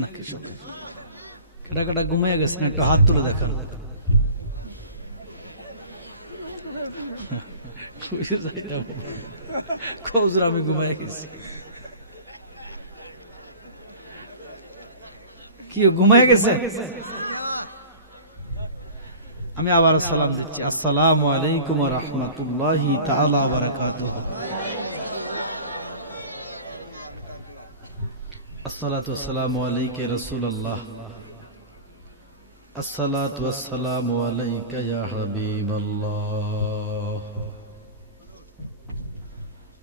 নাকি কাটা কাটা ঘুমাইয়া গেছে না? একটু হাত তুলে দেখান। আমি ঘুমাইয়া গেছি। কি ঘুমাইয়া গেছে? আমি আবার সালাম দিচ্ছি। আসসালামু আলাইকুম ওয়া রাহমাতুল্লাহি তাআলা ওয়া বারাকাতুহু। আসসালাতু ওয়াসসালামু আলাইকা ইয়া রাসূলুল্লাহ। আসসালাতু ওয়াসসালামু আলাইকা ইয়া হাবিবাল্লাহ।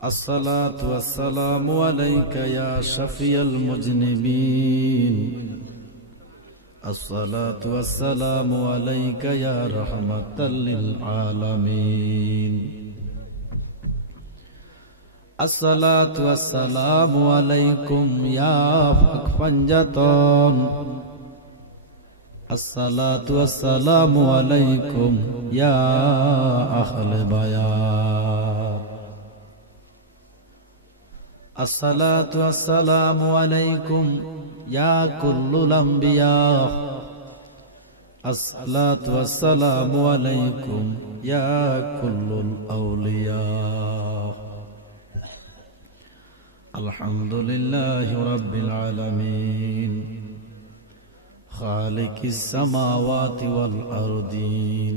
আসসালাতু ওয়াসসালামু আলাইকা ইয়া শাফিয়াল মুজনিবিন। আসসালাতু ওয়াসসালামু আলাইকা ইয়া রাহমাতাল লিল আলামিন। আসসালাতু ওয়াসসালামু আলাইকুম ইয়া ফাকফানজাতন। আসসালাতু ওয়াসসালামু আলাইকুম ইয়া আহলে বায়াত। আসসালাতু ওয়াসসালামু আলাইকুম ইয়া কুল্লুল আমবিয়া। আসসালাতু ওয়াসসালামু আলাইকুম ইয়া কুল্লুল আউলিয়া। আলহামদুলিল্লাহি রাব্বিল আলামিন খালিকিস সামাওয়াতি ওয়াল আরদিন।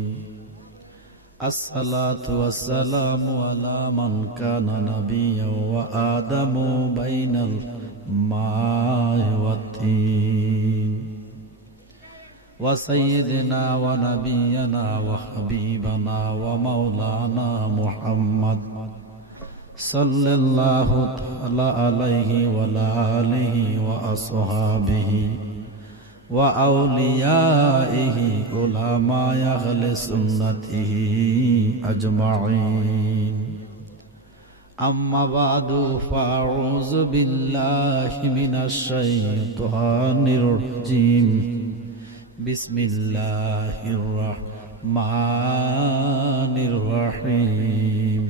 আসসালাতু ওয়াসসালামু আলা মান কানা নাবিয়্যান ওয়া আদামু বাইনাল মা'i ওয়াত-তিন ওয়া সাইয়্যিদিনা ওয়া নাবিয়্যানা ওয়া হাবিবানা ওয়া মাওলানা মুহাম্মদ সাল্লাল্লাহু তাআলা আলাইহি ওয়া আলিহি ওয়া আসহাবিহি ওয়া আউলিয়াইহি উলামায়ে আহলে সুন্নাতিহি আজমাইন। আম্মা বাদু ফাউযু বিল্লাহি মিনাশ শাইতানির রাজীম। বিসমিল্লাহির রাহমানির রাহিম।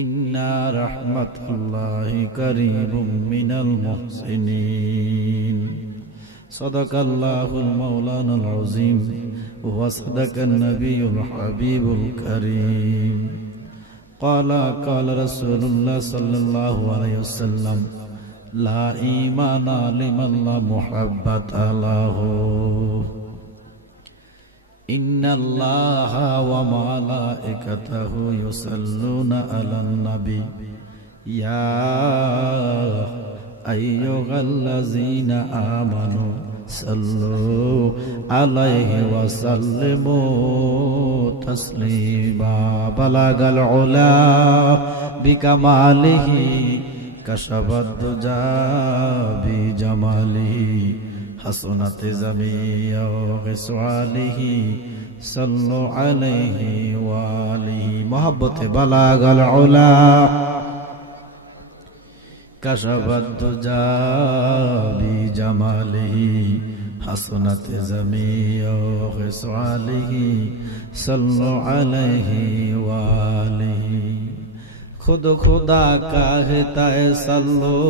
ইন্না রাহমাতাল্লাহি কারীবুম মিনাল মুহসিনিন। সাদাকাল্লাহুল মাওলানাল আযীম ওয়া সাদাকান নাবিয়ুল হাবিবুল কারীম। ক্বালা রাসূলুল্লাহ সাল্লাল্লাহু আলাইহি ওয়াসাল্লাম লা ঈমানা লিমান লা মুহাব্বাতা লাহু। ইন্নাল্লাহা ওয়া মালাইকাতাহু ইউসাল্লুনা আলান নাবী ইয়া আইয়ুহাল্লাযীনা আমানু সাল্লু আলাইহি ওয়া সাল্লিমু তাসলিমা। বালাগাল উলা বিকামালিহি কাশাফাদ দুজা বিজামালিহি হাসনাত জামিয়া খিসালিহি সাল্লু আলাইহি ওয়া আলিহি। মুহাব্বতে বালাগাল উলা কাশাফাদ দুজা বিজামালিহি হাসনাত জামিয়া খিসালিহি সাল্লু আলাইহি ওয়া আলিহি। खुद खुदा कहता है सल्लो,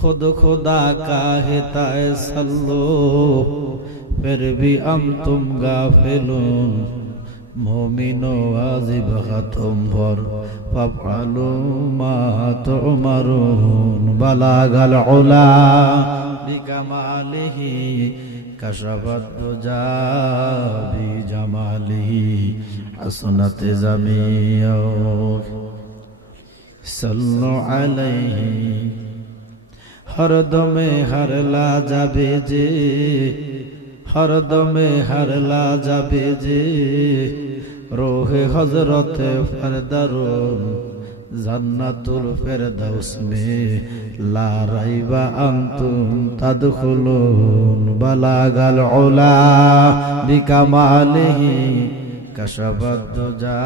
खुद खुदा कहता है सल्लो, फिर भी हम तुम गाफिलून। मोमिनो वाजिब खत्म पर फफअलू मा तुमरून। बलागल उला बिकमालिही कशफत दुजा बिजमालिही हसनत ज़मीओ सल्लु अलैहि। हर दमे हर ला जाबे जे, हर दमे हर ला जाबे जे, रोहे हजरत फरदरून जन्नतुल फिरदौस में ला रैबा अंतुम तदखुलून। बलागल उला बिकमालिही कशफत दुजा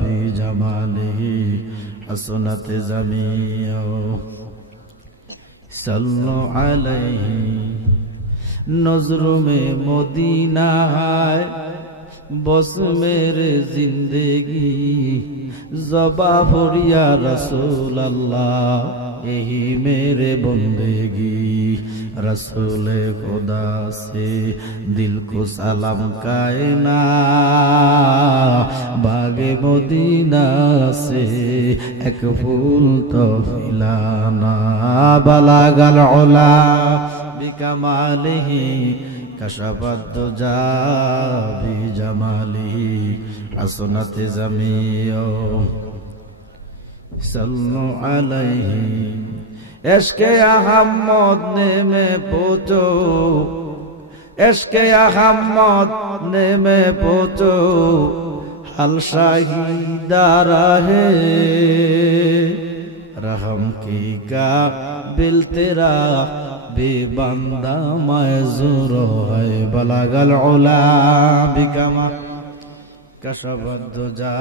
बिजमालिही हसनत ज़मीओ सल्लु अलैहि। नज़रों में मदीना है बस मेरे जिंदगी, ज़बा फरिया रसूल अल्लाह यही मेरे बंदेगी। रसूल खुदा से दिल को सलाम कहना, बागे मदीना से एक फूल तो खिलाना। बलागल उला बिकमालिही कशफत दुजा बिजमालिही हसनत जमीओ सल्लु अलैहि। इश्क़े अहमद ने में पूछो, इश्क़े अहमद ने में पूछो, हल शाहिदा रहे रहम की काबिल तेरा बेबंदा मज़ूर है। बलगल उला बिकमा कशफत दुजा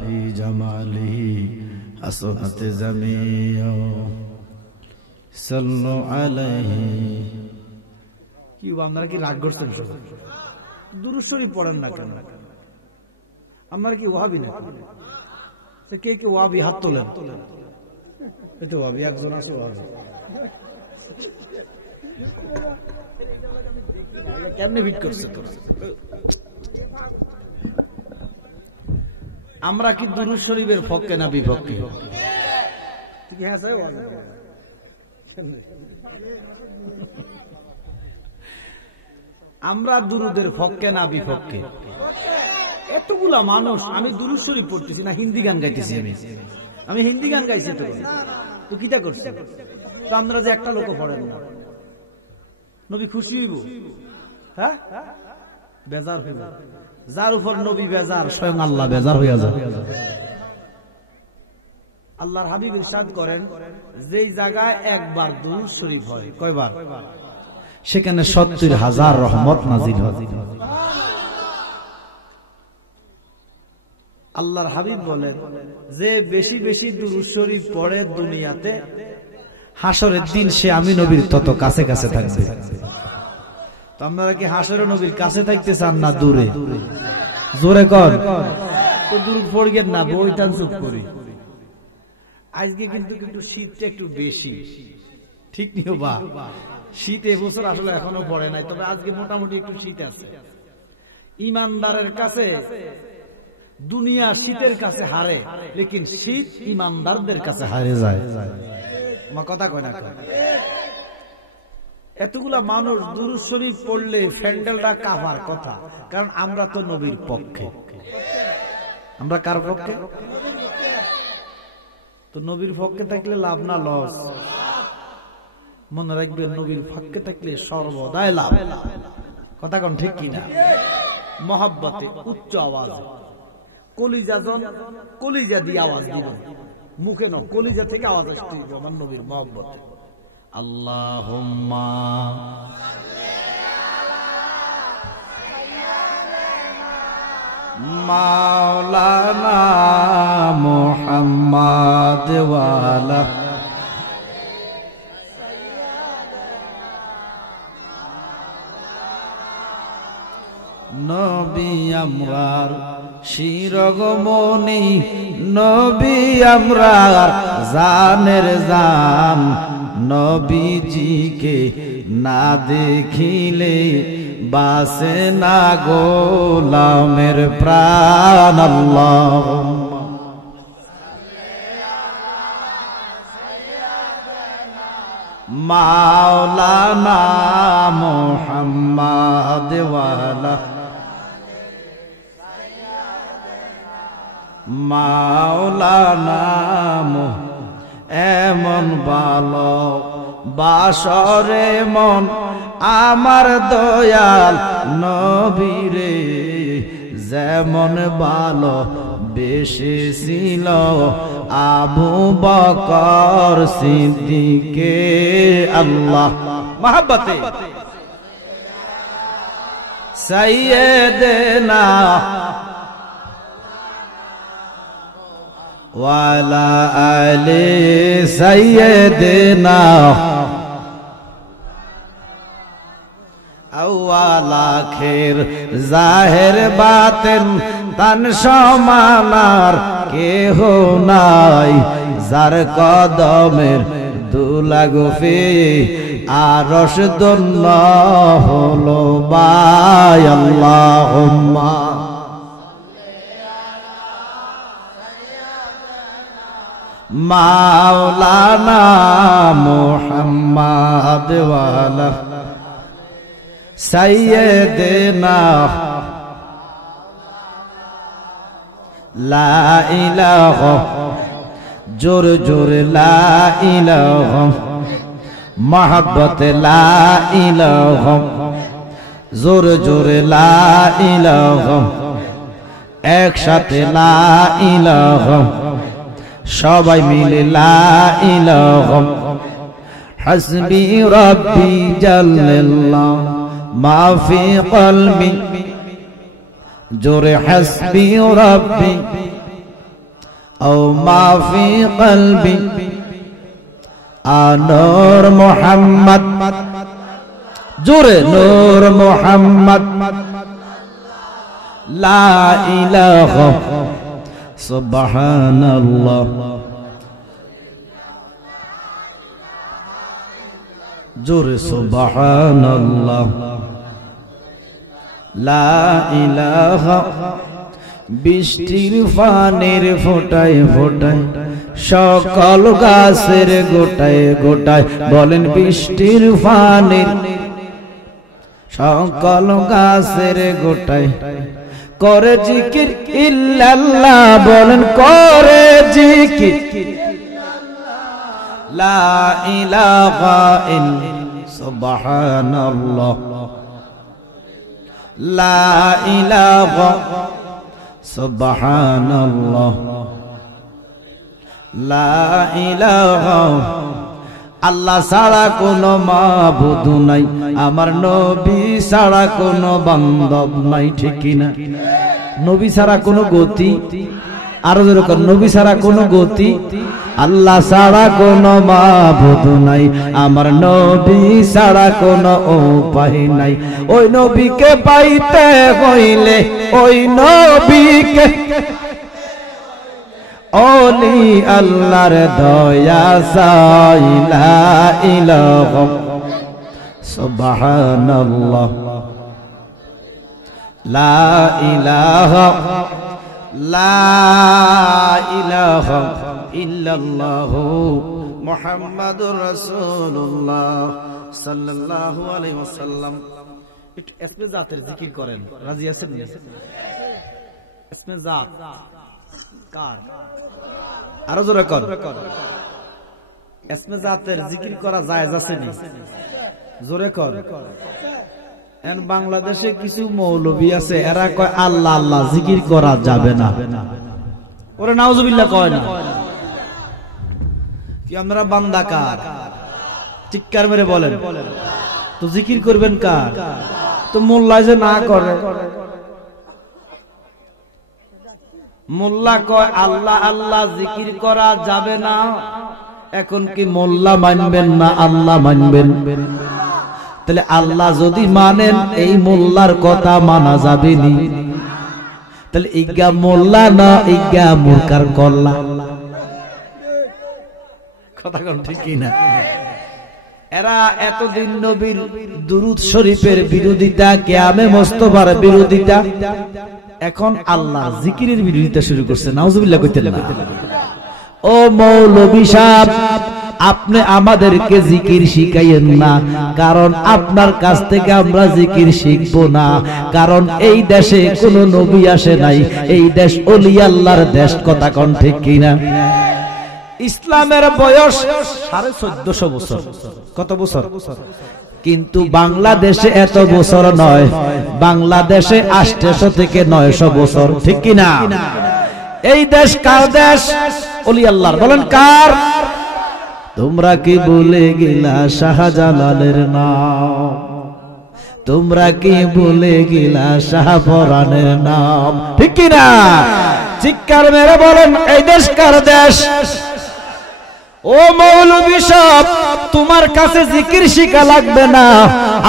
बिजमालिही हसनत जमीओ सल्लु अलैहि। কি আপনারা কি রাগ করছেন? দুরূদ শরীফ পড়েন না কেন? আপনারা কি ওয়াহাবি না? কে কে ওয়াহাবি হাত তোলেন? এই তো ওয়াহাবি একজন আছে ওয়াহাবি। কেমনে ভিট করছে? আমরা কি দুরূদ শরীফের পক্ষে না বিপক্ষে? ঠিক আছে আমরা দুরুদের পক্ষে না বিপক্ষে? এতগুলা মানুষ, আমি দুরূদ শরীফ পড়তেছি না হিন্দি গান গাইতেছি। আমি হিন্দি গান গাইছি তো কিটা করছি? তো আমরা যে একটা লোক পড়েন না, নবী খুশি হইব? হ্যাঁ, বেজার হইব। যার উপর নবী বেজার, স্বয়ং আল্লাহ বেজার হইয়া যায়। আল্লাহর হাবিব ইরশাদ করেন, যেই জায়গায় একবার দুরূদ শরীফ হয়, কয়বার? সেখানে ৭০,০০০ রহমত নাজিল হয়। আল্লাহর হাবিব বলেন, যে বেশি বেশি দুরূদ শরীফ পড়ে দুনিয়াতে, হাসরের দিন সে আমি নবীর তত কাছে কাছে থাকবে। তো আপনারা কি হাসরের নবীর কাছে থাকতে চান না দূরে? জোরে কর। তো দুরূদ পড়বেন না, বইটান চুপ করি। আজকে কিন্তু একটু শীতটা একটু বেশি, ঠিক নিও বা? শীত এবছর আসলে এখনো পড়ে নাই, তবে আজকে মোটামুটি একটু শীত আছে। ইমানদারের কাছে দুনিয়া শীতের কাছে হারে, লেকিন শীত ইমানদারদের কাছে হারে যায়। আমার কথা কয় না? এতগুলা মানুষ দুরূদ শরীফ পড়লে ফ্যান্ডেলটা কাভার কথা, কারণ আমরা তো নবীর পক্ষে। আমরা কার পক্ষে? তো নবীর পক্ষে থাকলে লাভ না লস? মনে রাখবেন, নবীর পক্ষে থাকলে সর্বদাই লাভ। কথা কোন ঠিক কিনা? মহব্বতে উচ্চ আওয়াজ, কলিজা দিয়ে আওয়াজ দিব, মুখে ন, কলিজা থেকে আওয়াজ আসতে হবে আমার নবীর মহব্বতে। আল্লাহুম্মা মাওলানা মুহাম্মাদ ওয়ালা নবী আমরার শিরোমণি, নবী আমরার জানের জান, নবীজিকে না দেখিলে বাসে না গোলামের প্রাণ। আল্লাহুম্মা মাওলানা মুহাম্মাদ ওয়ালা মাওলানা। এমন ভালো বাসরে মন আমার দয়াল নবীরে, যেমন ভালো বেসেছিল আবু বকর সিদ্দিকে। আল্লাহ মহব্বতে সাইয়্যিদানা ওয়ালা আলি সাইয়্যিদিনা আউয়াল আখির জাহির বাতিন তান সমানার কেহ নাই যার কদমের দুলা গুফি আরশ দন্ন হলো বাই আল্লাহুম্মা মাওলানা মুহাম্মদ ওয়ালা সাইয়্যিদিনা লা ইলাহা জোর জোর লা ইলাহা মোহাব্বত লা ইলাহা জোর জোর লা ইলাহা একসাথে লা ইলাহা সবাই মিলে লা ইলাহা হাসবি রাব্বি জাল্লাল্লাহ মা ফি কলবি জোরে হাসবি রাব্বি ও মা ফি কলবি নূর মুহাম্মদ জোরে নূর মুহাম্মদ লা ইলাহা সুবহানাল্লাহ জোরে সুবহানাল্লাহ লা ইলাহা বৃষ্টির পানির ফোঁটায় ফোঁটায় সকল গাছের গোটায় গোটায় বলেন বৃষ্টির পানির সকল গাছের গোটায় করে জিকির ইল্লাল্লাহ বলেন করে জিকির লা ইলাহা ইল্লাল্লাহ সুবহানাল্লাহ লা ইলাহা সুবহানাল্লাহ লা ইলাহা আল্লাহ ছাড়া কোনো মাবুদ নাই আমার নবী ছাড়া কোনো বান্ধব নাই ঠিক কি না নবী ছাড়া কোনো গতি আরো যেরকম নবী ছাড়া কোনো গতি আল্লাহ ছাড়া কোনো মাবুদ নাই আমার নবী ছাড়া কোনো উপায় নাই ওই নবীকে পাইতে হইলে ওই নবীকে ওলি আল্লাহর দয়া চাই লা ইলাহা সুবহানাল্লাহ লা ইলাহা ইল্লাল্লাহ মুহাম্মাদুর রাসূলুল্লাহ সাল্লাল্লাহু আলাইহি ওয়াসাল্লাম। একটু ইসমে জাতের জিকির করেন, রাজি আছেন? ইসমে জাত কার? আরো জোরে কর। ইসমে জাতের জিকির করা জায়েজ আছে নি? জোরে কর। এন বাংলাদেশে কিছু মৌলবী আছে এরা কয় আল্লাহ আল্লাহ জিকির করা যাবে না, ওরে নাউজুবিল্লাহ কয় না। কি আমরা বান্দা কার? চিৎকার মেরে বলেন তো জিকির করবেন কার? তো মোল্লা যে না করে, মোল্লা কয় আল্লাহ আল্লাহ জিকির করা যাবে না, এখন কি মোল্লা মানবেন না আল্লাহ মানবেন? তাহলে আল্লাহ যদি মানেন এই মোল্লার কথা মানা যাবে নি? তাহলে ইজ্ঞা মোল্লা না ইজ্ঞা মুরকার কল্লা, কথা কোন ঠিক কি না? এরা এতদিন নবীর দুরূদ শরীফের বিরোধিতা, কিয়ামে মোস্তফার বিরোধিতা, এখন আল্লাহ জিকিরের বিরোধিতা শুরু করছে। নাউজুবিল্লাহ কইতেন না? ও মৌলভী সাহেব, আপনি আমাদেরকে জিকির শিখাইয়েন না, কারণ আপনার কাছ থেকে আমরা জিকির শিখব না। কারণ এই দেশে কোনো নবী আসে নাই, এই দেশ ওলি আল্লাহর দেশ, কথা কোন ঠিক কিনা? ইসলামের বয়স 1450 বছর। কত বছর? কিন্তু বাংলাদেশে এত বছর নয়, বাংলাদেশে 800 থেকে 900 বছর, ঠিক কিনা? এই দেশ কার দেশ? ওলি আল্লাহর। বলেন কার? তোমরা কি ভুলে গেলা শাহজালালের নাম? তোমরা কি ভুলে গেলা শাহপরানের নাম, ঠিক কিনা? চিৎকার মেরে বলেন এই দেশ কার দেশ? ও মৌলভী সাহেব, তোমার কাছে জিকির শিখা লাগবে না,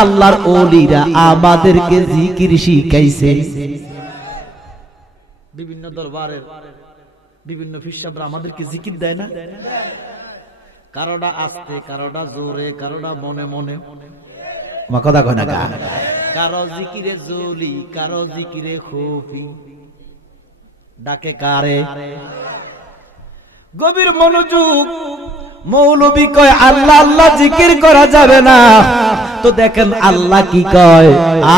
আল্লাহর ওলিরা আমাদেরকে জিকির শিখাইছে। বিভিন্ন দরবারের বিভিন্ন ফিসাবরা আমাদেরকে জিকির দেয় না? কারোটা আস্তে, কারোটা জোরে, কারোটা মনে মনে। আমার কথা কয় না? কারো জিকিরে জলি, কারো জিকিরে খুফি। ডাকে কারে? গভীর মনোযোগ। মৌলবী কয় আল্লাহ আল্লাহ জিকির করা যাবে না, তো দেখেন আল্লাহ কি কয়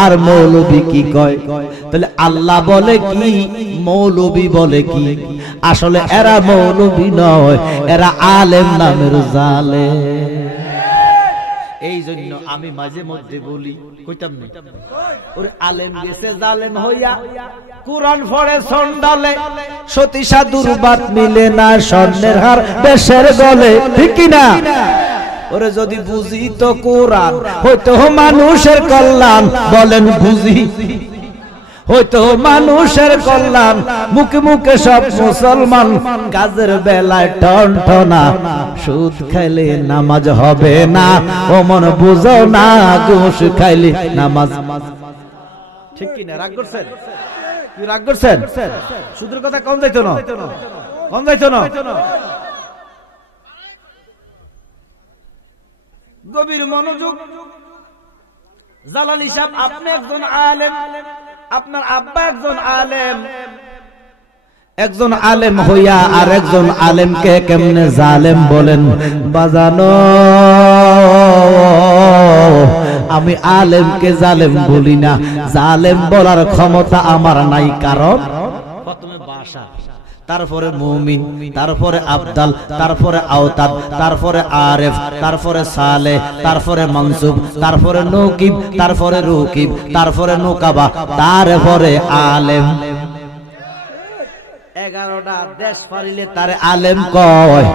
আর মৌলবী কি কয়। তাহলে আল্লাহ বলে কি, মৌলবী বলে কি? আসলে এরা মৌলবী নয়, এরা আলেম নামের জালেম। এই জন্য আমি মাঝে মধ্যে বলি, কইতাম না ওরে আলেম গেছে জালেম হইয়া, কুরআন পড়ে সন্ডালে, সতী সাধুর বাত মিলে না, স্বর্ণের হার বেশের গলে, ঠিক কি না? ওরে যদি বুঝি তো কোরআন হয়তো মানুষের কল্যাণ, বলেন বুঝি হয়তো মানুষের কল্যাণ। মুখে মুখে সব মুসলমান, কাজের বেলায় টনটনা। সুদ খাইলে নামাজ হবে না, ও মন বুঝো না, ঘুষ খাইলে নামাজ। ঠিক কি না? রাগ করছেন? কি রাগ করছেন? সুদের কথা কম যাইতো না, কম যাইতো না। গভীর মনোযোগ। জালালী সাহেব, আপনি একজন আলেম, আপনার আব্বা একজন আলেম। একজন আলেম হইয়া আর একজন আলেমকে কেমনে জালেম বলেন? বাজানো, আমি আলেমকে জালেম বলি না, জালেম বলার ক্ষমতা আমার নাই। কারণ প্রথমে বাশার, তারপরে মুমিন, তারপরে আবদাল, তারপরে আওতাদ, তারপরে আরেফ, তারপরে সালেহ, তারপরে মানসুব, তারপরে নকিব, তারপরে রুকিব, তারপরে নোকাবা, তারপরে আলেম। 11টা দেশ পারিলে তারে আলেম কয়।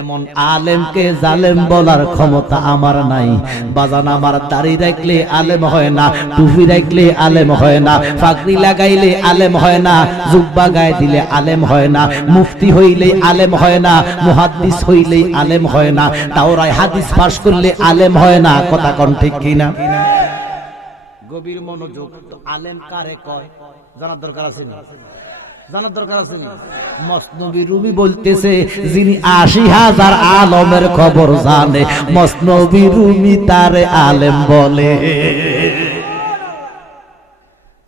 এমন আলেমকে জালেম বলার ক্ষমতা আমার নাই। বাজান আমার দাড়ি রাখলে আলেম হয় না, টুপি রাখলে আলেম হয় না, পাগড়ি লাগাইলে আলেম হয় না, জুব্বা গায়ে দিলে আলেম হয় না, মুফতি হইলেই আলেম হয় না, মুহাদ্দিস হইলেই আলেম হয় না, তাওরায় হাদিস পাশ করলে আলেম হয় না। কথা কোন ঠিক কিনা? গভীর মনোযোগ। তো আলেম কারে কয় জানার দরকার আছে না? জানার দরকার আছে না? মসনবী রুমি বলতেছে, যিনি ৮০,০০০ আলমের খবর জানে, মসনবী রুমি তারে আলেম বলে।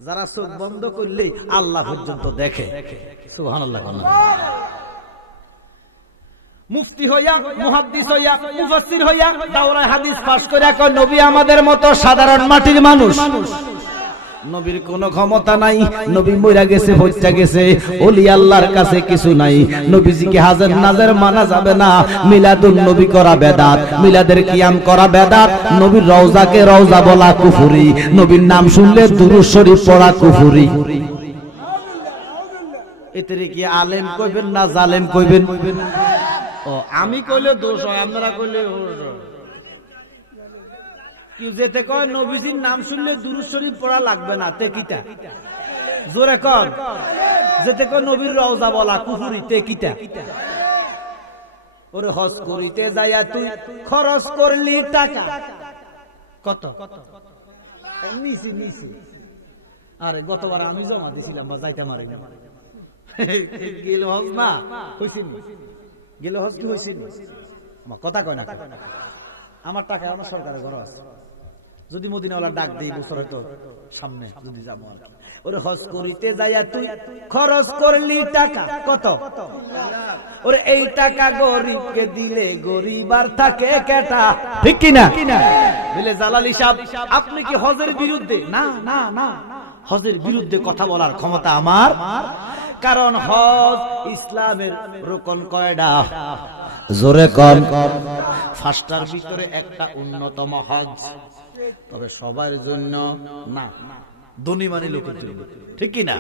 যারা চোখ বন্ধ করলে আল্লাহ পর্যন্ত দেখে। সুবহানাল্লাহ। মুফতি হইয়া, মুহাদ্দিস হইয়া, মুফাসসির হইয়া, দাওরায়ে হাদিস পাশ করে কয় নবী আমাদের মতো সাধারণ মাটির মানুষ। নবীর কোনো ক্ষমতা নাই, নবী মইরা গেছে, হত্যা গেছে, ওলি আল্লাহর কাছে কিছু নাই। নবীজিকে হাজার নাজার মানা যাবে না। মিলাদুন নবী করা বেদাত, মিলাদের কিয়াম করা বেদাত, নবীর রওজাকে রওজা বলা কুফরি, নবীর নাম শুনলে দুরূদ শরীফ পড়া কুফরি। এতে কি আলেম কইবেন না জালেম কইবেন? ও আমি কইলে দোষ হয়, আপনারা কইলে কি? যেতে কয় নবীজির নাম শুনলে দুরূদ শরীফ পড়া লাগবে না, তে কিটা? জোরে কর। যেতে কয় নবীর রওজা বলা কুফরি, তে কিটা? ওরে হজ করিতে যাইয়া তুই খরচ করলি টাকা কত? নিছি নিছি। আরে গতবার আমি জমা দিছিলাম বা যাইতে মারি না। গেল হজ না হইছিনি? গেল হজ কি হইছিনি? আমার কথা কয় না। আমার টাকা আমার সরকারের ঘর আছে। যদি মদিনাওয়ালা ডাক দেই বছর হয়তো সামনে যদি যাবো। ওরে হজ করিতে যাইয়া তুই খরচ করলি টাকা কত? ওরে এই টাকা গরিবকে দিলে গরিব আর থাকে কেটা, ঠিক কিনা? বলে জালালী সাহেব আপনি কি হজের বিরুদ্ধে? না না না, হজের বিরুদ্ধে কথা বলার ক্ষমতা আমার। কারণ হজ ইসলামের রুকন কয়টা? জোরে কর। 5টার ভিতরে একটা অন্যতম হজ, তবে সবার জন্য না, ধনী মানি লোকের জন্য, ঠিক কি না?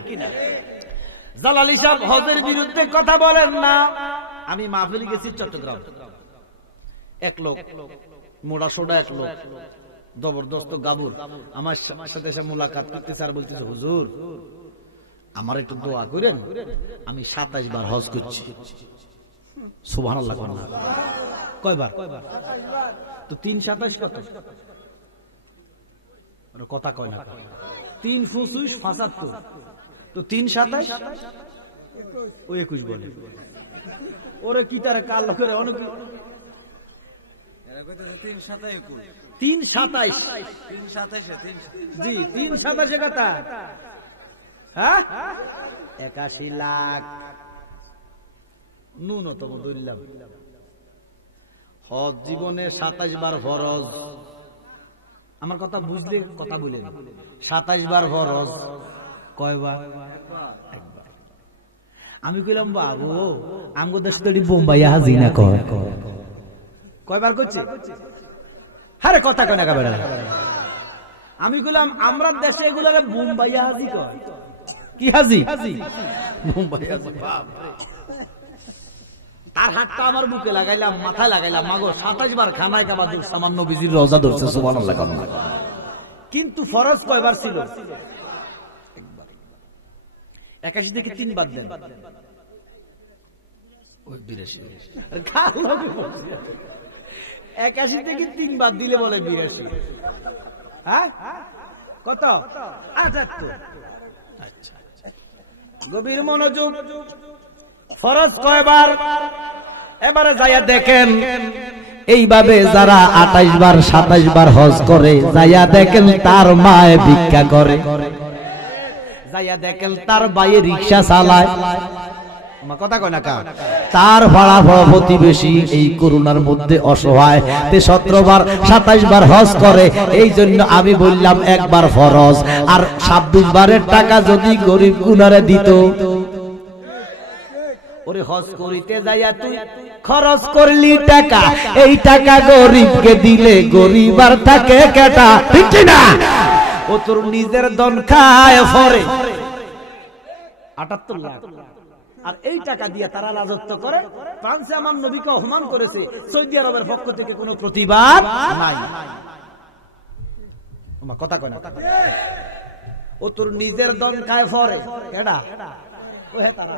জালালী সাহেব হজের বিরুদ্ধে কথা বলেন না। আমি মাহফিলে গেছি চট্টগ্রাম, এক লোক মোড়া সোডা, এক লোক জবরদস্ত গাবুর আমার সাথে এসে মুলাকাত করতেছে আর বলতেছে, হুজুর আমার একটু দোয়া করেন, আমি 27 বার হজ করছি। সুবহানাল্লাহ। কয়বার? তো 3 27 কত? কথা কয় না। 3 25 75, তো 3 27 ও 21 বলে ওরে কি তার কাল করে অনেক 327 জি 327 কথা হ্যাঁ 81 লাখ ন্যূনতম ধরলাম। হজ জীবনে 27 বার ফরজ। আমার কথা বুঝলে কথা বলেন। 27 বার ফরজ কয়বার? একবার। আমি কইলাম বাবু আমগো দেশ তো বোম্বাই হাজিনা কয়বার করছে? আরে কথা কয় না কাবেড়া। আমি কইলাম আমরা দেশে এগুলারে বোম্বাই হাজি কয়। কি হাজি? বোম্বাই হাজি। বাপ রে। তার হাতটা আমার বুকে লাগাইলাম, মাথায় লাগাইলাম, মাগো 27 বার খানায় কাবা দিন সামান্য নবীজির রওজা ধরছে সুবহানাল্লাহ। কিন্তু ফরজ কয়বার ছিল? একবার। 81 থেকে 3 বাদ দেন ওই 82। 81 থেকে 3 বাদ দিলে বলে 82। হ্যাঁ কত? 78। আচ্ছা গভীর মনোযোগ। ফরজ কয়বার? এবারে যাইয়া দেখেন এইভাবে যারা 28 বার 27 বার হজ করে যাইয়া দেখেন তার মায়ে ভিক্ষা করে, যাইয়া দেখেন তার ভাইয়ে রিকশা চালায়। আমার কথা কয় না কা? তার ভাড়া প্রতিবেশী এই করোনার মধ্যে অসহায় 17 বার 27 বার হজ করে। এই জন্য আমি বললাম একবার ফরজ আর 26 বারের টাকা যদি গরিব গুনারে দিত। ওরে হজ করিতে যাইয়া তুই খরচ করলি টাকা, এই টাকা গরিবকে দিলে গরিব আর থাকে কেটা, ঠিক না? ও তোর নিজের দন খায় ফরে 78 লাখ। আর এই টাকা দিয়ে তারা রাজত্ব করে। ফ্রান্সে আমার নবীকে অপমান করেছে, সৌদি আরবের পক্ষ থেকে কোনো প্রতিবাদ নাই। আমার কথা কয় না? ও তোর নিজের দন খায় ফরে কেডা? ও হে তারা।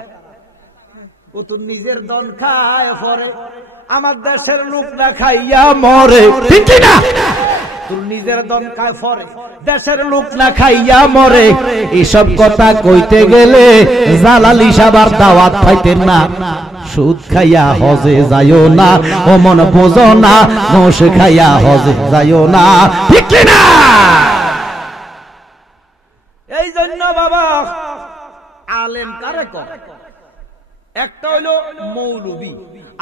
ও তোর নিজের দন খায় ফরে, আমার দেশের লোক না খাইয়া মরে, ঠিক না? তোর নিজের দন খায় ফরে, দেশের লোক না খাইয়া মরে। এসব কথা কইতে গেলে জালালি সাবার দাওয়াত পাইতেন না। সুদ খাইয়া হজে যাইও না, ও মন বোঝো না, ঘোষ খাইয়া হজে যাইও না, ঠিক না? এই জন্য বাবা আলেম কারে কয়? একটা হলো মৌলবী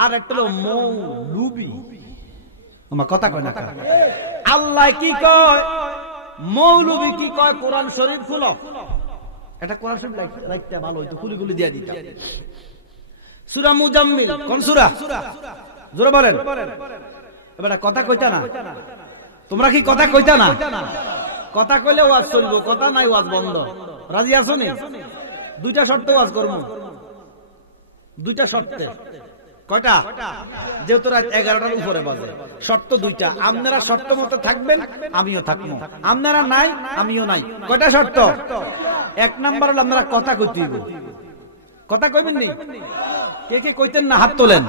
আর একটা হলো মৌলুবী। আমার কথা কয় না? আল্লাহ কি কয়, মৌলবী কি কয়? কোরআন শরীফ খুলো। এটা কোরআন শরীফ রাখতে ভালো হইতো, খুলি খুলি দিয়ে দিতাম। সূরা মুজাম্মিল। কোন সূরা? জোরে বলেন। এবার কথা কইতা না তোমরা? কি কথা কইতা না? কথা কইলে ওয়াজ চলবো, কথা নাই ওয়াজ বন্ধ। রাজি আছো নি? 2টা শর্ত ওয়াজ করবো। 2টা শর্তে। কয়টা? যেহেতু রাত 11টার উপরে বাজে, শর্ত 2টা। আপনারা শর্ত মতো থাকবেন, আমিও থাকবো। আপনারা নাই, আমিও নাই। কয়টা শর্ত? 1 নাম্বার হলো আপনারা কথা কইতে হইব। কথা কইবেন নি? কে কে কইতেন না হাত তোলেন।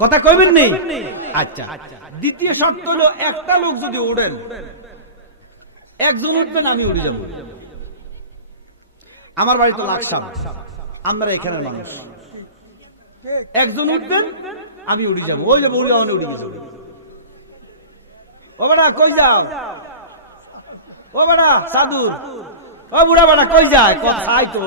কথা কইবেন নি? আচ্ছা। দ্বিতীয় শর্ত হলো একটা লোক যদি উড়েন, একজন উঠবেন, আমি উড়ে যাব। আমার বাড়ি তো লাকসাম, আমরা এখানের মানুষ। একজন উঠবেন, আমি উড়ে যাবো। ওই যাবো উড়ে যাওয়া, উড়ে গেছে। ও বেটা কই যাও? ও বেটা সাধুর, ও বুড়া বেটা কই যায়? কথাই তো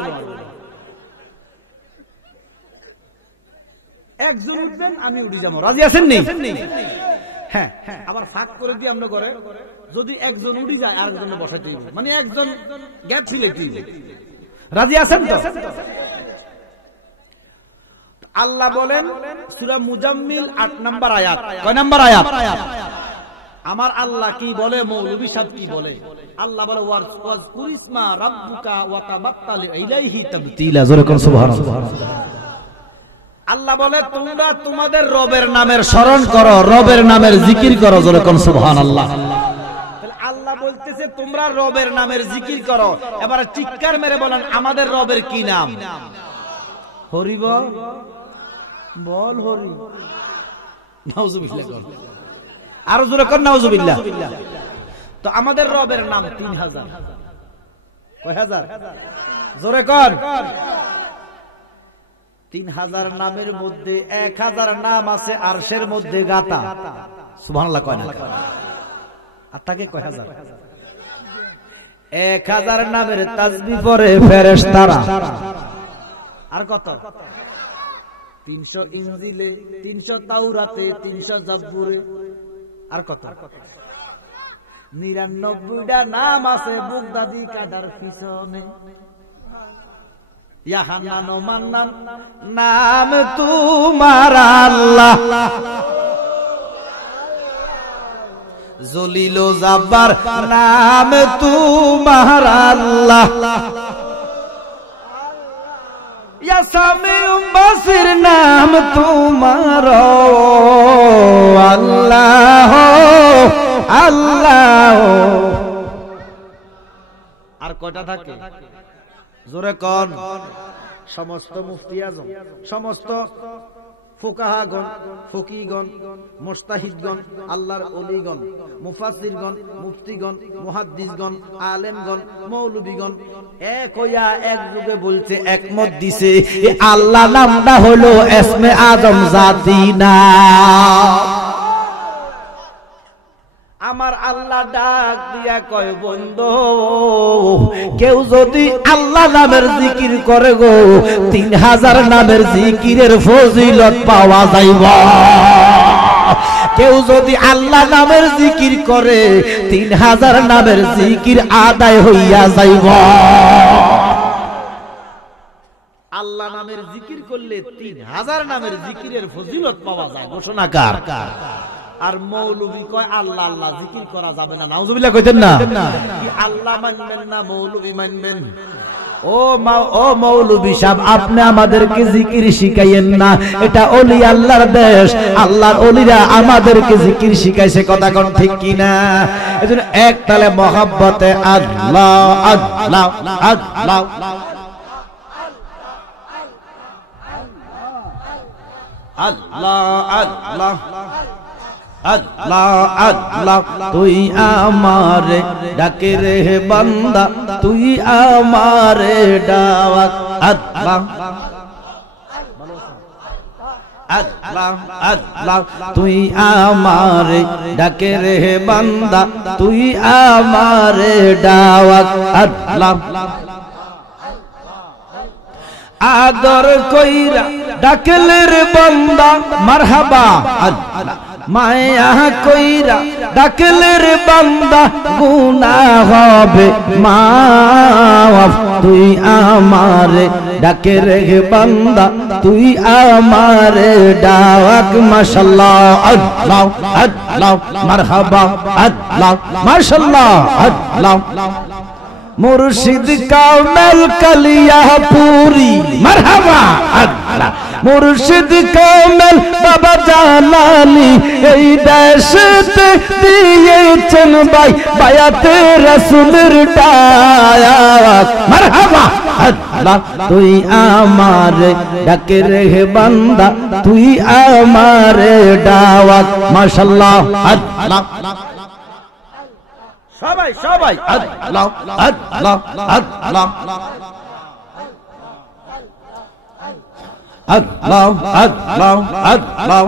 একজন উঠবেন, আমি উড়ে যাবো। রাজি আছেন নি? হ্যাঁ। আবার ফাঁক করে দিয়ে আমরা করে যদি একজন উড়ে যায় আর একজন বসাইতে হইব, মানে একজন গ্যাপ ফিলেতে হইব। রাজি আছেন তো? আল্লাহ বলেন সূরা মুজাম্মিল 8 নাম্বার আয়াত। কয় নাম্বার আয়াত? আমার আল্লাহ কি বলে, মৌলবী সাহেব কি বলে? আল্লাহ বলে ওয়াজকুর ইসমা রাব্বুকা ওয়া তাবাত্তাল ইলাইহি তাবতিলা। জোরে কোন সুবহানাল্লাহ। আল্লাহ বলে তোমরা তোমাদের রবের নামের স্মরণ করো, রবের নামের জিকির করো। জোরে কোন সুবহানাল্লাহ। আল্লাহ বলতেছে তোমরা রবের নামের জিকির করো। এবারে চিৎকার মেরে বলেন আমাদের রবের কি নাম? হরি বল, বল হরি। নাউজুবিল্লাহ। আরো জোরে কর নাউজুবিল্লাহ। তো আমাদের রবের নাম 3000। কয় হাজার? জোরে কর। 3000 নামের মধ্যে 1000 নাম আছে আরশের মধ্যে গাতা। সুবহানাল্লাহ কয় না? আর তাকে কয় হাজার? 1000 নামের তাসবিহ পড়ে ফেরেশতারা। আর কত? 300 ইনজিলে, 300 তাওরাতে, 300 জাবুরে। আর কত? 99টা নাম আছে বুগদাদি কাদার পিছনে। ইয়া হান্নান ও মান্নান নাম তোমার আল্লাহ, জলিল ও জাব্বার নাম তোমার আল্লাহ, ইয়া সামিউ বাসির নাম তোমার আল্লাহ আল্লাহ। আর কয়টা থাকে? জোরে কোন? সমস্ত মুফতি আজম, সমস্ত ফুকাহাগণ, ফকিগণ, মুজতাহিদগণ, আল্লাহর ওলিগণ, মুফাসসিরগণ, মুফতিগণ, মুহাদ্দিসগণ, আলেমগণ, মৌলবীগণ এক হইয়া এক যুগে বলছে, একমত দিছে আল্লাহ নামটা হলো ইসমে আজম জাতি নাম। আমার আল্লাহ ডাক দিয়া কয়, বন্ধু কেউ যদি আল্লাহ নামের জিকির করে গো 3000 নামের জিকিরের ফজিলত পাওয়া যাইব। কেউ যদি আল্লাহ নামের জিকির করে 3000 নামের জিকির আদায় হইয়া যাইব। আল্লাহ নামের জিকির করলে 3000 নামের জিকিরের ফজিলত পাওয়া যায়। ঘোষণা কার? আর মৌলবী কয় আল্লাহ আল্লাহ জিকির করা যাবে না। নাউজুবিল্লাহ কইতেন না? কি আল্লাহ মানবেন না মৌলবী মানবেন? ও মৌলবী সাহেব, আপনি আমাদেরকে জিকির শিখাইয়েন না। এটা ওলি আল্লাহর দেশ, আল্লাহর ওলিরা আমাদেরকে জিকির শিখাইছে। কথা কোন ঠিক কিনা? এজন্য এক তালে মহব্বতে আল্লাহ আল্লাহ আল্লাহ আল্লাহ আল্লাহ আল্লাহ আল্লাহ। তুই আমারে ডাকে রে বান্দা, তুই আমারে ডাক। আল্লাহ আল্লাহ আল্লাহ। তুই আমারে ডাকে রে বান্দা, তুই আমারে ডাক। আল্লাহ আদর কইরা ডাকলে রে বান্দা মারহাবা। আল্লাহ মায়া কইরা ডাকলে রে বান্দা গুনাহ হবে মাফ। তুই আমারে ডাকে রে বান্দা, তুই আমারে ডাক। মাশাআল্লাহ আল্লাহ আল্লাহ মারহাবা আল্লাহ মাশাআল্লাহ আল্লাহ। মুর্শিদ কামেল কালিয়া পুরি মারহাবা আল্লাহ। মুর্শিদ কামেল বাবা জালালি এই দেশতে দিয়েছেন ভাই বায়াতে রাসূলের ডাক। মারহাবা আল্লাহ। তুই আমারে ডাকে রে বান্দা, তুই আমারে ডাক। মাশাআল্লাহ আল্লাহ। সবাই সবাই আল্লাহ আল্লাহ আল্লাহ আল্লাহ আল্লাহ আল্লাহ আল্লাহ আল্লাহ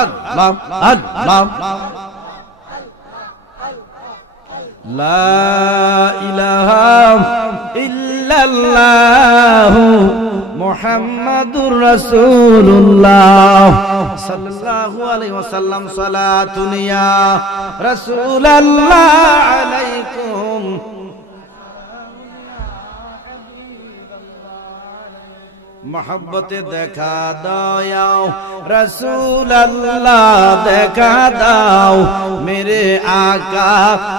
আল্লাহ আল্লাহ। লা ইলাহা ইল্লাল্লাহু মুহাম্মাদুর রাসূলুল্লাহ সাল্লাল্লাহু আলাইহি ওয়াসাল্লাম। সালাতুন ইয়া রাসূলুল্লাহ আলাইকুম। मोहब्बते देखा दाओ रसूल अल्लाह देखा दाओ, मेरे आका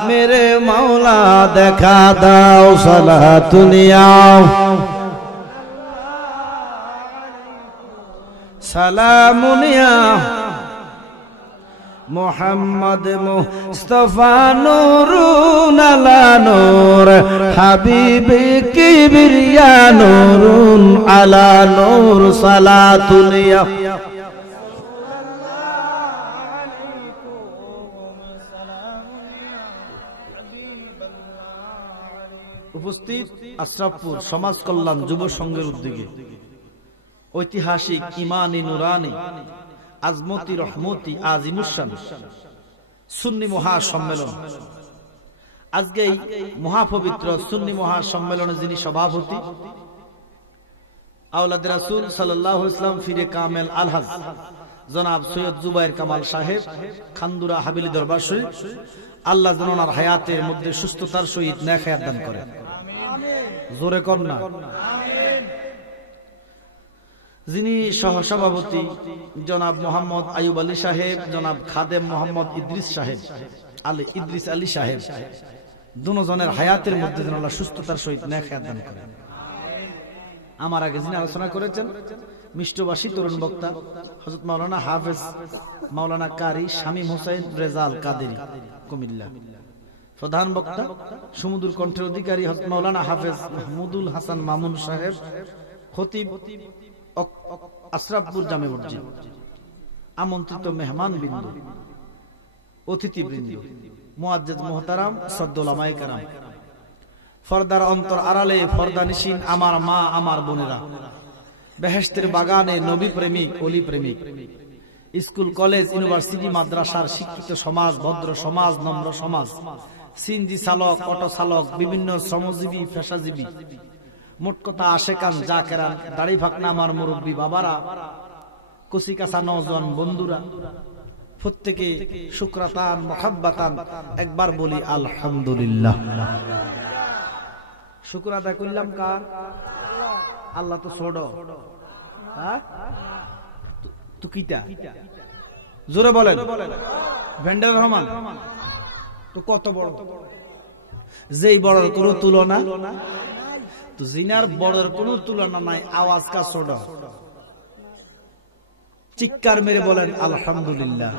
मेरे मौला देखा दाओ। सलातुनिया सलामुनिया मोहम्मद मुस्तफा नूरुन अला नूर, हबीबी किबरिया नूरुन अला नूर। सलातुनिया উপস্থিত আশরাফপুর সমাজ কল্যাণ যুব সংঘের উদ্যোগে ঐতিহাসিক ইমানি নুরানি আজমতি রহমতি আজিমুসান সুন্নি মহাসম্মেলন। আজকে এই মহাপবিত্র সুন্নি মহাসম্মেলনে যিনি সভাপতি, আওলাদ রাসূল সাল্লাল্লাহু আলাইহি ওয়াসাল্লাম ফিরে কামেল আলহাজ জনাব সৈয়দ জুবায়ের কামাল সাহেব, খান্দুরা হাবিলি দরবার শরীফ, আল্লাহ যেন ওনার হায়াতের মধ্যে সুস্থতার সহিত নেক হায়াত দান করেন। জোরে কর না। যিনি সহসভাপতি জনাব মোহাম্মদ আইয়ুব আলী সাহেব, জনাব খাদেম মোহাম্মদ ইদ্রিস আলী সাহেব, দুজনের হায়াতের মধ্যে যেন আল্লাহ সুস্থতার সহিত নেক হায়াত দান করেন। আমার আগে যিনি আলোচনা করেছেন মিষ্টভাষী তরুণ বক্তা হযরত মাওলানা হাফেজ মাওলানা কারি শামীম হোসেন রেজাল কাদেরী কুমিল্লা, প্রধান বক্তা সুমধুর কণ্ঠের অধিকারী হযরত মাওলানা হাফেজ মাহমুদুল হাসান মামুন সাহেব, খতিব আশরাফপুর জামে মসজিদ, আমন্ত্রিত মেহমান বিন্দু, অতিথি বৃন্দ, মুআজ্জিজ মুহতারাম, সদ্য উলামায়ে কেরাম, ফর্দার অন্তর আড়ালে ফর্দানিশীন আমার মা আমার বোনেরা, বেহেশতের বাগানে নবী প্রেমিক অলি প্রেমিক, স্কুল কলেজ ইউনিভার্সিটি মাদ্রাসার শিক্ষিত সমাজ, ভদ্র সমাজ, নম্র সমাজ, সিএনজি চালক, অটো চালক, বিভিন্ন শ্রমজীবী পেশাজীবী, মোট কথা আশেকান জাকেরান, দাড়ি ফাকনা আমার মুরব্বী বাবারা, কচি কাঁচা নওজোয়ান বন্ধুরা, প্রত্যেকে শুকরাতান মুহাব্বাতান একবার বলি আলহামদুলিল্লাহ। শুকর আদায় করলাম কার? আল্লাহ তো ছোট, হ্যাঁ তো কিটা জোরে বলেন। ভেন্ডার রহমান তো কত বড়, যেই বড়র কোনো তুলনা, তো জিনার বড়র কোনো তুলনা নাই, আওয়াজ কা ছোট। চিৎকার মেরে বলেন আলহামদুলিল্লাহ।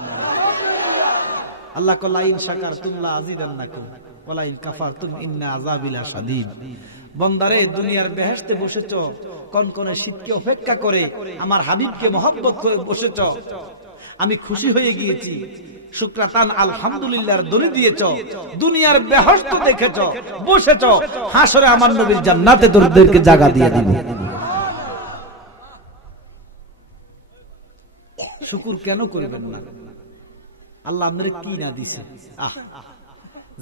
আল্লাহ কো লাইন শাকারতুম লা আযীদান্নাকুম ওয়া লাইন কাফারতুম ইন্না আযাবি লাশাদীদ। বান্দারে দুনিয়ার বেহেশতে বসেছো, কনকনে শীতকে অপেক্ষা করে আমার হাবিবকে মহব্বত করে বসেছো, আমি খুশি হয়ে গিয়েছি। শুকরাতান আলহামদুলিল্লাহর দলি দিয়েছো, দুনিয়ার বেহেশত দেখেছো, বসেছো, হাসরে আমার নবীর জান্নাতে তোদেরকে জায়গা দিয়ে দিব। শুকর কেন করবেন না? আল্লাহ আপনার কি না দিছে?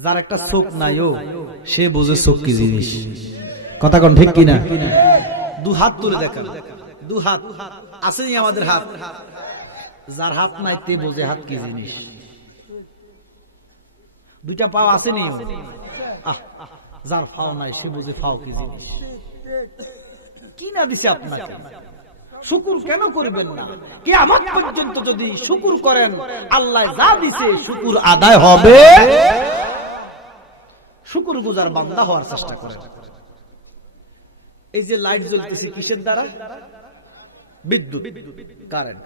যার একটা চোখ নাই ও সে বোঝে চোখ কি জিনিস। কথা কোন ঠিক কিনা? দু হাত তুলে দেখান, দু হাত আসেনি আমাদের হাত, যার হাত নাই তে বোঝে হাত কি জিনিস। দুইটা পাও আসেনি, যার ফাও নাই সে বোঝে ফাও কি জিনিস। কি না দিছে আপনাকে? শুকুর কেন করবেন না? কিয়ামত পর্যন্ত যদি শুকুর করেন, আল্লাহ যা দিছে শুকুর আদায় হবে। শুকুর গুজার বান্দা হওয়ার চেষ্টা করেন। এই যে লাইট জ্বলতেছে কিসের দ্বারা? বিদ্যুৎ, কারেন্ট।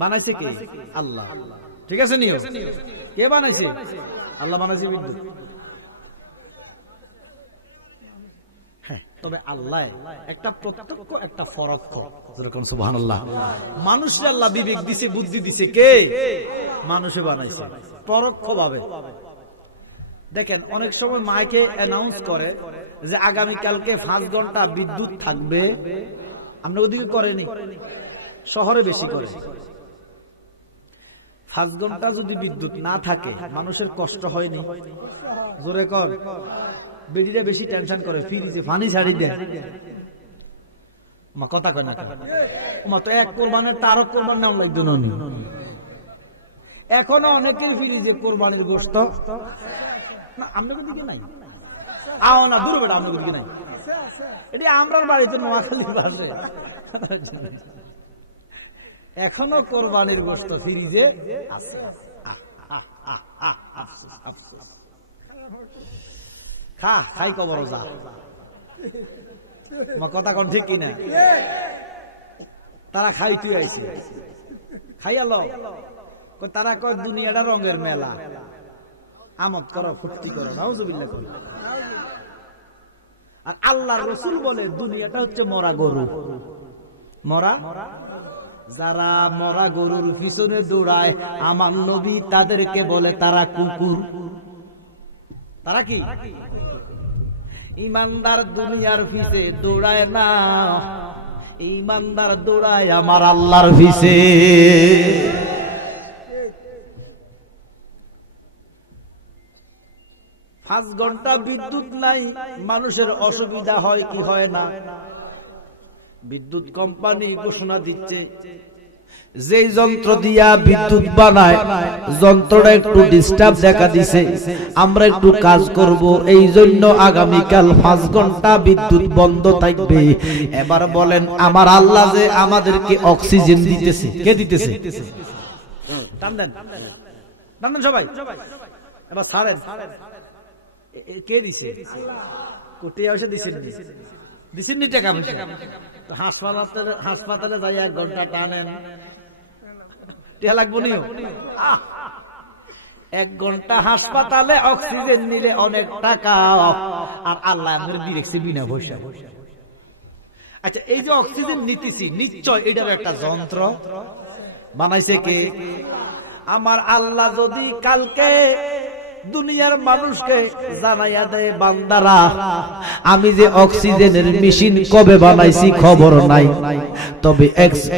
বানাইছে কে? আল্লাহ। ঠিক আছে নিও, কে বানাইছে? আল্লাহ বানাইছে বিদ্যুৎ। তবে আল্লাহ একটা প্রত্যক্ষ একটা পরোক্ষ, যেরকম সুবহানাল্লাহ। মানুষকে আল্লাহ বিবেক দিছে, বুদ্ধি দিছে, কে? মানুষে বানাইছে পরোক্ষ ভাবে। দেখেন অনেক সময় মাইকে অ্যানাউন্স করে যে আগামী কালকে 5 ঘন্টা বিদ্যুৎ থাকবে। আমরা ওদিকে করেনি, শহরে বেশি করে। 5 ঘন্টা যদি বিদ্যুৎ না থাকে মানুষের কষ্ট হয়নি? জোরে কর। বেডিরা বেশি টেনশন করে, ফ্রিজে পানি ছাড়ি দেয়। মা কথা কয় না, মা তো এক কোরবানের তারও কোরবান নাম লাগতো না। এখনো অনেকের ফ্রিজে কোরবানির গোশত না। আপনাদের দিকে নাই? আও না, দূর বেটা, আপনাদের দিকে নাই। এটি আমরার বাড়িতে নোয়াখালী আছে, এখনো কোরবানির গোশত ফ্রিজে আছে। খাই কবর যা। কথা কোন ঠিক কিনা? তারা খাই তুই আইছে, খাই আলো। তারা কয় দুনিয়াটা রঙের মেলা, আমোদ করো, ফুর্তি করো, নাউজুবিল্লাহ করো। আর আল্লাহর রাসূল বলে দুনিয়াটা হচ্ছে মরা গরু। মরা, যারা মরা গরুর পিছনে দৌড়ায় আমার নবী তাদেরকে বলে তারা কুকুর। তারা কি? ইমানদার দুনিয়ার পিছে দৌড়ায় না, ইমানদার দৌড়ায় আমার আল্লাহর পিছে। 5 ঘন্টা বিদ্যুৎ নাই, মানুষের অসুবিধা হয় কি হয় না? বিদ্যুৎ কোম্পানি ঘোষণা দিচ্ছে, যেই যন্ত্র দিয়া বিদ্যুৎ বানায় যন্ত্রটা একটু ডিস্টার্ব দেখা দিছে, আমরা একটু কাজ করব, এই জন্য আগামীকাল 5 ঘন্টা বিদ্যুৎ বন্ধ থাকবে। এবার বলেন আমার আল্লাহ যে আমাদেরকে অক্সিজেন দিতেছে, কে দিতেছে? টান দেন সবাই, এবার ছাড়েন, কে দিছে? কোটি এসে দিছেন নি টাকা? হাসপাতালে যাই 1 ঘন্টা টানেন, টিয়া লাগবো নি? 1 ঘন্টা হাসপাতালে অক্সিজেন নিলে অনেক টাকা, আর আল্লাহ আমাদের দিয়েছে বিনা পয়সা। আচ্ছা, এই যে অক্সিজেন নিতেছি, নিশ্চয় এটার একটা যন্ত্র বানাইছে কে? আমার আল্লাহ যদি কালকে দুনিয়ার মানুষকে জানাইয়া দেয়, বান্দারা আমি যে অক্সিজেনের মেশিন কবে বানাইছি খবর নাই, তবে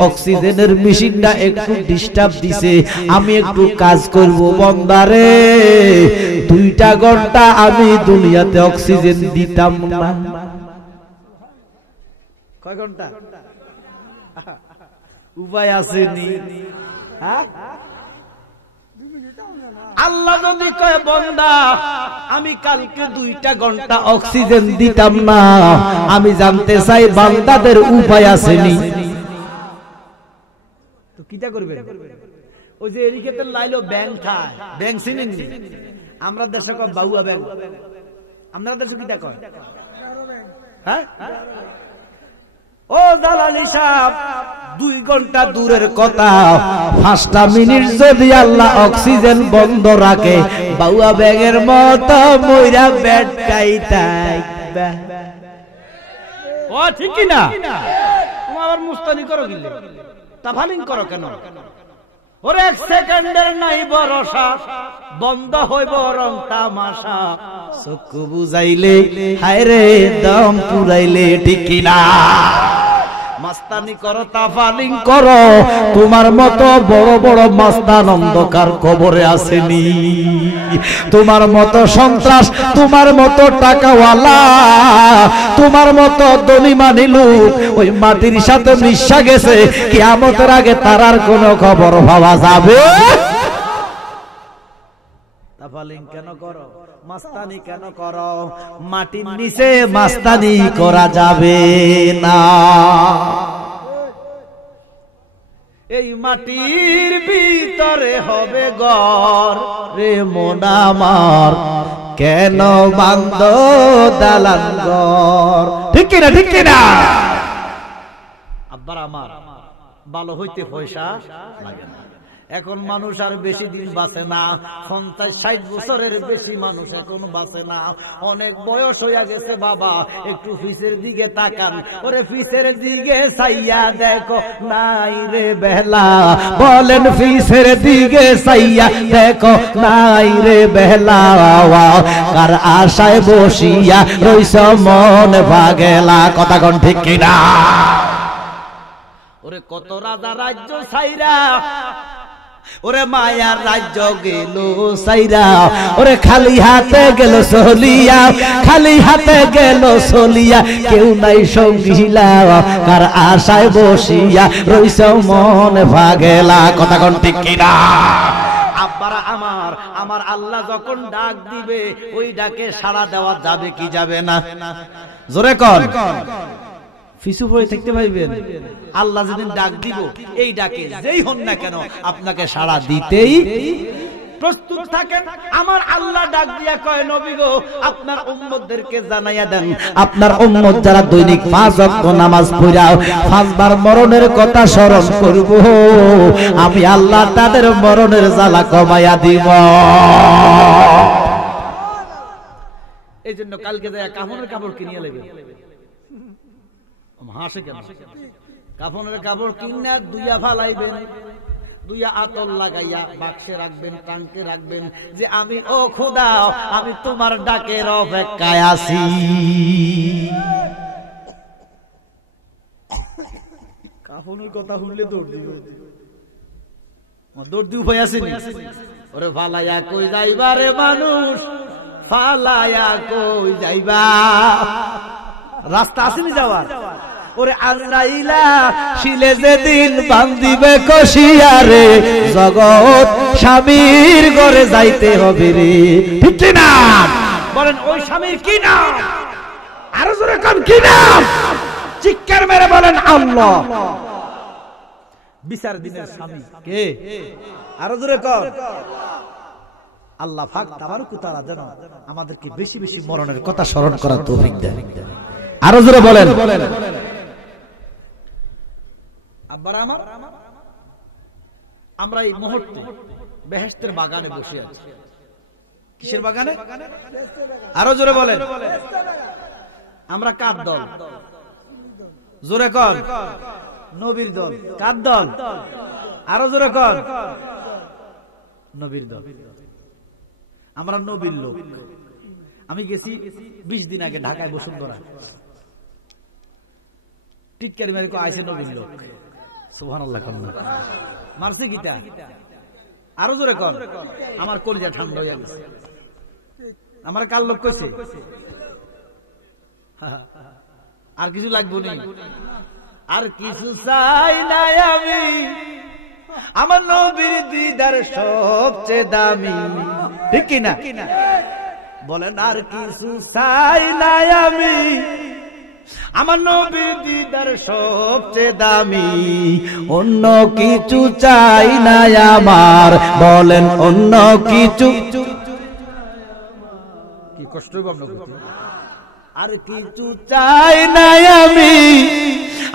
অক্সিজেনের মেশিনটা একটু ডিস্টার্ব দিছে, আমি একটু কাজ করব, বান্দারে 2টা ঘন্টা আমি দুনিয়াতে অক্সিজেন দিতাম না। কয় ঘন্টা? উপায় আসেনি? হ্যাঁ, আল্লাহ যদি কয় বান্দা আমি কালকে 2টা ঘন্টা অক্সিজেন দিতাম না, আমি জানতে চাই বান্দাদের উপায় আসেনি? তো কিটা করবে? ওই যে এরিকেতে লাইলো ব্যাংক খায়, ব্যাংক চিনেন? আমরা দেশে কয় বাউয়া ব্যাংক, আমরা দেশে কিটা কয়? হ্যাঁ, ও দালালি সাহেব, 2 ঘন্টা দূরের কথা, 5টা মিনিট যদি আল্লাহ অক্সিজেন বন্ধ রাখে, বাউয়া ব্যাগের মতো মইরা বেটকাই থাকবে। ও ঠিক কি না? তুমি আবার মুস্তানি করো কি? তাফালিং করো কেন? ওরে 1 সেকেন্ডের নাই ভরসা, বন্ধ হইব রং তামাশা, চক্ষু বুঝাইলে হায় রে দম পুরাইলে, ঠিক কি না? মাস্তানি করো, তাফালিং করো, তোমার মতো বড় বড় মাস্তান অন্ধকার কবরে আসেনি, তোমার মতো সন্ত্রাস, তোমার মতো টাকাওয়ালা, তোমার মতো ধনী মানি লোক ওই মাটির সাথে মিশা গেছে, কিয়ামতের আগে তার আর কোনো খবর পাওয়া যাবে? তাফালিং কেন করো? মাস্তানি কেন করো? মাটির নিচে মাস্তানি করা যাবে না। এই মাটির ভিতরে হবে ঘর রে মন আমার, কেন বান্ধ দালান ঘর? ঠিক কিনা? ঠিক কিনা? আব্বার আমার ভালো হইতে পয়সা লাগে না। এখন মানুষ আর বেশি দিন বাঁচে না, 50-60 বছরের বেশি মানুষ এখন বাঁচে না। অনেক বয়স হইয়া গেছে বাবা, একটু ফিসের দিকে তাকান, ওরে ফিসের দিকে চাইয়া দেখো নাই রে বেলা, বলেন ফিসের দিকে চাইয়া দেখো নাই রে বেলা, কার আশায় বসিয়া রইছ মন ভাগেলা, কথা কোন ঠিক কিনা? ওরে কত রাজা রাজ্য ছাইরা, ওরে মায়ার রাজ্য গেল সাইরা, ওরে খালি হাতে গেল চলিয়া, খালি হাতে গেল চলিয়া, কেউ নাই সঙ্গীলা, কার আশায় বসিয়া রইছ মন ভাগেলা, কথা কোন ঠিক কিনা? আব্বারা আমার, আমার আল্লাহ যখন ডাক দিবে ওই ডাকে সাড়া দেওয়া যাবে কি যাবে না? জোরে কর। পিছু পড়ে থাকতে পারবেন? আল্লাহ যেদিন ডাক দিব, এই ডাকে যেই হন না কেন আপনাকে সাড়া দিতেই প্রস্তুত থাকেন। আমার আল্লাহ ডাক দিয়া কয়, নবী গো আপনার উম্মতদেরকে জানাইয়া দেন, আপনার উম্মত যারা দৈনিক 5 ওয়াক্ত নামাজ পড়া 5 বার মরণের কথা স্মরণ করব, আমি আল্লাহ তাদের মরণের জ্বালা কমাইয়া দিব। এই জন্য কালকে যায় কাফনের কাপড় কিনিয়ে নেবে। হাসে কেন? কাফনের কাপড় কিনা দুইয়া ফালাইবেন, দুইয়া আতর লাগাইয়া বাক্সে রাখবেন, ট্রাঙ্কে রাখবেন, যে আমি ও খোদা আমি তোমার ডাকের অপেক্ষায় আছি। কাফনের কথা শুনলে দৌড় দিবে, দৌড় দিয়ে উপায় আছে। ওরে ফালাইয়া কই যাইবা রে মানুষ, ফালাইয়া কই যাইবা, রাস্তা আসেনি যাওয়ার। ওরে আজরাইলা শিলে যেদিন বান্ধিবে কষিয়া রে, জগৎ স্বামীর ঘরে যাইতে হবে রে, ঠিক কি না? বলেন ওই স্বামীর কি নাম? আরো জোরে কোন কি নাম? চিৎকার মেরে বলেন আল্লাহ। বিচার দিনের স্বামী কে? আরো জোরে কোন। আল্লাহ পাক তাবারক ওয়া তাআলা যেন আমাদেরকে বেশি বেশি মরণের কথা স্মরণ করার তৌফিক দেন। আরো জোরে বলেন। আব্বারা আমার, আমরা এই মুহূর্তে বেহেশতের বাগানে বসে আছি। কিসের বাগানে? আরো জোরে বলেন। আমরা কার দল? জোরে কর। নবীর দল। কার দল? আরো জোরে কর। নবীর দল। আমরা নবীর লোক। আমি গেছি 20 দিন আগে ঢাকায় বসুন্ধরা, টিটকারি মেরে আইসে নবীর লোক। সুবহানাল্লাহ। মারছে গীতা। আরো জোরে কর। আমার কলিজা ঠান্ডা হয়ে গেছে। আমার কার লোক কইছে? আর কিছু লাগবে না, আর কিছু চাই না আমি, আমার নবীর দিদার সবচেয়ে দামি, ঠিক কি না? বলেন আর কিছু চাই না আমি, আমার নবীর দিদার সবচেয়ে দামি, অন্য কিছু চাই না আমার। বলেন অন্য কিছু। কি কষ্ট আর কিছু চাই না আমি,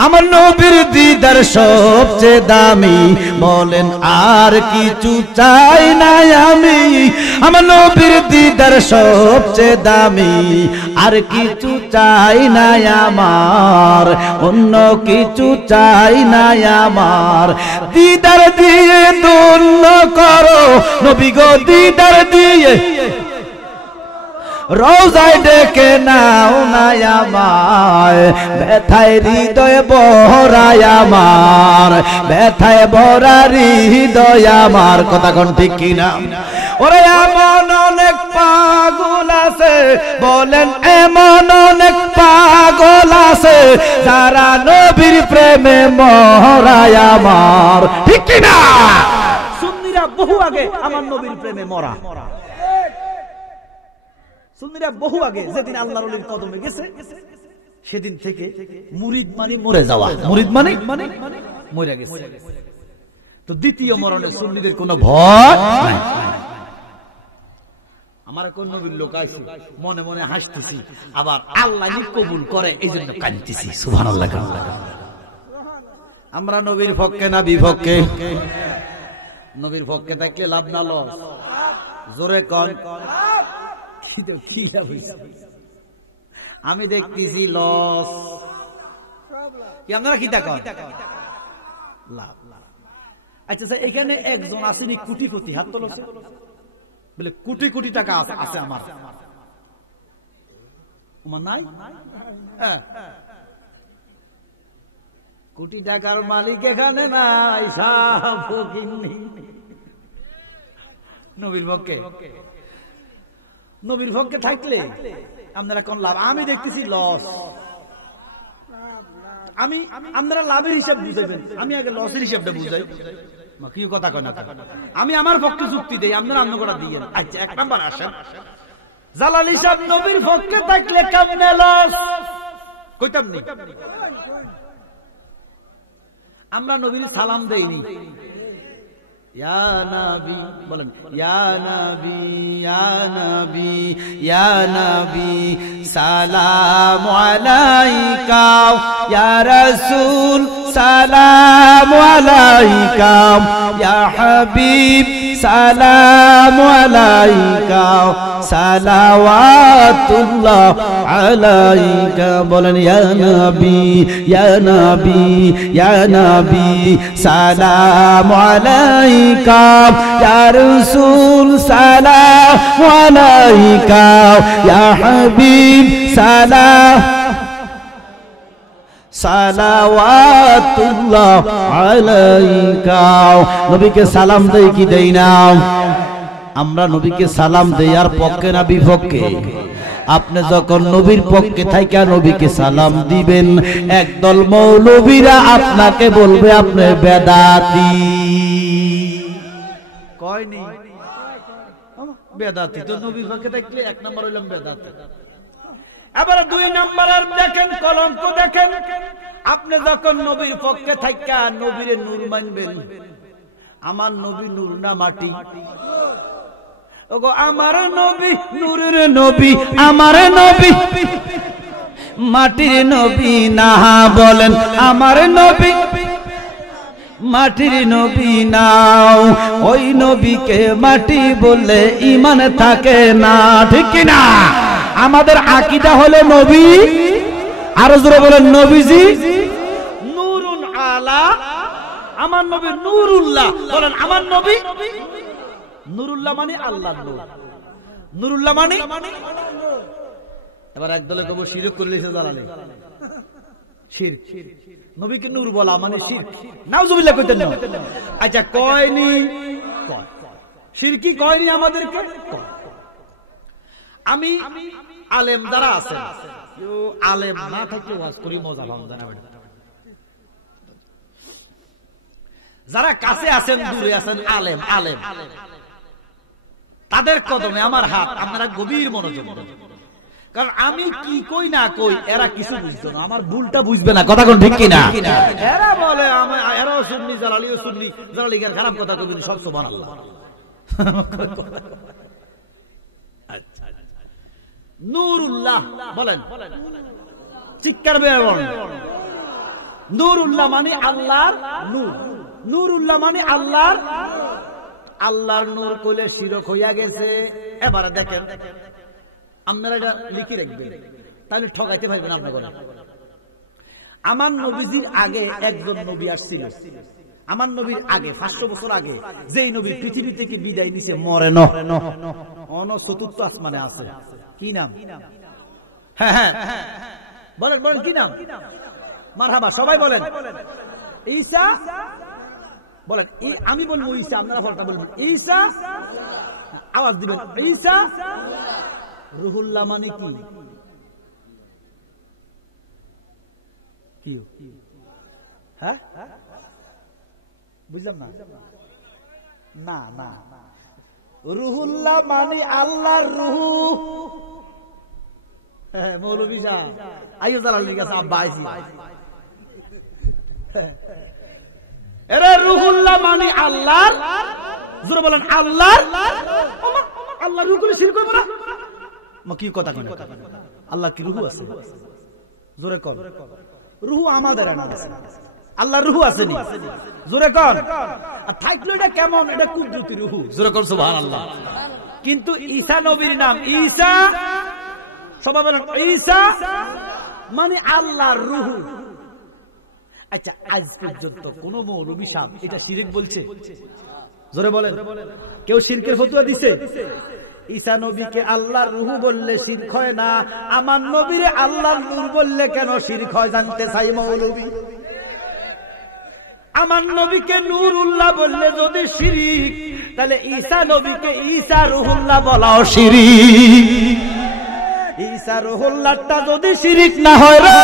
আমার নবীর দিদার সবচেয়ে দামি। বলেন আর কিছু চাই না আমি, আমার নবীর দিদার সবচেয়ে দামি। আর কিছু চাই না আমার, অন্য কিছু চাই না আমার। দিদার দিয়ে ধন্য করো নবী গো, দিদার দিয়ে রোজায় ডেকে নাও না আমায়, ব্যথায় হৃদয় ভরায় আমার, ব্যথায় ভরা হৃদয় আমার। কথা কোন ঠিক কিনা? ওরে এমন অনেক পাগল আছে, বলেন এমন অনেক পাগল আছে, যারা নবীর প্রেমে মরায় আমার, ঠিক কিনা? সুন্নিরা বহু আগে আমার নবীর প্রেমে মরা। সুন্নিরা বহু আগে যেদিন আল্লাহর ওলির কদমে গেছে, সেদিন থেকে মুরিদ মানে মরে যাওয়া, মুরিদ মানে মরে গেছে। তো দ্বিতীয় মরণে সুন্নিদের কোনো ভয় নাই। আমার কোন নবীর লোক আছে, মনে মনে হাসতেছি, আবার আল্লাহ কবুল করে এই জন্য কাঁদতেছি। সুবহানাল্লাহ। আমরা নবীর পক্ষে না বিপক্ষে? নবীর পক্ষে থাকলে লাভ না লস? জোরে কন। আমি দেখতেছি লস। আপনারা কি দেখেন? লাভ। আচ্ছা, এখানে একজন আসেনি কোটিপতি, হাত তোলছে, বলে কোটি কোটি টাকা আছে আমার। নাই? কোটি টাকার মালিক এখানে নাই, নবীর পক্ষে। নবীর পক্ষে থাকলে আপনারা কোন লাভ? আমি দেখতেছি লস। আপনারা লাভের হিসাব বুঝাবেন, আমি আগে লসের হিসাবটা বুঝাই। কি কথা কয় না? আমি আমার পক্ষে যুক্তি দেই, আপনারা অন্য কথা দিয়ে। আচ্ছা, 1 নাম্বার আসেন, জালাল হিসাব নবীর পক্ষে থাকলে কেমনে লস? কইতাম নি? আমরা নবীর সালাম দেইনি। ইয়া নবী বলেন, ইয়া নবী, ইয়া নবী, ইয়া নবী সালামু আলাইকা, ইয়া রাসূল সালামু আলাইকা, ইয়া হাবিব সালামু আলাইকা সালাওয়াতুল্লাহ আলাইকা বলেন ইয়া নবী ইয়া নবী ইয়া নবী সালামু আলাইকা ইয়া রাসূল সালামু আলাইকা ইয়া হাবিব সালাওয়াতুল্লাহ আলাইকা। নবীকে সালাম দেই কি দেই না? আমরা নবীকে সালাম দেই আর পক্ষে না বিপক্ষে? আপনি যখন নবীর পক্ষে থাইকা নবীকে সালাম দিবেন, একদল মৌলবীরা আপনাকে বলবে আপনি বেদাতি। কয়নি বেদাতি? তো নবীর পক্ষে থাকলে এক নাম্বার হইলাম বেদাতি। এবার দুই নাম্বারের দেখেন কলঙ্ক দেখেন, আপনি যখন নবীর পক্ষে থাইকা নবীরে নূর মানবেন, আমার নবী নূর না মাটি? ওগো আমার নবী নূরের নবী, আমার নবী মাটির নবী না? বলেন আমার নবী মাটির নবী নাও, ওই নবীকে মাটি বললে ঈমান থাকে না, ঠিক কি না? আমাদের আকীদা হলো নবী, আরো জোরে বলেন নবীজি নূরুন আলা, আমার নবী নূরুল্লাহ। বলেন আমার নবী নূরুল্লাহ মানে আল্লাহর নূর, নূরুল্লাহ মানে। এবার একদলে কবো শিরক করলে সে জালালে শিরক, নবীকে নূর বলা মানে শিরক। নাউজুবিল্লাহ কইতেন না? আচ্ছা কয়নি কয় শিরকি কয়নি আমাদেরকে? আমি আলেম যারা আছেন, আলেম না থাকলে ওয়াজ করি মজা পাবেন না। যারা কাছে আছেন দূরে আছেন আলেম আলেম, তাদের কদমে আমার হাত, আপনারা গভীর মনোযোগ দেন। কারণ আমি কি কই না কই এরা কিছু বুঝবে না, আমার ভুলটা বুঝবে না, কথা কোন ঠিক কিনা? এরা বলে এরাও সুন্নি, জালালিও সুন্নি, জালালিগার খারাপ কথা কবি সব সুবহানাল্লাহ। নূরুল্লাহ বলেন, চিৎকার বেরোন। নূরুল্লাহ মানে আল্লাহর নূর, নূরুল্লাহ মানে আল্লাহর, আল্লাহর নূর কইলে শিরক হইয়া গেছে। এবারে দেখেন আপনারা এটা লিখে রাখবেন, তাহলে ঠকাইতে পারবেন আপনারা। আমার নবীজির আগে একজন নবী আসছিল, আমার নবীর আগে 500 বছর আগে, যেই নবী পৃথিবী থেকে বিদায় নিছে মরে না, চতুর্থ আসমানে আছে। কি নাম? হ্যাঁ হ্যাঁ বলেন বলেন কি নাম? মারহাবা, সবাই বলেন। ঈসা বলেন। আমি বলবো ঈসা, আপনারা ফলটা বলবেন ঈসা, আওয়াজ দিবেন ঈসা। রুহুল্লাহ মানে কি? হ্যাঁ বুঝলাম না। না না, রুহুল্লাহ মানে আল্লাহর রুহু। হ্যাঁ মৌলভী সাহেব আইয়ো জালাল লিখা আছে আব্বা আইছি। এরে রুহুল্লাহ মানে আল্লাহর, জোরে বলেন আল্লাহর। আল্লাহর রুহ কইলে শিরক হবে না? কি কথা কেন? আল্লাহ কি রুহু আছে? জোরে কর। রুহু আমাদের আছে, আল্লাহর রুহু আছে নি? জোরে কর। আর থাকলো এটা কেমন? এটা কুদরতি রুহু। জোরে কর সুবহানাল্লাহ। কিন্তু ঈসা নবীর নাম ঈসা, সবাই বলেন ঈসা মানে আল্লাহর রুহু। আচ্ছা আজ পর্যন্ত কোন মৌলবী সাহেব এটা শিরক বলছে? জোরে বলেন। কেউ শিরকের ফতোয়া দিছে? ঈসা নবীকে আল্লাহর রুহু বললে শিরক হয় না, আমার নবীরে আল্লাহর নূর বললে কেন শিরক হয় জানতে চাই মৌলবী। আমার নবীকে নূরুল্লাহ বললে যদি শিরক, তাহলে ঈসা নবীকে ঈসা রুহুল্লাহ বলাও শিরক। ঈসা রুহুল্লাহটা যদি শিরক না হয় রে,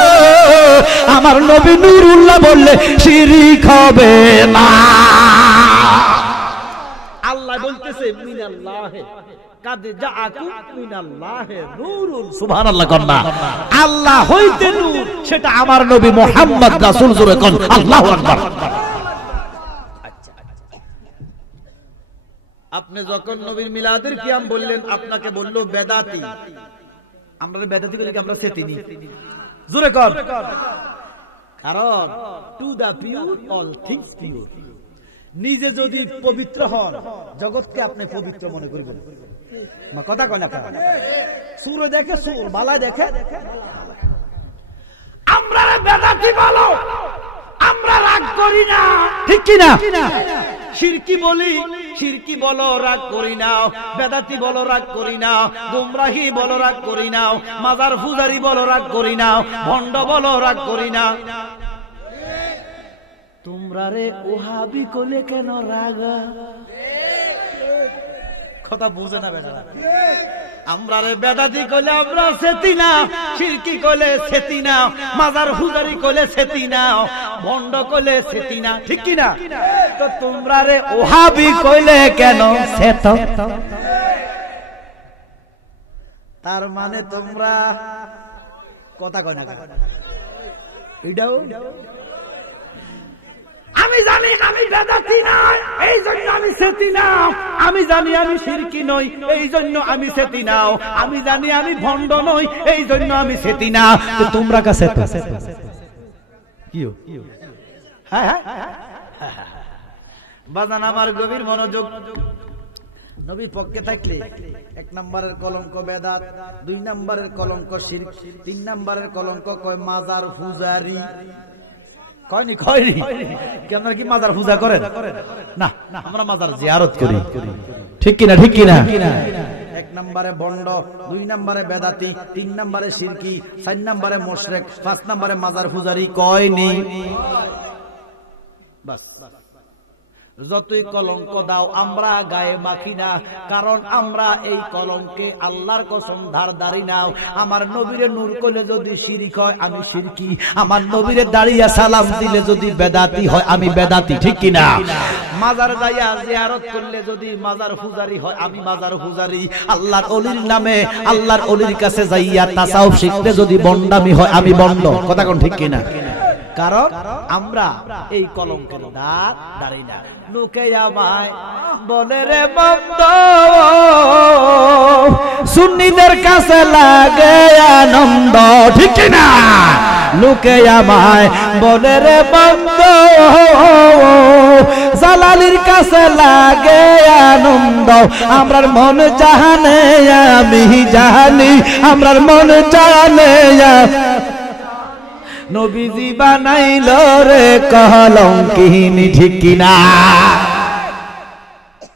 আমার নবী নূরুল্লাহ বললে শিরক হবে না। আল্লাহ বলতেছে মিনাল্লাহে কাদ জাআকুম মিনাল্লাহি নূরুন, সুবহানাল্লাহ কন্না। আল্লাহ হইতে নূর, সেটা আমার নবী মুহাম্মদ রাসূল। জোরে কোন আল্লাহু আকবার। আপনি যখন নবীর মিলাদের কিয়াম বললেন, আপনাকে বলল বেদাতি। আমরা বেদাতি বলি কি? আমরা সেতিনি। জোরে কর। কারণ to the pure all things pure, নিজে যদি পবিত্র হন জগৎকে আপনি পবিত্র মনে করবেন। কথা কয় না? সুর দেখে সুর, বালা দেখে। আমরা বেদাতি বলো, আমরা রাগ করি না, ঠিক কি না? শিরকি বলি, শিরকি বলো রাগ করি না, বেদাতি বলো রাগ করি না, গুমরাহি বলো রাগ করি না, মাজার পূজারি বলো রাগ করি না, ভণ্ড বলো রাগ করি না। তোমরা রে ওহাবি কইলে কেন রাগ? কথা বুঝে না বেটা। আমরা রে বেদাতি কইলে আমরা সেতি না, শিরকি কইলে সেতি না, মাজার পূজারি কইলে সেতি না, ভণ্ড কইলে সেতি না, ঠিক কি না? তো তোমরা রে ওহাবি কইলে কেন সেত? তার মানে তোমরা কথা কয় না। এটাও আমি জানি আমি বেদাতি না, এই জন্য আমি সেতি না। আমি জানি আমি শিরকি নই, এই জন্য আমি সেতি না। আমি জানি আমি ভণ্ড নই, এই জন্য আমি সেতি না। তো তোমরা কাছে কিও? হ্যাঁ হ্যাঁ বাজান আমার গভীর মনোযোগ। নবীর পক্ষে থাকলে 1 নম্বরের কলঙ্ক বেদাত, 2 নম্বরের কলঙ্ক শিরক, 3 নম্বরের কলঙ্ক কয় মাজার পূজারি। কয়নি কয়নি? আপনারা কি মাজার পূজা করেন? না, আমরা মাজার জিয়ারত করি, ঠিক কিনা? ঠিক কিনা? 1 নম্বরে ভণ্ড, 2 নম্বরে বেদাতি, 3 নম্বরে শিরকি, 4 নম্বরে মুশরিক, 5 নম্বরে মাজার পূজারি। কয়নি? বাস। যতই কলঙ্ক দাও আমরা গায়ে মাখি না, কারণ আমরা এই কলঙ্কে আল্লাহর কসম ধারদারি নাও। আমার নবীরে নূর করলে যদি শিরক হয় আমি শিরকি, আমার নবীরে দাঁড়িয়ে সালাম দিলে যদি বেদাতি হয় আমি বেদাতি, ঠিক কিনা? মাজার যাইয়া জিয়ারত করলে যদি মাজার পূজারি হয় আমি মাজার পূজারি। আল্লাহর ওলির নামে আল্লাহর ওলির কাছে যাইয়া তাসাউফ শিখতে যদি বন্ডামি হয় আমি বন্ড। কথা কোন ঠিক কিনা? কারণ আমরা এই কলঙ্কের দাগ দাঁড়াই না। লোকে আমায় বলে রে বন্ধ, সুন্নিদের কাছে লাগে আনন্দ, ঠিক না? লোকে আমায় বলে রে বন্ধ, জালালির কাছে লাগে আনন্দ। আমরার মন জানে আমি জানি, আমরার মন জানে নবীজি বানাইল রে কলঙ্কিনী, ঠিক কিনা?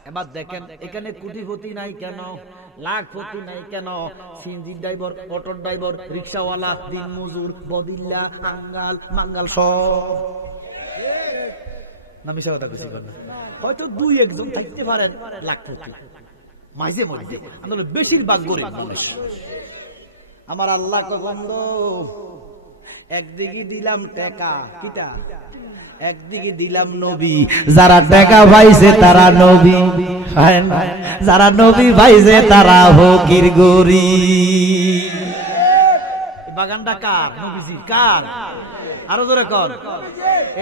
এবার দেখেন এখানে কোটিপতি নাই কেন, লাখপতি নাই কেন? সিএনজি ড্রাইভার, অটো ড্রাইভার, রিক্সাওয়ালা, দিন মজুর, বদিল্লা, আঙ্গাল মাঙ্গাল সব না। মিশা কথা কিছু না, হয়তো 2-1 জন থাকতে পারেন লাখপতি, মাঝে মধ্যে আমরা বেশিরভাগ গরিব মানুষ। আমার আল্লাহ বন্ধ, একদিকে দিলাম টাকা, কিটা? একদিকে দিলাম নবী। যারা টাকা পাইছে তারা নবী, যারা নবী পাইছে তারা ফকির গরিব। বাগানটা কার? নবীজির। কার? আরো জোরে কর।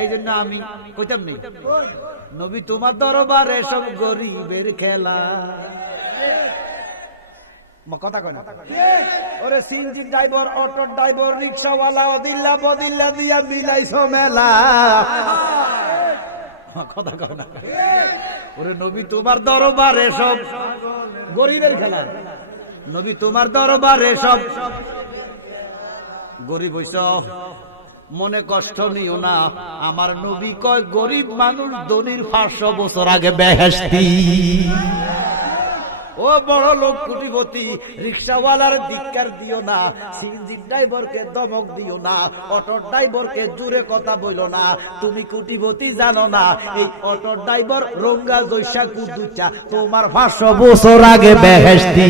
এই জন্য আমি কইতাম নেই, নবী তোমার দরবারে সব গরিবের খেলা। কথা কয় না? ওরে সিএনজি ড্রাইভার, অটো ড্রাইভার, রিক্সাওয়ালা, দিল্লা বদিল্লা দিয়া বিলাইছো মেলা। কথা কয় না? ওরে নবী তোমার দরবারে সব গরিবের খেলা। নবী তোমার দরবারে সব গরিব হইছ, মনে কষ্ট নিও না। আমার নবী কয় গরিব মানুষ ধনীর 500 বছর আগে বেহেশতি। ও বড় লোক কোটিপতি, রিক্সাওয়ালার ধিক্কার দিও না, সিএনজি ড্রাইভারকে ধমক দিও না, অটো ড্রাইভারকে জোরে কথা বইলো না। তুমি কোটিপতি জানো না, এই অটো ড্রাইভার রঙ্গা জৈসা কুদুচা তোমার 500 বছর আগে বেহেশতি।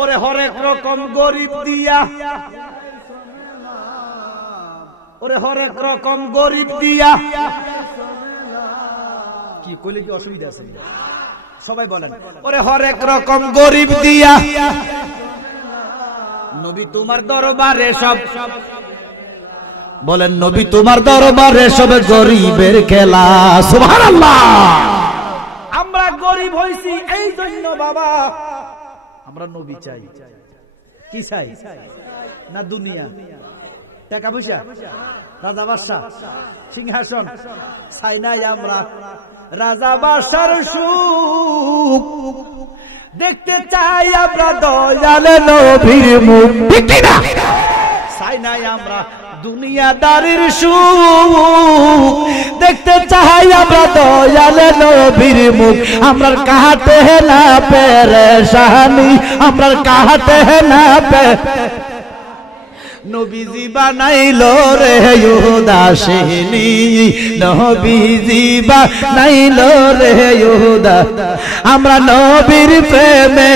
ওরে হরেক রকম গরিব দিয়া, ওরে হরেক রকম গরিব দিয়া। কি কইলে কি অসুবিধা আছে? সবাই বলেন, ওরে হরেক রকম গরিব দিয়া নবী তোমার দরবারে সব। বলেন নবী তোমার দরবারে সব গরিবের খেলা। সুবহানাল্লাহ। আমরা গরিব হইছি এই জন্য বাবা আমরা নবী চাই। কি চাই? না দুনিয়া? টাকা পয়সা, রাজা বাদশাহ, সিংহাসন চাই নাই আমরা। রাজা বাদশার সুখ দেখতে চাই আমরা, দয়াল নবীর মুখ ঠিক না চাই নাই আমরা। দুনিয়াদারির সুখ দেখতে চাই আমরা, দয়াল নবীর মুখ। আমরার কাহাতে না পেরেশানি, আমরার কাহাতে না নবীজি বানাইলো রে উদাসিনী, নবীজি বানাইলো রে উদা। আমরা নবীর প্রেমে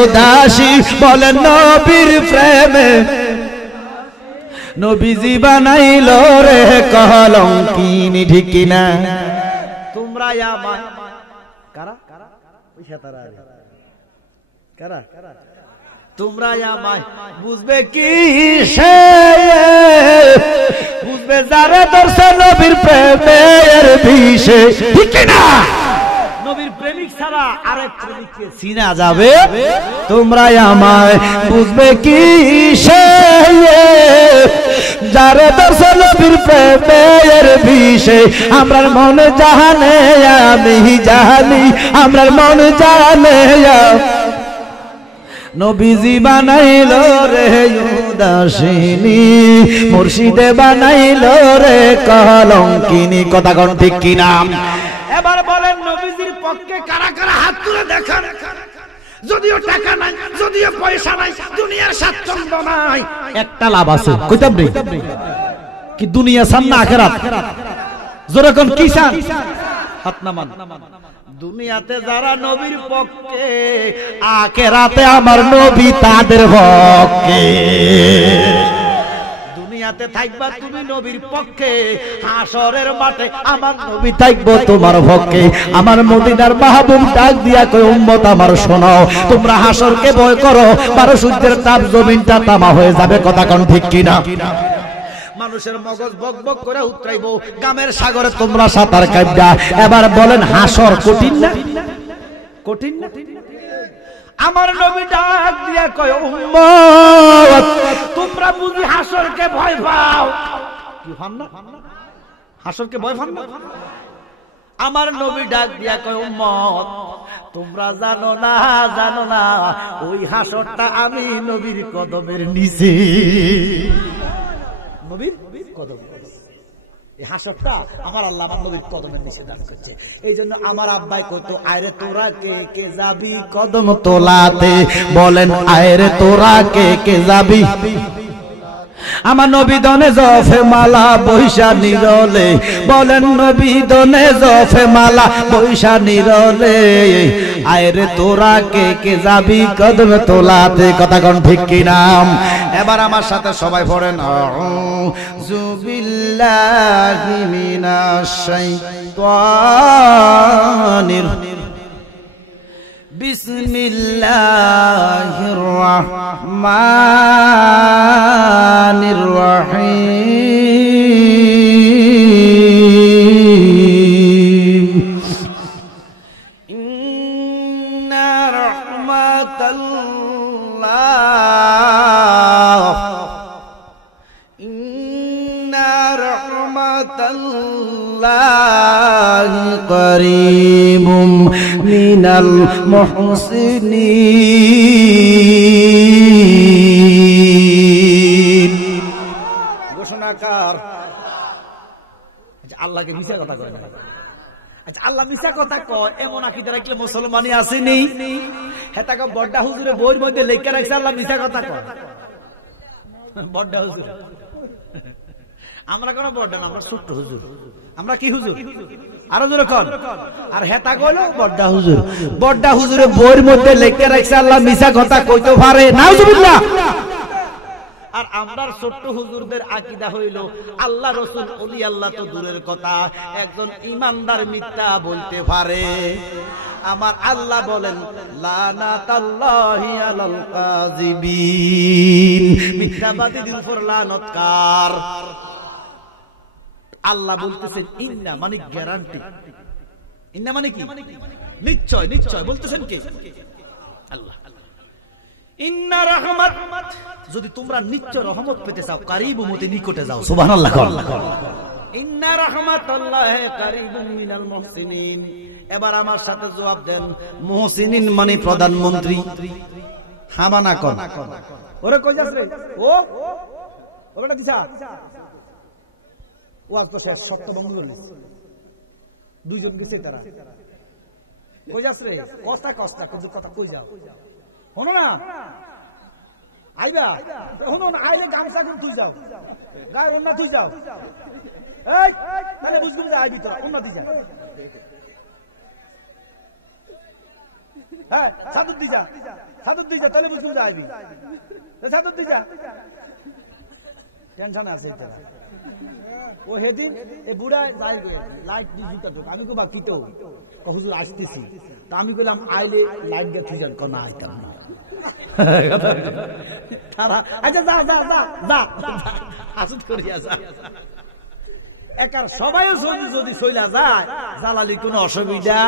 উদাসী, বলেন নবীর প্রেমে। নবীজি বানাইলো রে কলঙ্কিনী, ঠিক কিনা? তোমরা আমায় কারা কারা কারা তোমরা আমায় বুঝবে কি সে, বুঝবে যারা দর্শন নবীর প্রেমের বিষে, ঠিক কিনা? নবীর প্রেমিক ছাড়া আরেক প্রেমিককে চিনা যাবে? তোমরা আমায় বুঝবে কি সে, যারা দর্শন নবীর প্রেমের বিষে। আমরার মন জানে আমি জানি, আমরার মন জানে। নবীজি বানাইলো রে উদাসিনী, মুর্শিদে বানাইলো রে কলঙ্কিনী, কথা কোন ঠিক কিনা? এবার বলেন নবীজির পক্ষে কারা কারা হাত তুলে দেখান। যদিও টাকা নাই, যদিও পয়সা নাই, দুনিয়ার স্বাচ্ছন্দ্য নাই, একটা লাভ আছে, কইতাম রে কি দুনিয়া চান না আখিরাত? জোরে কোন কি চান? হাত নামান। দুনিয়াতে যারা নবীর পক্ষে, আখিরাতে আমার নবী তাদের পক্ষে। দুনিয়াতে থাকবা তুমি নবীর পক্ষে, হাসরের মাঠে আমার নবী থাকবো তোমার পক্ষে। আমার মদিনার মাহবুব ডাক দিয়া কই, উম্মত আমার শোনো, তোমরা হাসরকে ভয় করো, 12 সূর্যের তাপ জমিনটা তামা হয়ে যাবে, কথা কোন ঠিক কিনা? মানুষের মগজ বক বক করে উতরাইবো, গামের সাগরে তোমরা সাঁতার কাটবা। এবার বলেন হাসর কঠিন না? কঠিন না? আমার নবী ডাক দিয়া কয়, উম্মত তোমরা বুঝি হাসরকে ভয় পাও? কি পান না? হাসরকে ভয় পান না? আমার নবী ডাক দিয়া কয়, উম্মত তোমরা জানো না, জানো না ওই হাসরটা আমি নবীর কদমের নিচে। নবীর কদম, এই হাসরটা আমার আল্লাহ আমার নবীর কদমের নিচে দান করছে। এই জন্য আমার আব্বাই কইতো, আয়রে তোরা কে কে যাবি কদম তোলাতে, বলেন আয়রে তোরা কে কে যাবি। আমার নবী দনে জফে মালা বৈশা নিরলে, বলেন নবী দনে জফে মালা বৈশা নিরলে। আয়রে তোরা কে কে যাবি কদম তোলাতে, কথা কোন ঠিক কিনা? এবার আমার সাথে সবাই পড়েন, আউযু বিল্লাহি মিনাশ শাইতানির বিসমিল্লাহির রাহমানির রহিম। ইন্না রাহমাতাল্লাহি করিবুম মিনাল মুহসিনিন। ঘোষণাকার আল্লাহকে মিছা কথা কয় না। আচ্ছা আল্লাহ মিছা কথা কয় এমন আকীদা রাখলে মুসলমানই আসেনি? হেতাকে বড়ডা হুজুরে বইয়ের মধ্যে লেখা রাখছে আল্লাহ মিছা কথা কয়। বড়ডা হুজুর, আমরা কোন বড়ডা না, আমরা ছোট্ট হুজুর। আমরা কি হুজুর? আরো জোরে কোন। আর হেতা কইলো বড়ডা হুজুর। বড়ডা হুজুরে বইয়ের মধ্যে লেখা রাখছে আল্লাহ মিছা কথা কইতে পারে, নাউজুবিল্লাহ। আর আমরার ছোট্ট হুজুরদের আকীদা হইল আল্লাহ রাসূল ওলি আল্লাহ তো দূরের কথা, একজন ইমানদার মিথ্যা বলতে পারে। আমার আল্লাহ বলেন লানাতাল্লাহি আলাল কাযিবিন, মিথ্যাবাদীদের উপর লানত কার? আল্লাহ বলতেছেন ইন্না মানে গ্যারান্টি। ইন্না মানে কি? নিশ্চয়, নিশ্চয় বলতেছেন কে? আল্লাহ। ইন্না রাহমাত, যদি তোমরা নিত্য রহমত পেতে চাও, কারীব উম্মতি নিকটে যাও। সুবহানাল্লাহ। ইন্না রাহমাতাল্লাহি কারীবুম মিনাল মুহসিনিন। এবার আমার সাথে জবাব দেন, মুহসিনিন মানে প্রধানমন্ত্রী। হাবানা কোন ওরে কই যাস রে? ও ওটা দিছা ওয়াজ তো শেষ, সত্য বঙ্গ দুইজন গেছে তারা। কই যাস রে? কষ্টা কষ্টা কথা কই যাও? শোনো না, আইবা শোনো না, আইলে গামছা গুলো তুই যাও, গায়ের অন্য তুই যাও, এই তাহলে বুঝবেন যে আইবি তোরা অন্য দিয়ে যা। হ্যাঁ সাদুর দিয়ে যা, সাদুর দিয়ে যা, তাহলে বুঝবেন যে আইবি, সাদুর দিয়ে যা। টেনশন আছে ও হেদিন এ বুড়া যাই লাইট দিয়ে জুতা ঢোক, আমি কবা কি তো হুজুর আসতেছি, তা আমি বললাম আইলে লাইট গে তুই যান, না আইতাম না। তারা আচ্ছা যা যা যা যা আসুদ করিয়া যা, একার সবাই যদি চইলা যায় জালালি কোনো অসুবিধা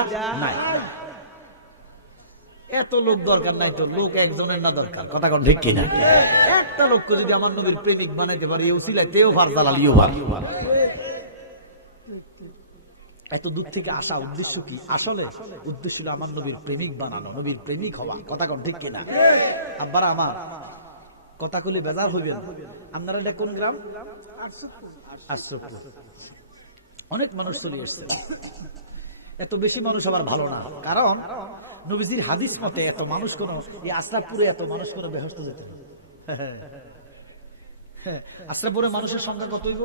নাই। এত লোক দরকার নাই, তো লোক একজনের না দরকার, কথা কোন ঠিক কিনা? একটা লোককে যদি আমার নবীর প্রেমিক বানাইতে পারি, তেও ভার, জালালিও ভার। এত দূর থেকে আসা উদ্দেশ্য কি? আসলে উদ্দেশ্য ছিল আমার নবীর প্রেমিক বানানো, নবীর প্রেমিক হওয়া, কথা কোন ঠিক কিনা? আব্বারা আমার কথা কইলে বেজার হইবেন। আপনারা এটা কোন গ্রাম? আশরাফপুর। অনেক মানুষ চলে এসছে, এত বেশি মানুষ আবার ভালো না, কারণ নবীজির হাদিস মতে এত মানুষ কোন এই আশরাফপুরে এত মানুষ কোন বেহস্ত যেত না। আশরাফপুরে মানুষের সংখ্যা কত হইব?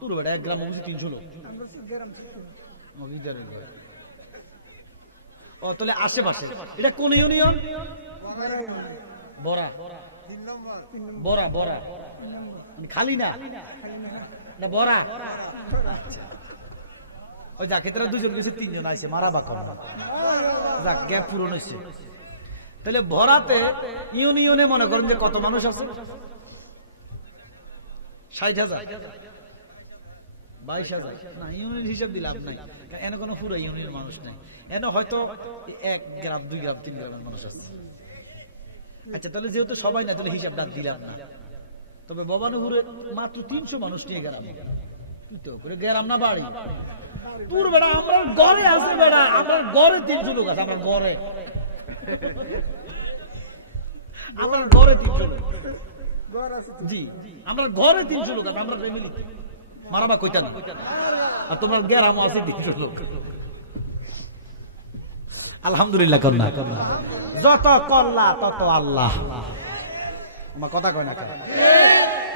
তোর বেটা এক গ্রাম 300 লোক। ও তাহলে আশেপাশে এটা কোন ইউনিয়ন? বড়া বড়া বড়া খালি না না বড়া। ওই যাকে তারা দুজন গেছে, 3 জন আইছে, মারা বাক যাক গ্যাপ পূরণ হয়েছে। তাহলে ভরাতে ইউনিয়নে মনে করেন যে কত মানুষ আছে? 60,000 22,000 না, ইউনিয়ন হিসাব দিলে লাভ নাই, এনে কোনো পুরো ইউনিয়ন মানুষ নাই, এনে হয়তো 1 গ্রাম 2 গ্রাম 3 গ্রামের মানুষ আছে। আচ্ছা তাহলে যেহেতু সবাই না, তাহলে হিসাবটা দিলাম না। তবে ভবানীপুরে মাত্র 300 মানুষ নিয়ে গেলাম, গেলাম না বাড়ি তোর বেড়া, আমরা গড়ে আছে বেড়া, আমরা গড়ে 300 লোক আছে, আমরা গড়ে, আমরা গড়ে 300 লোক, জি আমরা গড়ে 300 লোক আছে, আমরা ফ্যামিলি মারাবা কইতা না, আর তোমার গেরামও আছে 300 লোক। আলহামদুলিল্লাহ কন্যা, যত করলা তত আল্লাহ। আমার কথা কয় না,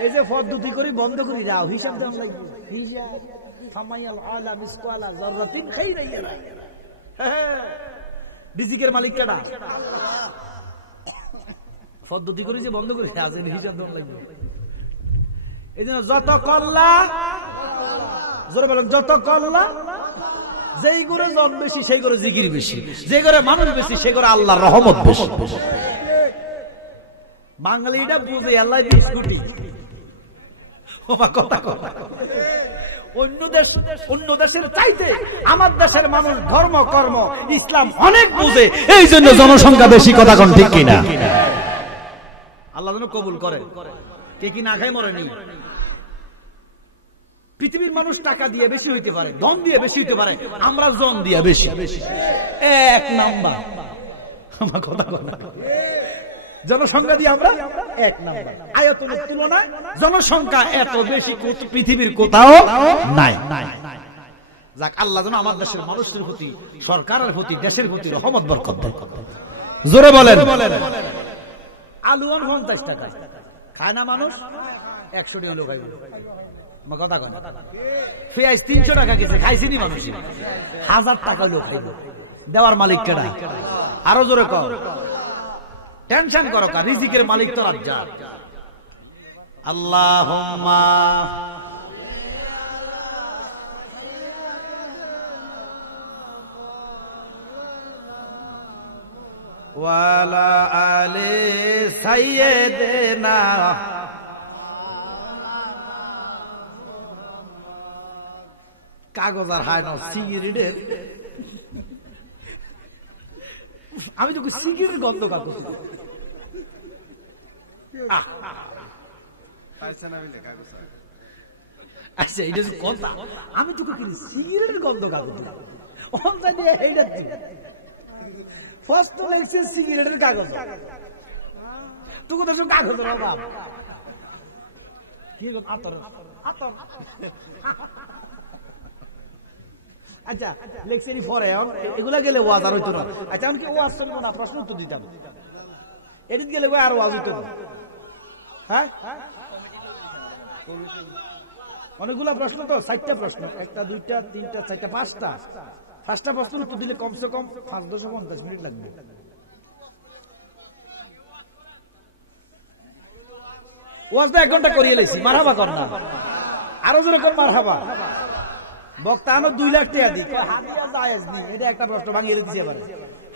এই যে পদ্ধতি করি বন্ধ করি যাও, হিসাব দেওয়া লাগবে, হিসাব সামাইয়াল আলা মিসকালা যাররাতিন খাইরান ইয়ারা। রিজিকের মালিক কেডা? পদ্ধতি করি যে বন্ধ করি, আজ হিসাব দেওয়া লাগবে। এইজন্য যত করলা, জোরে বলেন যত করলা, যেই করে জন বেশি সেই করে জিকির বেশি, যে করে মানুষ বেশি সেই করে আল্লাহর রহমত বেশি। বাঙালিটা বুঝে আল্লাহ বিস্কুটি, কথা কথা অন্য দেশের চাইতে আমার দেশের মানুষ ধর্ম কর্ম ইসলাম অনেক বুঝে, এই জন্য জনসংখ্যা বেশি, কথা কোন ঠিক কিনা? আল্লাহ যেন কবুল করে। কে কি না খায় মরেনি? পৃথিবীর মানুষ টাকা দিয়ে বেশি হইতে পারে, ধন দিয়ে বেশি হইতে পারে, আমরা জন দিয়ে বেশি, এক নাম্বার। আমার কথা কথা জনসংখ্যা দিয়ে আমরা এক নাম্বার, আয়তনের তুলনায় জনসংখ্যা এত বেশি পৃথিবীর কোথাও নাই। যাক, আল্লাহ যেন আমার দেশের মানুষের প্রতি, সরকারের প্রতি, দেশের প্রতি রহমত বরকত দেয়। জোরে বলেন। আলু 50 টাকা খায় না মানুষ, 100 টাকা লোক খাইবে। আমার কথা কয় না। পেঁয়াজ 300 টাকা গেছে, খাইছে নি মানুষ? 1000 টাকা লোক খাইব। দেওয়ার মালিক কেডা? আরো জোরে কও। টেনশন করো কা, রিজিকের মালিক তো রাজ্জাক। আল্লাহুম্মা ওয়ালা আলি সাইয়্যিদিনা। কাগজ আর হায় না, সিগারেটের আমি তো সিগারেটের গন্ধ কাগজ। আচ্ছা এটা কথা, আমি তো সিগারেটের গন্ধ কাগজ ফার্স্ট লাগছে সিগারেটের কাগজ, তোকে তো কাগজের অভাব। আচ্ছা লেকচার পরে এগুলা গেলে ওয়াজ আর হইতো না। আচ্ছা আমি কি ওয়াজ শুনবো না, প্রশ্ন উত্তর দিতাম। এদিক গেলে আর ওয়াজ হইতো না। হ্যাঁ অনেকগুলা প্রশ্ন তো, 4টা প্রশ্ন, 1 2 3 4 5টা। 5টা প্রশ্ন উত্তর দিলে কমসে কম 5-10-50 মিনিট লাগবে। ওয়াজটা 1 ঘন্টা করিয়ে লেছি। মারহাবা কর না, আরো যেরকম মারহাবা। বক্তা আনো 2 লাখ টাকা দিই, হাদিয়া জায়েজ নেই, এটা একটা প্রশ্ন ভাঙিয়ে দিতে পারে।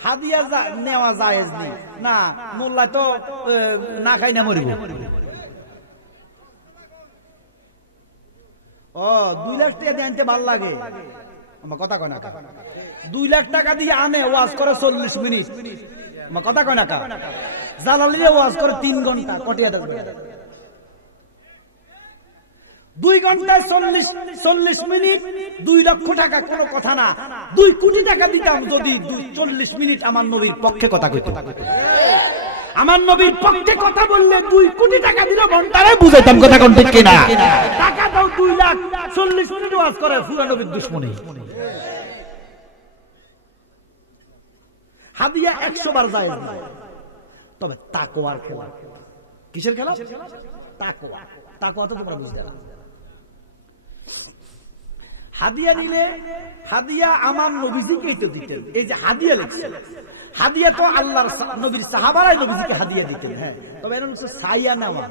হাদিয়া নেওয়া জায়েজ নেই না, মোল্লা তো না খাই না মরিব। ও 2 লাখ টাকা দিয়ে আনতে ভাল লাগে, আমার কথা কয় না। 2 লাখ টাকা দিয়ে আনে, ওয়াজ করে 40 মিনিট, আমার কথা কয় না। জালালিয়া ওয়াজ করে 3 ঘন্টা, কটিয়া দেবে 2 ঘন্টায় 40 মিনিট, 2 লক্ষ টাকা কোনো কথা না। 2 কোটি টাকা দিতাম যদি 40 মিনিট আমার নবীর পক্ষে কথা কইতো। আমার নবীর পক্ষে কথা বললে 2 কোটি টাকা দিল, ঘন্টারে বুঝাইতাম কথা কোন ঠিক কিনা। টাকা দাও 2 লাখ, 40 মিনিট ওয়াজ করে পুরা নবীর দুশমনী। হাদিয়া 100 বার যায়, তবে তাকওয়ার খেলা। কিসের খেলা? তাকওয়া। তাকওয়া তো তোমরা বুঝতে না। হাদিয়া নিলে, হাদিয়া আমার নবীজিকেই তো দিতেন। এই যে হাদিয়া লিখছে, হাদিয়া তো আল্লাহর নবীর সাহাবারাই নবীজিকে হাদিয়া দিতেন। হ্যাঁ, তবে এটা হচ্ছে সাইয়া নেওয়া।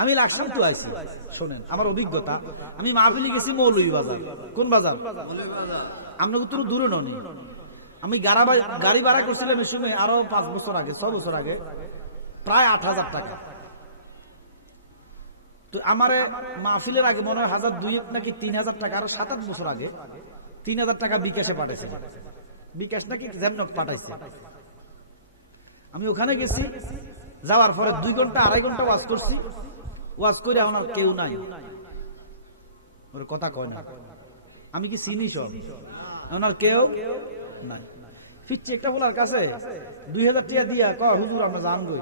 আমি লাকসাম তো আইছি, শোনেন আমার অভিজ্ঞতা। আমি মাহফিলে গেছি মৌলভী বাজার। কোন বাজার? আপনাকে তো দূরে ননি। আমি গাড়ি ভাড়া করছিলাম এই সময় আরো 5 বছর আগে, 6 বছর আগে, প্রায় 8,000 টাকা। তো আমার মাহফিলের আগে মনে হয় 1,200 নাকি 3,000 টাকা, আরো 7-8 বছর আগে 3,000 টাকা বিকাশে পাঠাইছে। বিকাশ নাকি যেমন পাঠাইছে। আমি ওখানে গেছি, যাওয়ার পরে 2 ঘন্টা 2.5 ঘন্টা ওয়াজ করছি। ওয়াজ করে আমার কেউ নাই, ওর কথা কয় না। আমি কি চিনি সব, ওনার কেউ নাই। ফিরছি একটা বলার কাছে 2,000 টাকা দিয়া কয় হুজুর আমরা জান গই,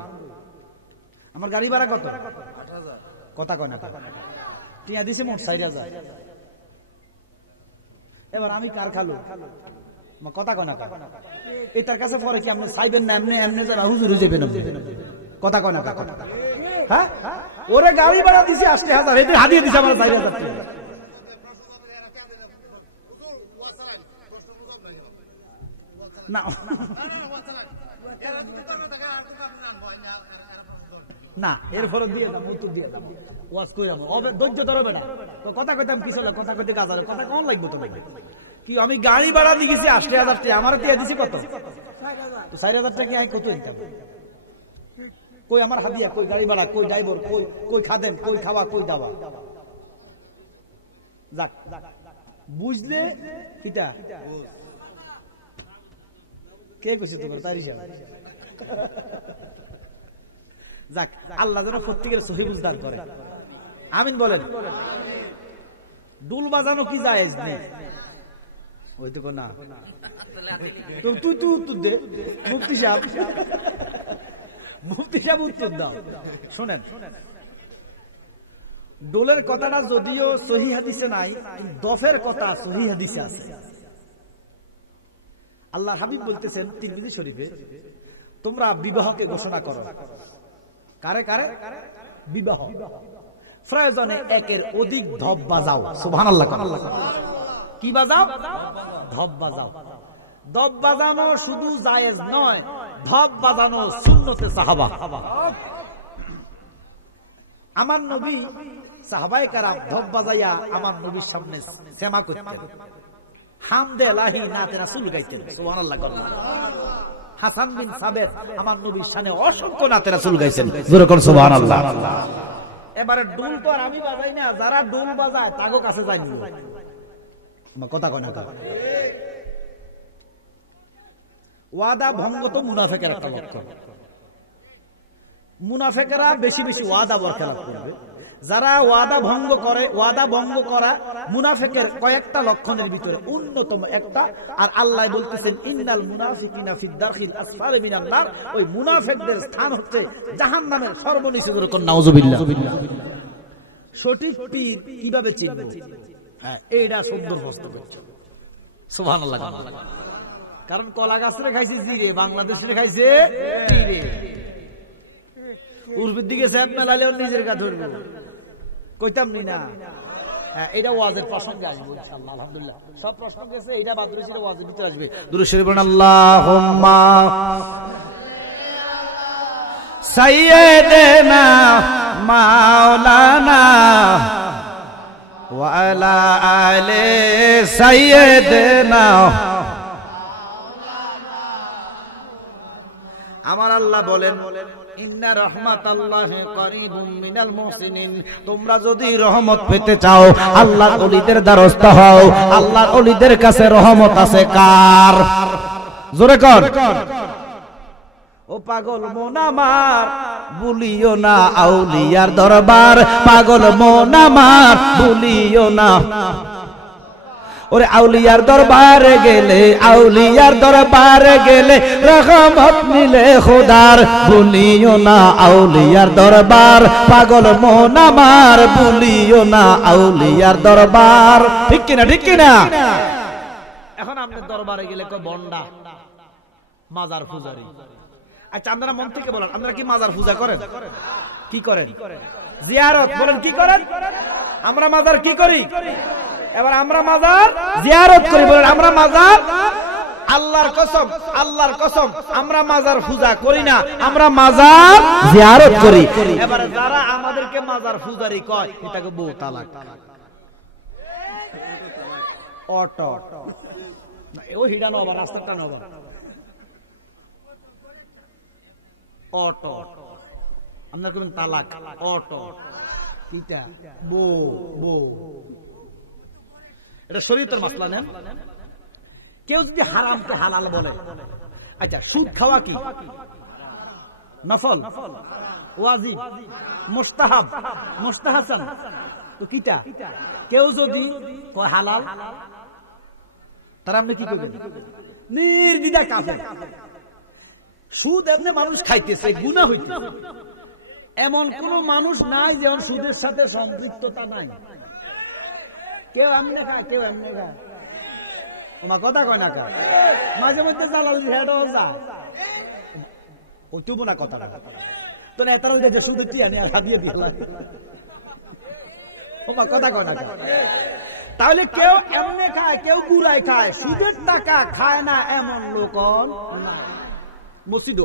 আমার গাড়ি ভাড়া কত? 8,000। কথা কয় না, টিয়া দিছে মোট 4,000। এবার আমি কার খালো, কথা কয় না। এটার কাছে পরে কি আপনি চাইবেন না এমনি এমনি যারা হুজুর যাবেন, কথা কয় না। হ্যাঁ, ওরে গাড়ি ভাড়া দিছে 80,000, এদের হাদিয়ে দিছে আমার 4,000 টাকা। না না, এরপরে দিয়ে দাম, উত্তর দিয়ে দাম, ওয়াজ কইরাম, ধৈর্য ধরবে না। কথা কইতাম কি চলে, কথা কইতে গাজারে কথা কোন লাগবে তো লাগবে কি। আমি গাড়ি ভাড়া দিয়ে গেছি 80,000 টাকা, আমার দিয়ে দিছি কত? 4,000 টাকা। আমি কত দিতাম? কই আমার হাদিয়া, কই গাড়ি ভাড়া, কই ড্রাইভার, কই খাদেম, কই খাওয়া, কই দাওয়া। যাক বুঝলে কিটা কে কইছে তোমার তারিশা? যাক, আল্লাহ যেন প্রত্যেকের সহি বুঝদার করে, আমিন বলেন। ডুল বাজানো কি জায়েজ নেই? ওই তো না, তুই উত্তর দে। মুফতি সাহেব উত্তর দাও। শোনেন, ডোলের কথাটা যদিও সহি হাদিসে নাই, দফের কথা সহি হাদিসে আছে। আল্লাহ হাবিব বলতেছেন তিরমিজি শরীফে, তোমরা বিবাহকে ঘোষণা করো। কারে কারে? বিবাহ। প্রয়োজনে 1-এর অধিক ধপ বাজাও। সুবহানাল্লাহ। কি বাজাও? ধপ বাজাও। ধপ বাজানো শুধু জায়েজ নয়, ধপ বাজানো সুন্নতে সাহাবা। আমার নবী সাহাবায়ে কেরাম ধপ বাজাইয়া আমার নবীর সামনে সেমা করতেন, হামদে লাহি নাতে রাসূল গাইতেন। সুবহানাল্লাহ। হাসান বিন সাবেত আমার নবীর শানে অসংখ্য নাতে রাসূল গাইছেন। জোরে কোন সুবহানাল্লাহ। এবারে ডুল তো আর আমি বাজাই না, যারা ডুল বাজায় তাগো কাছে যাই না, কথা কয় না। ওয়াদা ভঙ্গ তো মুনাফিকের একটা লক্ষণ। মুনাফিকেরা বেশি বেশি ওয়াদা বরখেলাপ করবে। যারা ওয়াদা ভঙ্গ করে, ওয়াদা ভঙ্গ করা মুনাফিকের কয়েকটা লক্ষণের ভিতরে অন্যতম একটা। আর আল্লাহ বলতেছেন ইন্নাল মুনাফিকিনা ফিদ দারকিল আসফালি মিনান নার, ওই মুনাফিকদের স্থান হচ্ছে জাহান্নামের সর্বনিচে। নাউজুবিল্লাহ। সঠিক পীর কিভাবে চিনব? হ্যাঁ, এইটা সুন্দর প্রশ্ন করছে। সুবহানাল্লাহ। কারণ কলা গাছরে খাইছে জিরে, বাংলাদেশে খাইছে তীরে। উর্বির দিকে স্যাপ না লালে নিজের গা ধরবে, কইতাম নি না। হ্যাঁ, এটা ওয়াজের প্রসঙ্গে আসবে ইনশাআল্লাহ। আলহামদুলিল্লাহ, সব প্রশ্ন গেছে, এটা বাদ দিলে সেটা ওয়াজের ভিতরে আসবে। দুরূদ শরীফ পড়ুন। আল্লাহুম্মা সাইয়্যিদিনা মাওলানা ওয়া আলা আলি সাইয়্যিদিনা। আমার আল্লাহ বলেন ইন্না রাহমাতাল্লাহি করিবুম মিনাল মুহসিনিন, তোমরা যদি রহমত পেতে চাও আল্লাহর ওলিদের দ্বারস্থ হও। আল্লাহর ওলিদের কাছে রহমত আছে কার? জোরে কর। ও পাগল মন আমার ভুলিও না আউলিয়ার দরবার, পাগল মন আমার ভুলিও না। ওরে আউলিয়ার দরবারে গেলে, আউলিয়ার দরবারে গেলে রহমত মিলে খোদার, ভুলিও না আউলিয়ার দরবার, পাগল মন আমার ভুলিও না আউলিয়ার দরবার। ঠিক কিনা? ঠিক কিনা? এখন আপনি দরবারে গেলে কয় বন্ডা, মাজার পূজারি। আচ্ছা, আপনারা মন থেকে বলেন, আপনারা কি মাজার পূজা করেন? কি করেন? জিয়ারত। বলেন কি করেন? আমরা মাজার কি করি? এবার আমরা মাজার জিয়ারত করি। বলেন আমরা মাজার, আল্লাহর কসম, আল্লাহর কসম, আমরা মাজার পূজা করি না, আমরা মাজার জিয়ারত করি। এবার যারা আমাদেরকে মাজার পূজারি কয়, এটাকে বউ তালাক। অটো ও হিডানো আবার রাস্তাটা নবা অটো, আপনার কেমন তালাক? অটো কিটা বউ, বউ। এটা শরীয়তের মাসলা নেন। কেউ যদি হারামকে হালাল বলে, আচ্ছা সুদ খাওয়া কি নফল, ওয়াজিব, মুস্তাহাব, মুস্তাহাসান, তো কিটা? কেউ যদি কয় হালাল, তারা আপনি কি করবেন? নির্দ্বিধা কাফের। সুদ এমনি মানুষ খাইতেছে, গুনাহ হইতেছে, এমন কোন মানুষ নাই যে সুদের সাথে সম্পৃক্ততা নাই। কেউ এমনি খায়, কেউ এমনি খায়। আমার কথা কয় না, মাঝে মধ্যে জালাল হেডও যায়, ওইটুকু না কথা না। তো নেতারা যে সুদের টিয়ানি আর হাবিয়ে দিয়ে আমার কথা কয় না। তাহলে কেউ এমনি খায়, কেউ বুড়াই খায়, সুদের টাকা খায় না এমন লোক মসজিদ।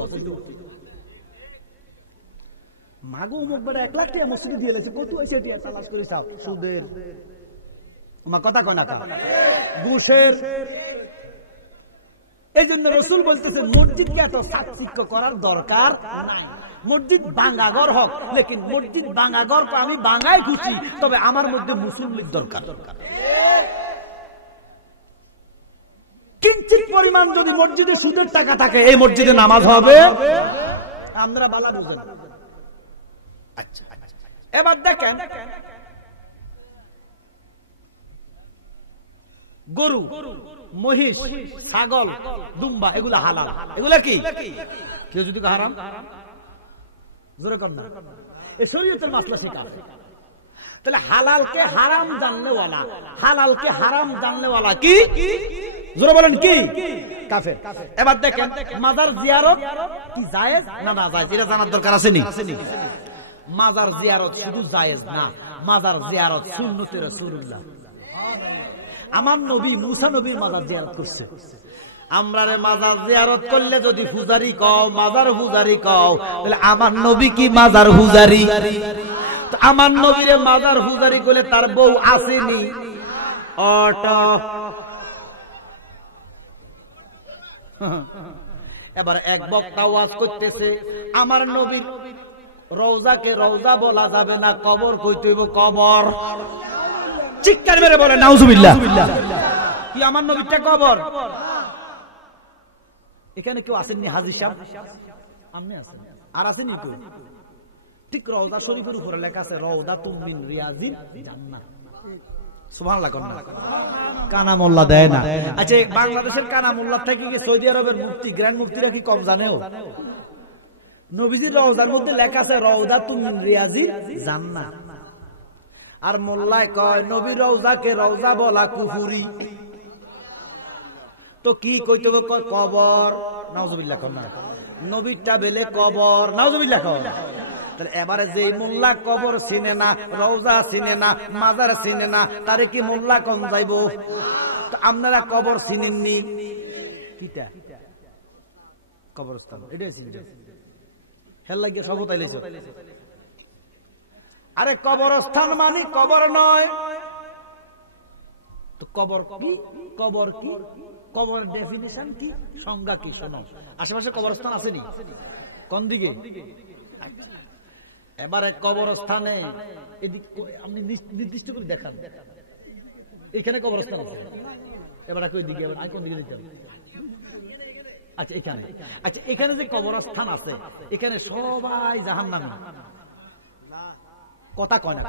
মাগো মুখ বেড়া 1 লাখ টাকা মসজিদে দিয়ে লেছে, কত হয়েছে তালাশ করে চাও সুদের। আমার কথা কয় না, ঘুষের। এই জন্য রাসূল বলতেছেন মসজিদকে এত সাৎসিক্য করার দরকার নাই। মসজিদ ভাঙাঘর হোক, লেকিন মসজিদ ভাঙাঘর আমি ভাঙাই খুশি, তবে আমার মধ্যে মুসলিমের দরকার। কিঞ্চিত পরিমাণ যদি মসজিদে সুদের টাকা থাকে, এই মসজিদে নামাজ হবে? আমরা বালা বুঝেন। আচ্ছা, এবার দেখেন গরু, মহিষ, ছাগল, দুম্বা, এগুলা হালাল। এগুলা কি? কেউ যদি হারাম, জোরে কর না, এই শরীয়তের মাসলা শেখায়। তাহলে হালালকে হারাম জানলেওয়ালা, হালালকে হারাম জানলেওয়ালা কি? জোরে বলেন কি? কাফের। এবার দেখেন মাজার জিয়ারত কি জায়েজ না না জায়েজ, এটা জানার দরকার আছে নি? মাজার জিয়ারত শুধু জায়েজ না, মাজার জিয়ারত সুন্নতে রাসূলুল্লাহ। আমার নবী মুসা নবীর মাজার জিয়ারত করছে। আমরা রে মাজার জিয়ারত করলে যদি পূজারি কও, মাজার পূজারি কও, তাহলে আমার নবী কি মাজার পূজারি? আমার নবীরে মাজার পূজারি করলে তার বউ আসেনি? অটো। এবার এক বক্তা ওয়াজ করতেছে, আমার নবীর রওজাকে রওজা বলা যাবে না, কবর কইতে হইব কবর। চিৎকার মেরে বলে নাউজুবিল্লাহ। কি আমার নবীটা কবর? এখানে কেউ আসেননি হাজী সাহেব? আপনি আছেন, আর আসেনি কেউ? ঠিক রওজা শরীফের উপরে লেখা আছে রাউদাতুম মিন রিয়াজিল জান্নাহ। সুবহানাল্লাহ কোন না? কানা মোল্লা দেয় না। আচ্ছা, বাংলাদেশের কানা মোল্লা থেকে কি সৌদি আরবের মুফতি, গ্র্যান্ড মুফতিরা কি কম জানেও? নবীজির রওজার মধ্যে লেখা আছে রাউদাতুম মিন রিয়াজিল জান্নাহ। আর মোল্লায় কয় নবীর রওজাকে রওজা বলা কুফরি। তো কি কইতে হবে? কবর। নাউজুবিল্লাহ কোন না? নবীরটা বেলে কবর। নাউজুবিল্লাহ কোন? তাহলে এবারে যে মোল্লা কবর চিনে না, রওজা চিনে না, মাজার চিনে না, তারে কি মোল্লা কোন যাইব? আপনারা কবর চিনেননি, কিটা কবরস্থান এটাই চিনছেন, হেল লাগিয়ে সব তাইলেছ। আরে কবরস্থান মানে কবর নয় তো। কবর কি? কবর কি? কবর ডেফিনিশন কি, সংজ্ঞা কি? শোনো, আশেপাশে কবরস্থান আসেনি? কোন দিকে? এবারে কবরস্থানে এদিক আপনি নির্দিষ্ট করে দেখান, এখানে কবরস্থান আছে। এবার কই দিকে? কোন দিকে যেতে হবে? আচ্ছা এখানে। আচ্ছা এখানে যে কবরস্থান আছে এখানে সবাই জাহান্নামী? কথা কয় না?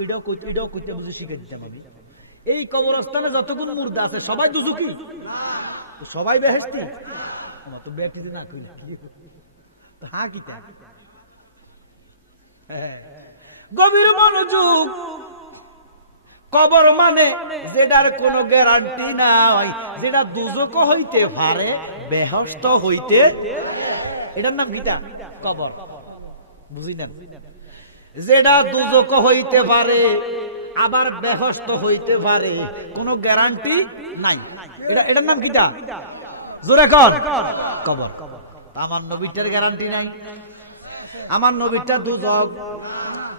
এটাও কইতে বুঝে শিখে দিতাম আমি। এই কবরস্থানে যতগুলো মুর্দা আছে সবাই দুজুকি, সবাই বেহেশতি? আমার তো বেহেশতি না কইলে হ্যাঁ কিটা? গভীর মনোযোগ। কবর মানে যেটার কোনো গ্যারান্টি নাই, যেটা দুজক হইতে পারে, বেহস্ত হইতে, এটার নাম কিটা? কবর। বুঝি না? যেটা দুজক হইতে পারে আবার বেহস্ত হইতে পারে, কোনো গ্যারান্টি নাই, এটার নাম কিটা? জোরে কর। কবর। আমার নবীটার গ্যারান্টি নাই, আমার নবীটা দুজক।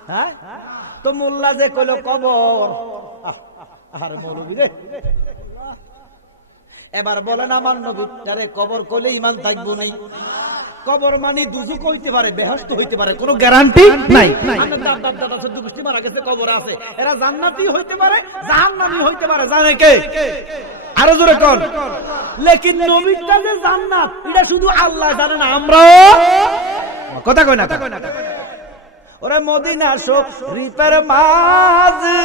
হ্যাঁ, তো মোল্লা যে কইলো কবর, আর মৌলবী রে, এবার বলেন আমার নবীটারে কবর কইলে ইমান থাকবো নাই? কবর মানে দুজক হইতে পারে, বেহেশত হইতে পারে, কোনো গ্যারান্টি নাই। মারা গেছে কবরে আছে, এরা জান্নাতি হইতে পারে, জাহান্নামী হইতে পারে, জানে কে? আরো জোরে কোন? লেকিন নবীটা যে জান্নাত এটা শুধু আল্লাহ জানে না, আমরাও কথা কই না? ওরে মদিনা শরীফের মাঝে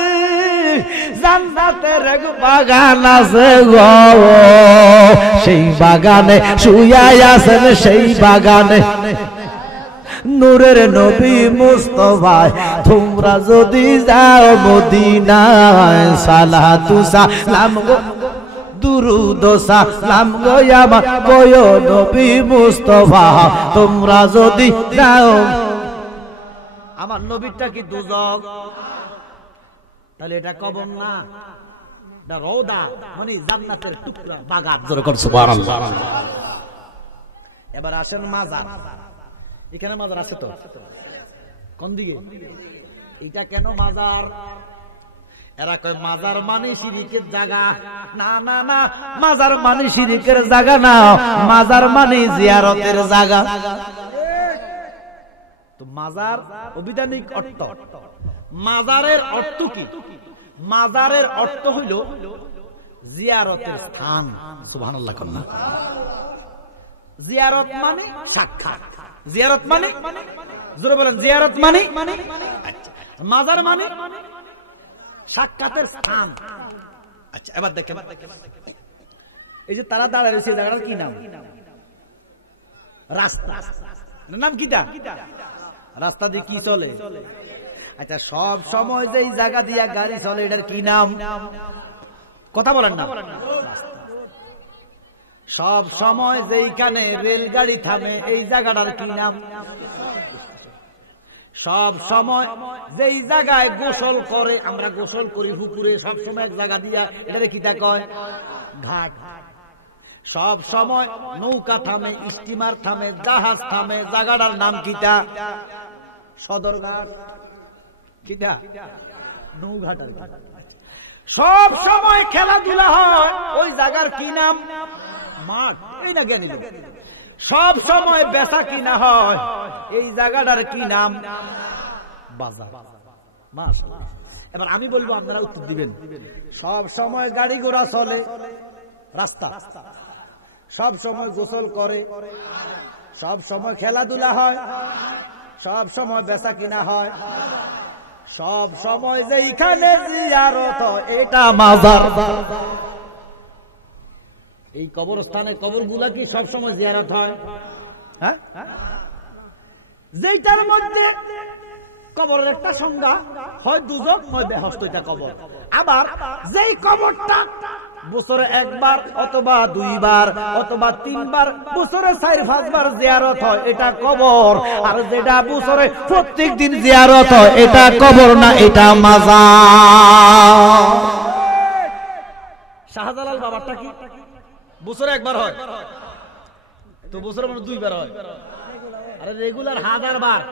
জান্নাতের এক বাগান আছে গো, সেই বাগানে শুয়াই আছেন, সেই বাগানে নূরের নবী মুস্তাফা। তোমরা যদি যাও মদিনায়, সালাতু সালাম গো, দুরুদ সালাম গো আমার কয়ো নবী মুস্তাফা। তোমরা যদি যাও, আমার নবীটা কি দুজক? তাহলে এটা কবর না, এটা রওদা, মানে জান্নাতের টুকরা বাগান। জোরে কর সুবহানাল্লাহ। এবার আসেন মাজার। এখানে মাজার আছে তো? কোন দিকে? এটা কেন মাজার? এরা কয় মাজার মানে শিরকের জায়গা। না না না, মাজার মানে শিরকের জায়গা না, মাজার মানে জিয়ারতের জায়গা। তো মাজার অভিধানিক অর্থ, মাজারের অর্থ কি? মাজারের অর্থ হইল জিয়ারতের স্থান। সুবহানাল্লাহ কন্যা। জিয়ারত মানে সাক্ষাৎ, জিয়ারত মানে, জোরে বলেন, জিয়ারত মানে, মাজার মানে সাক্ষাতের স্থান। আচ্ছা এবার দেখেন, এই যে তারা দাঁড়ায় রয়েছে, জায়গাটার কি নাম? রাস্তা। নাম কিটা? রাস্তা দিয়ে কি চলে? আচ্ছা সব সময় যে জায়গা দিয়া গাড়ি চলে এটার কি নাম? কথা বলেন না? সব সময় যেইখানে রেলগাড়ি থামে এই জায়গাটার কি নাম? সব সময় যেই জায়গায় গোসল করে, আমরা গোসল করি পুকুরে, সব সময় এক জায়গা দিয়া, এটারে কিটা কয়? ঘাট। সব সময় নৌকা থামে, স্টিমার থামে, জাহাজ থামে, জায়গাটার নাম কিটা? সদরঘাট। কিটা? নৌঘাট। সব সময় খেলাধুলা হয় ওই জায়গার কি নাম? মাঠ। এই না জ্ঞানী। সব সময় বেচা কিনা হয় এই জায়গাটার কি নাম? বাজার। মাশাআল্লাহ। এবার আমি বলবো, আপনারা উত্তর দিবেন। সব সময় গাড়ি ঘোড়া চলে রাস্তা, সব সময় গোসল করে, সব সময় খেলাধুলা হয়, সব সময় বেচা কিনা হয়, সব সময় যেখানে জিয়ারত হয় এটা মাজার। এই কবরস্থানে কবরগুলা কি সব সময় জিয়ারত হয়? হ্যাঁ, যেটার মধ্যে কবরের একটা সংজ্ঞা, হয় দুজক হয় বেহস্ত, এটা কবর। আবার যেই কবরটা বছরে একবার অথবা দুইবার অথবা তিনবার, বছরে 4-5 বার জিয়ারত হয় এটা কবর। আর যেটা বছরে প্রত্যেক দিন জিয়ারত হয় এটা কবর না, এটা মাজার। শাহজালাল বাবারটা কি বছরে একবার হয়, তো বছরে মানে 2 বার হয়। আরে রেগুলার 1000 বার।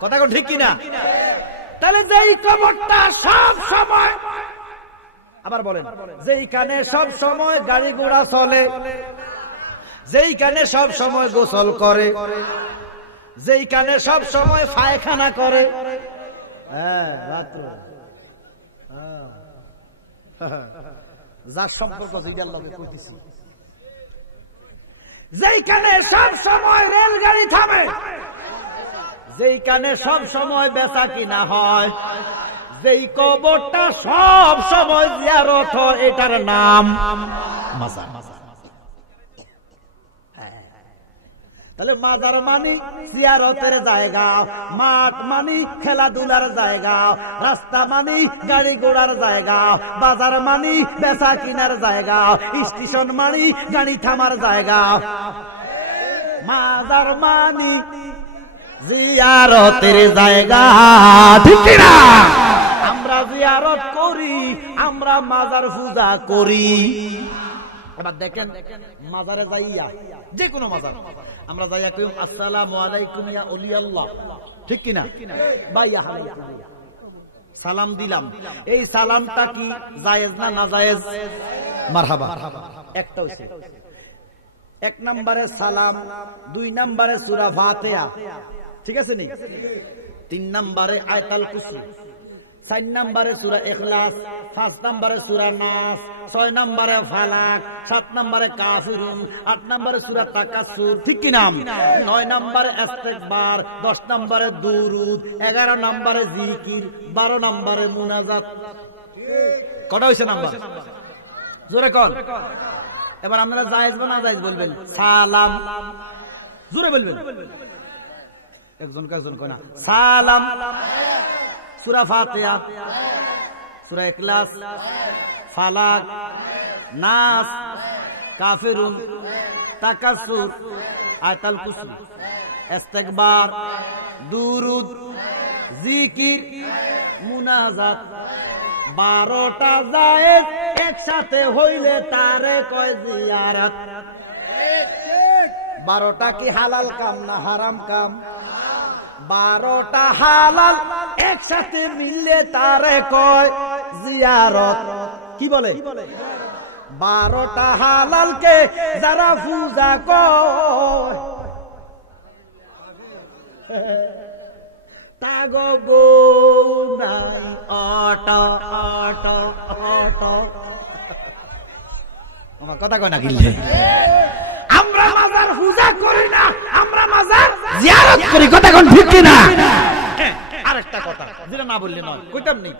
কথা কোন ঠিক কিনা? তাহলে যেই কবরটা সব সময়, আবার বলেন, যেইখানে সব সময় গাড়ি ঘোড়া চলে, যেইখানে সব সময় গোসল করে, যেইখানে সব সময় পায়খানা করে, যার সম্পর্ক যেইখানে সব সময় রেলগাড়ি থামে, যেইখানে সব সময় বেচা কিনা হয়, যেই কবরটা সব সময় জিয়ারত হয় এটার নাম মাজার। তাহলে মাজার মানি জিয়ারতের জায়গা, মাঠ মানি খেলাধুলার জায়গা, রাস্তা মানি গাড়ি ঘোড়ার জায়গা, বাজার মানি বেচা কিনার জায়গা, স্টেশন মানি গাড়ি থামার জায়গা। মাজার মানি জিয়ারতের জায়গা, ঠিক না? আমরা জিয়ারত করি, আমরা মাজার পূজা করি। এবার দেখেন, মাজারে যাইয়া, যে কোনো মাজার আমরা যাইয়া কই আসসালামু আলাইকুম ইয়া ওলি আল্লাহ, ঠিক কিনা? ভাইয়া সালাম দিলাম, এই সালামটা কি জায়েজ না নাজায়েজ? মারহাবা। একটা হইছে 1 নম্বরে সালাম, 2 নম্বরে সূরা ফাতিহা, ঠিক আছে নি? 3 নম্বরে আয়াতুল কুরসি, 4 নম্বরে সূরা ইখলাস, 5 নম্বরে সূরা নাস, 6 নম্বরে ফালাক, 7 নম্বরে কাফিরুন, 8 নম্বরে সূরা তাকাসুর, ঠিক কি নাম? 9 নম্বরে ইস্তিগফার, 10 নম্বরে দুরুদ, 11 নম্বরে জিকির, 12 নম্বরে মুনাজাত। কটা হইছে নাম্বার? জোরে কোন? এবার আপনারা জায়েজ বা না জায়েজ বলবেন। সালাম, জোরে বলবেন, একজন কাজন কয় না। সালাম, সূরা ফাতিহা, সূরা ইখলাস, ফালাক, নাস, কাফিরুন, তাকাসুর, আয়াতুল কুরসি, ইস্তিগফার, দুরুদ, জিকির, মুনাজাত। 12টা জায়েজ একসাথে হইলে তারে কয় জিয়ারত। 12টা কি হালাল কাম না হারাম কাম? 12টা হালাল একসাথে মিললে তারে কয় জিয়ারত। কি বলে? 12টা হালালকে যারা পূজা কয় তাগো গো নাই অট অট অট। আমার কথা কয় না কিনলে? আমরা মাজার পূজা করি না, আমরা মাজার জিয়ারত করি। কথা কোন ঠিক কি না? আরেকটা কথা যেটা না বললে নয়, কইতাম নেই,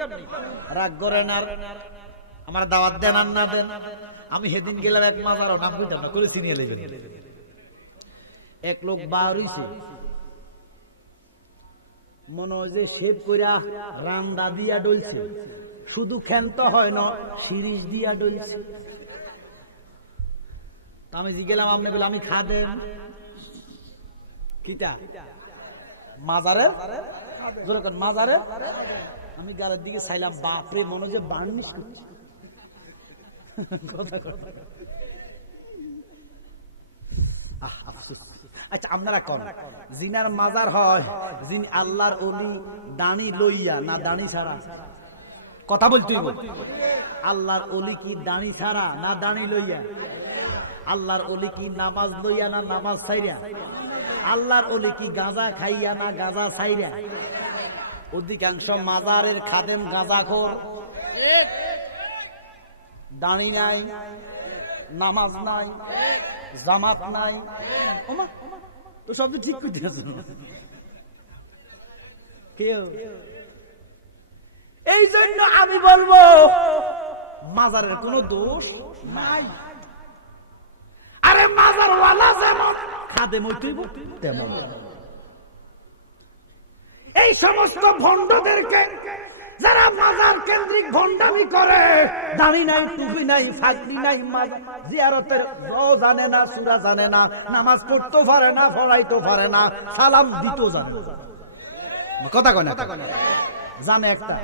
রাগ করেন। আর আমার দাওয়াত দেন আর না দেন, আমি সেদিন গেলাম এক মাজারও নাম কইতাম না, করে চিনিয়ে লইবেন। এক লোক বার হইছে, মনে হয় যে শেভ কইরা রান্দা দিয়া ডলছে, শুধু ক্ষান্ত হয় না, শিরিষ দিয়া ডলছে। আমি জিগেলাম, আপনি বলে আমি খাদেম কিটা মাজারের, মাজারের। আমি গালের দিকে চাইলাম, বাপরে, মনে যে বার্নিশ। আচ্ছা, আপনারা কোন জিনার মাজার হয় যিনি আল্লাহর ওলি দাড়ি লইয়া না দাড়ি ছাড়া? কথা বলতে আল্লাহর ওলি কি দাড়ি ছাড়া না দাড়ি লইয়া? আল্লাহর ওলি কি নামাজ লইয়া না নামাজ ছাইরা? আল্লাহর ওলি কি গাঁজা খাইয়া না গাঁজা ছাইরা? অধিকাংশ মাজারের খাদেম গাঁজাখোর, দাড়ি নাই, নামাজ নাই, জামাত নাই, তো সব তো ঠিক করতে আছে কেউ। এই জন্য আমি বলবো মাজারের কোনো দোষ নাই। আরে মাজারওয়ালা যেমন খাদেম হইতেইব তেমন। এই সমস্ত ভণ্ডদেরকে যারা মাজার কেন্দ্রিক ভণ্ডামি করে, দাড়ি নাই, টুপি নাই, ফাঁকরি নাই, জিয়ারতের জানে না, সূরা জানে না, নামাজ পড়তে পারে না, পড়াইতে পারে না, সালাম দিতেও জানে না, কথা কয় না, জানে একটা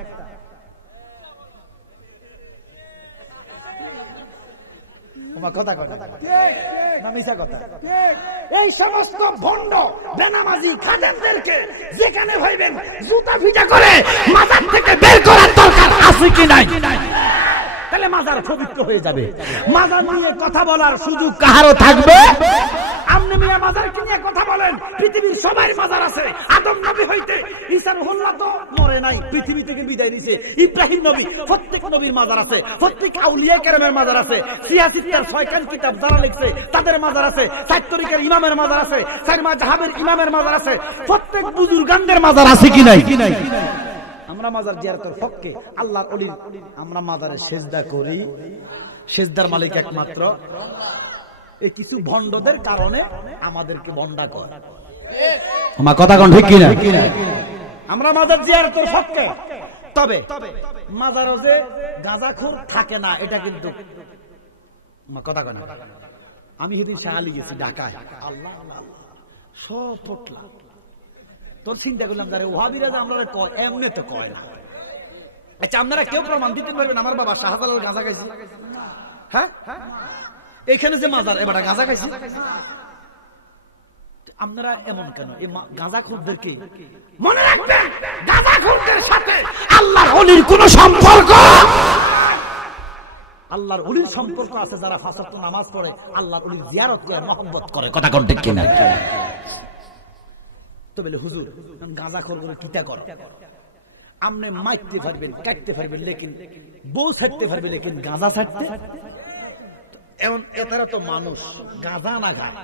কথা কথা না মিছা কথা। এই সমস্ত ভণ্ড বেনামাজি খাদেমদেরকে যেখানে হইবেন জুতা ফিটা করে মাজার থেকে বের করার দরকার আছে কি নাই? তাহলে মাজার পবিত্র হয়ে যাবে। মাজার নিয়ে কথা বলার সুযোগ কাহারও থাকবে। আপনি মিয়া মাজার নিয়ে কথা বলেন, পৃথিবীর সবার মাজার আছে। আদম নবী হইতে ঈসা রুহুল্লাহ তো মরে নাই, পৃথিবী থেকে বিদায় নিছে। ইব্রাহিম নবী, প্রত্যেক নবীর মাজার আছে, প্রত্যেক আউলিয়া কেরামের মাজার আছে, সিয়াসিয়ার 6 কিতাব যারা লিখছে তাদের মাজার আছে, 4 তরিকার ইমামের মাজার আছে, 4 মাযহাবের ইমামের মাজার আছে, প্রত্যেক বুজুর্গানদের মাজার আছে কি নাই? আমরা মাজার জিয়ারতের পক্ষে। আল্লাহর ওলির আমরা মাজারে সেজদা করি, সেজদার মালিক একমাত্র। এই কিছু ভণ্ডদের কারণে আমাদেরকে ভণ্ডা করে। আমার কথা কোন ঠিক কিনা? আমরা মাজার জিয়ারতের পক্ষে। তবে মাজারে যে গাঁজাখোর থাকে না এটা কিন্তু কথা কয় না। আমি সেদিন শাহালি গেছি ঢাকায়, আল্লাহ সব পটলা। তোর চিন্তা করলাম যারা ওহাবিরা যে আমরা কয় এমনি তো কয় না। আচ্ছা আপনারা কেউ প্রমাণ দিতে পারবেন আমার বাবা শাহজালাল গাঁজা খাইছে? হ্যাঁ, এখানে যে মাজার এবার গাঁজা খাইছে, আপনারা এমন কেন? এই গাঁজাখোরদেরকে মনে রাখবেন, গাঁজাখোরদের সাথে আল্লাহর ওলির কোন সম্পর্ক, আল্লাহর ওলির সম্পর্ক আছে যারা 5 ওয়াক্ত নামাজ পড়ে, আল্লাহর ওলির জিয়ারত করে, মহব্বত করে। কথা কোন ঠিক কিনা? তো বলে হুজুর গাঁজাখোর করে কিতা কর? আপনি মারতে পারবেন, কাটতে পারবেন, লেকিন বউ ছাড়তে পারবে, লেকিন গাঁজা ছাড়তে এমন এতারা তো মানুষ গাঁজা না খায়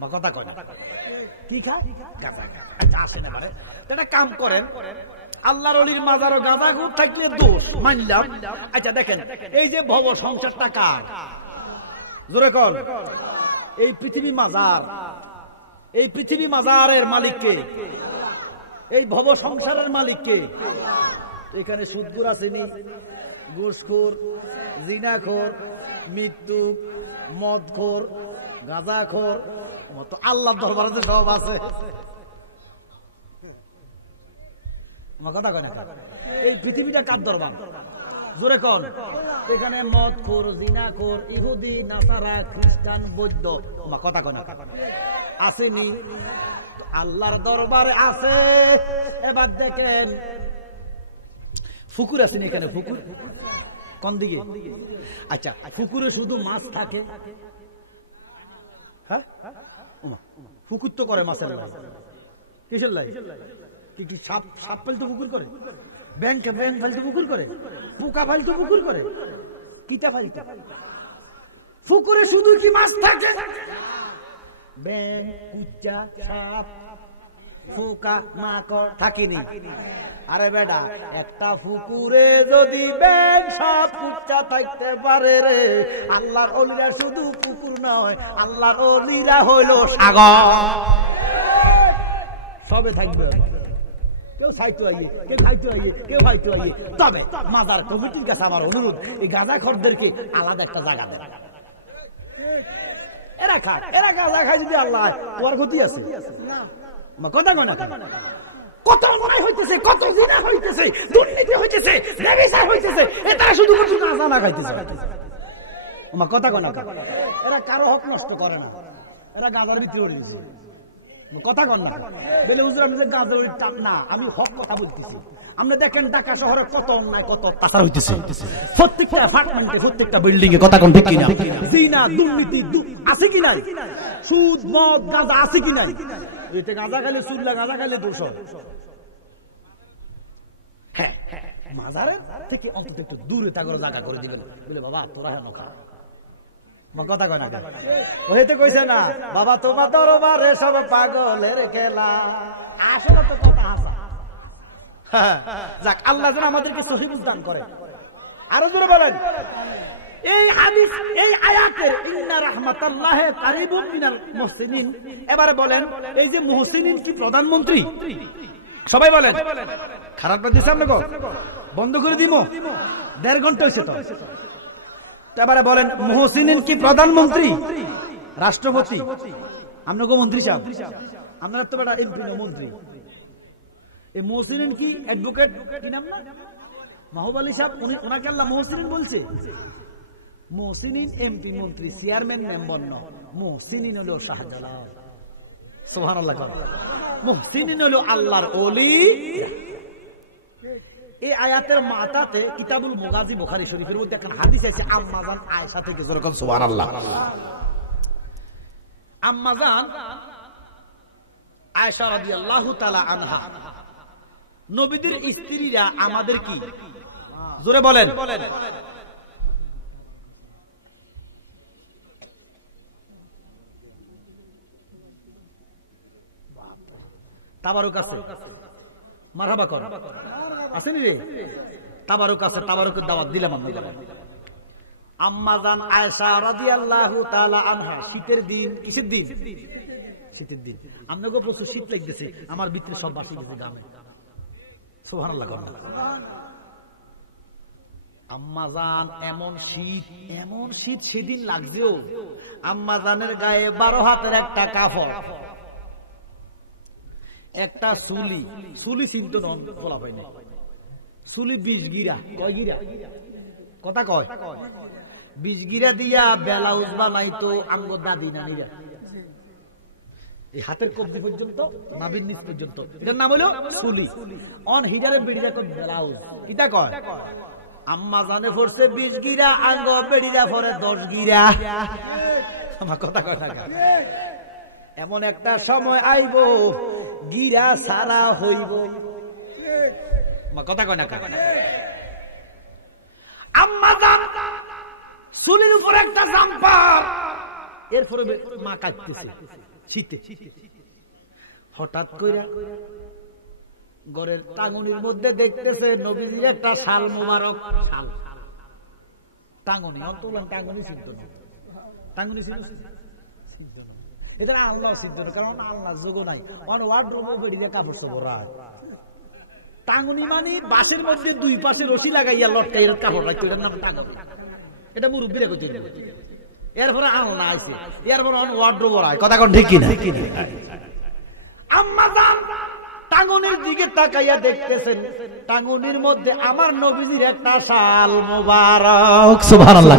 বা কথা কয় না। কি খায়? গাঁজা খায়। আচ্ছা আসেন এবারে একটা কাম করেন, আল্লাহর ওলির মাজারও গাঁজাখোর থাকলে দোষ মানলাম। আচ্ছা দেখেন এই যে ভব সংসারটা কার? জোরে কর। এই পৃথিবী মাজার, এই পৃথিবী মাজারের মালিককে, এই ভব সংসারের মালিককে। এখানে সুদখোর আসেনি, ঘুষখোর, জিনাখোর, মৃত্যুক, মদখোর, গাঁজাখোর, মতো আল্লাহর দরবারে যে সব আছে। কথা কয় না? এই পৃথিবীটা কার দরবার? জোরে কর। এখানে মদখোর, জিনাখোর, ইহুদি, নাসারা, খ্রিস্টান, বৌদ্ধ, কথা কয় না আসেনি? আল্লাহর দরবারে আছে। এবার দেখেন পুকুর আসেনি এখানে? পুকুর কোন দিকে? আচ্ছা পুকুরে শুধু মাছ থাকে? হ্যাঁ, পুকুর তো করে মাছের কিসের লাই? কি সাপ ফালতু পুকুর করে? ব্যাংক ফালতু পুকুর করে? পোকা ফালতু পুকুর করে? কিটা ফালতু? পুকুরে শুধু কি মাছ থাকে? ব্যাং, কুচ্চা, সাপ, পোকা, মাকড় থাকেনি? আরে বেটা, একটা পুকুরে যদি ব্যাং, সাপ, কুচ্চা থাকতে পারে রে, আল্লাহর ওলিরা শুধু পুকুর নয়, আল্লাহর ওলিরা হইল সাগর। সবে থাকবে, কেউ সাইতো আইয়ে, কেউ খাইতো আইয়ে, কেউ খাইতো আইয়ে। তবে মাজার কমিটির কাছে আমার অনুরোধ, এই গাঁজাখোরদেরকে আলাদা একটা জায়গা দেয়। এরা খায়, এরা গাঁজা খায় যদি আল্লাহ, ওর ক্ষতি আছে? কথা কয় না? কত অন্যায় হইতেছে, কত জিনা হইতেছে, দুর্নীতি হইতেছে, ব্যভিচার হইতেছে, এটা শুধু গাঁজা না খাইতেছে। কথা কয় না? এরা কারো হক নষ্ট করে না, এরা গাঁজার ভিতরে করে দিচ্ছে। কথা কন না বলে হুজুর আমি গাঁজার টান না, আমি হক কথা বলতেছি। আপনি দেখেন ঢাকা শহরে কত অন্যায়, কত অত্যাচার হইতেছে, প্রত্যেকটা অ্যাপার্টমেন্টে, প্রত্যেকটা বিল্ডিং এ। কথা কোন ঠিক কিনা? জিনা, দুর্নীতি আছে কি নাই? সুদ, মদ, গাঁজা আছে কি নাই? এতে গাঁজা খাইলে সুল্লা, গাঁজা খাইলে দোষ। হ্যাঁ, মাজারের থেকে অন্তত একটু দূরে থাকার জায়গা করে দিবেন। বলে বাবা তোরা হেন খা, কথা কয় না, ওইতে কইছে না বাবা তোমার দরবারে সব পাগলের খেলা। আসলে তো কথা হাসা। যাক, আল্লাহ যেন আমাদেরকে সহি বুঝ দান করে। আরো জোরে বলেন এই হাদিস, এই আয়াতের ইন্না রাহমাতাল্লাহি কারিবুম মিনাল মুহসিনিন। এবারে বলেন এই যে মুহসিনিন কি প্রধানমন্ত্রী? সবাই বলেন। খারাপ লাগছে সামনে গো, বন্ধ করে দিমো, 1.5 ঘন্টা হয়েছে তো। এবারে বলেন মুহসিনিন কি প্রধানমন্ত্রী, রাষ্ট্রপতি? আপনাকে মন্ত্রী সাহেব, আপনার তো বেটা এমপি না মন্ত্রী। এই মুহসিনিন কি অ্যাডভোকেট কি নাম না, মাহবুব আলী সাহেব, ওনাকে আল্লাহ মুহসিনিন বলছে। মুহসিনিন এমপি মন্ত্রী চেয়ারম্যান মেম্বার ন, মুহসিনিন হলো শাহজালাল। সুবহানাল্লাহ। মুহসিনিন হলো আল্লাহর ওলি। এই আয়াতের মাথাতে কিতাবুল মুগাজি বুখারী শরীফের মধ্যে একটা হাদিস আছে আম্মা জান আয়েশা থেকে, যেরকম সুবহানাল্লাহ। আম্মা জান আয়েশা রাদিয়াল্লাহু তাআলা আনহা, নবীদের স্ত্রীরা আমাদের কি, জোরে বলেন, তাবারুক আছে, মারহাবা কর, আসেনি রে তাবারুক আছে, তাবারুকের দাওয়াত দিলাম আমরা। আম্মা জান আয়েশা রাদিয়াল্লাহু তাআলা আনহা শীতের দিন, কিসের দিন, শীতের দিন, আপনাকে প্রচুর শীত লাগতেছে, আমার ভিতরে সব বাসি গেছে গামে। সুবহানাল্লাহ। আম্মা জান এমন শীত সেদিন লাগছেও, আম্মা জানের গায়ে 12 হাতের একটা কাপড়, একটা চুলি চিন্ত নন বলা পাইনি, চুলি 20 গিরা, কয় গিরা কথা কয়, 20 গিরা দিয়া ব্লাউজ বানাইতো আমগো দাদি নানিরা, এই হাতের কবজি পর্যন্ত, নাভির নিচ পর্যন্ত, এটার নাম হলো চুলি। অন হিজারে বেড়িরা কয় ব্লাউজ, কিটা কয়? আম্মা জানে পড়ছে 20 গিরা, আঙ্গো বেড়িরা পরে 10 গিরা। আমার কথা কয় না, এমন একটা সময় আইব গিরা সারা হইব। কথা কয় না, আম্মা জান চুলির উপর একটা জাম্পার, এরপরে মা কাঁদতেছে শীতে। হঠাৎ কইরা ঘরের টাঙ্গুনির মধ্যে দেখতেছে নবীজির একটা শাল মুবারক, শাল টাঙ্গুনি, অন্তলান টাঙ্গুনি সিদ্ধ না, টাঙ্গুনি সিদ্ধ না, এটা আল্লাহ সিদ্ধ না, কারণ আল্লাহ যোগ নাই। অন ওয়ার্ডরোব বেড়িয়ে কাপড় চোপড় রাখ, টাঙ্গুনি মানে বাসের মধ্যে 2 পাশে রশি লাগাইয়া লটকাই কাপড় রাখতো, এটার নাম টাঙ্গুনি। এটা মুরব্বীরা কইতে, এরপরে আল্লাহ আইছে, এরপরে অন ওয়ার্ডরোব রাখ, কথা কোন ঠিক কিনা? আম্মা জান টাঙ্গুনির দিকে তাকাইয়া দেখতেছেন, টাঙ্গুনির মধ্যে আমার নবীজির একটা শাল মুবারক। সুবহানাল্লাহ।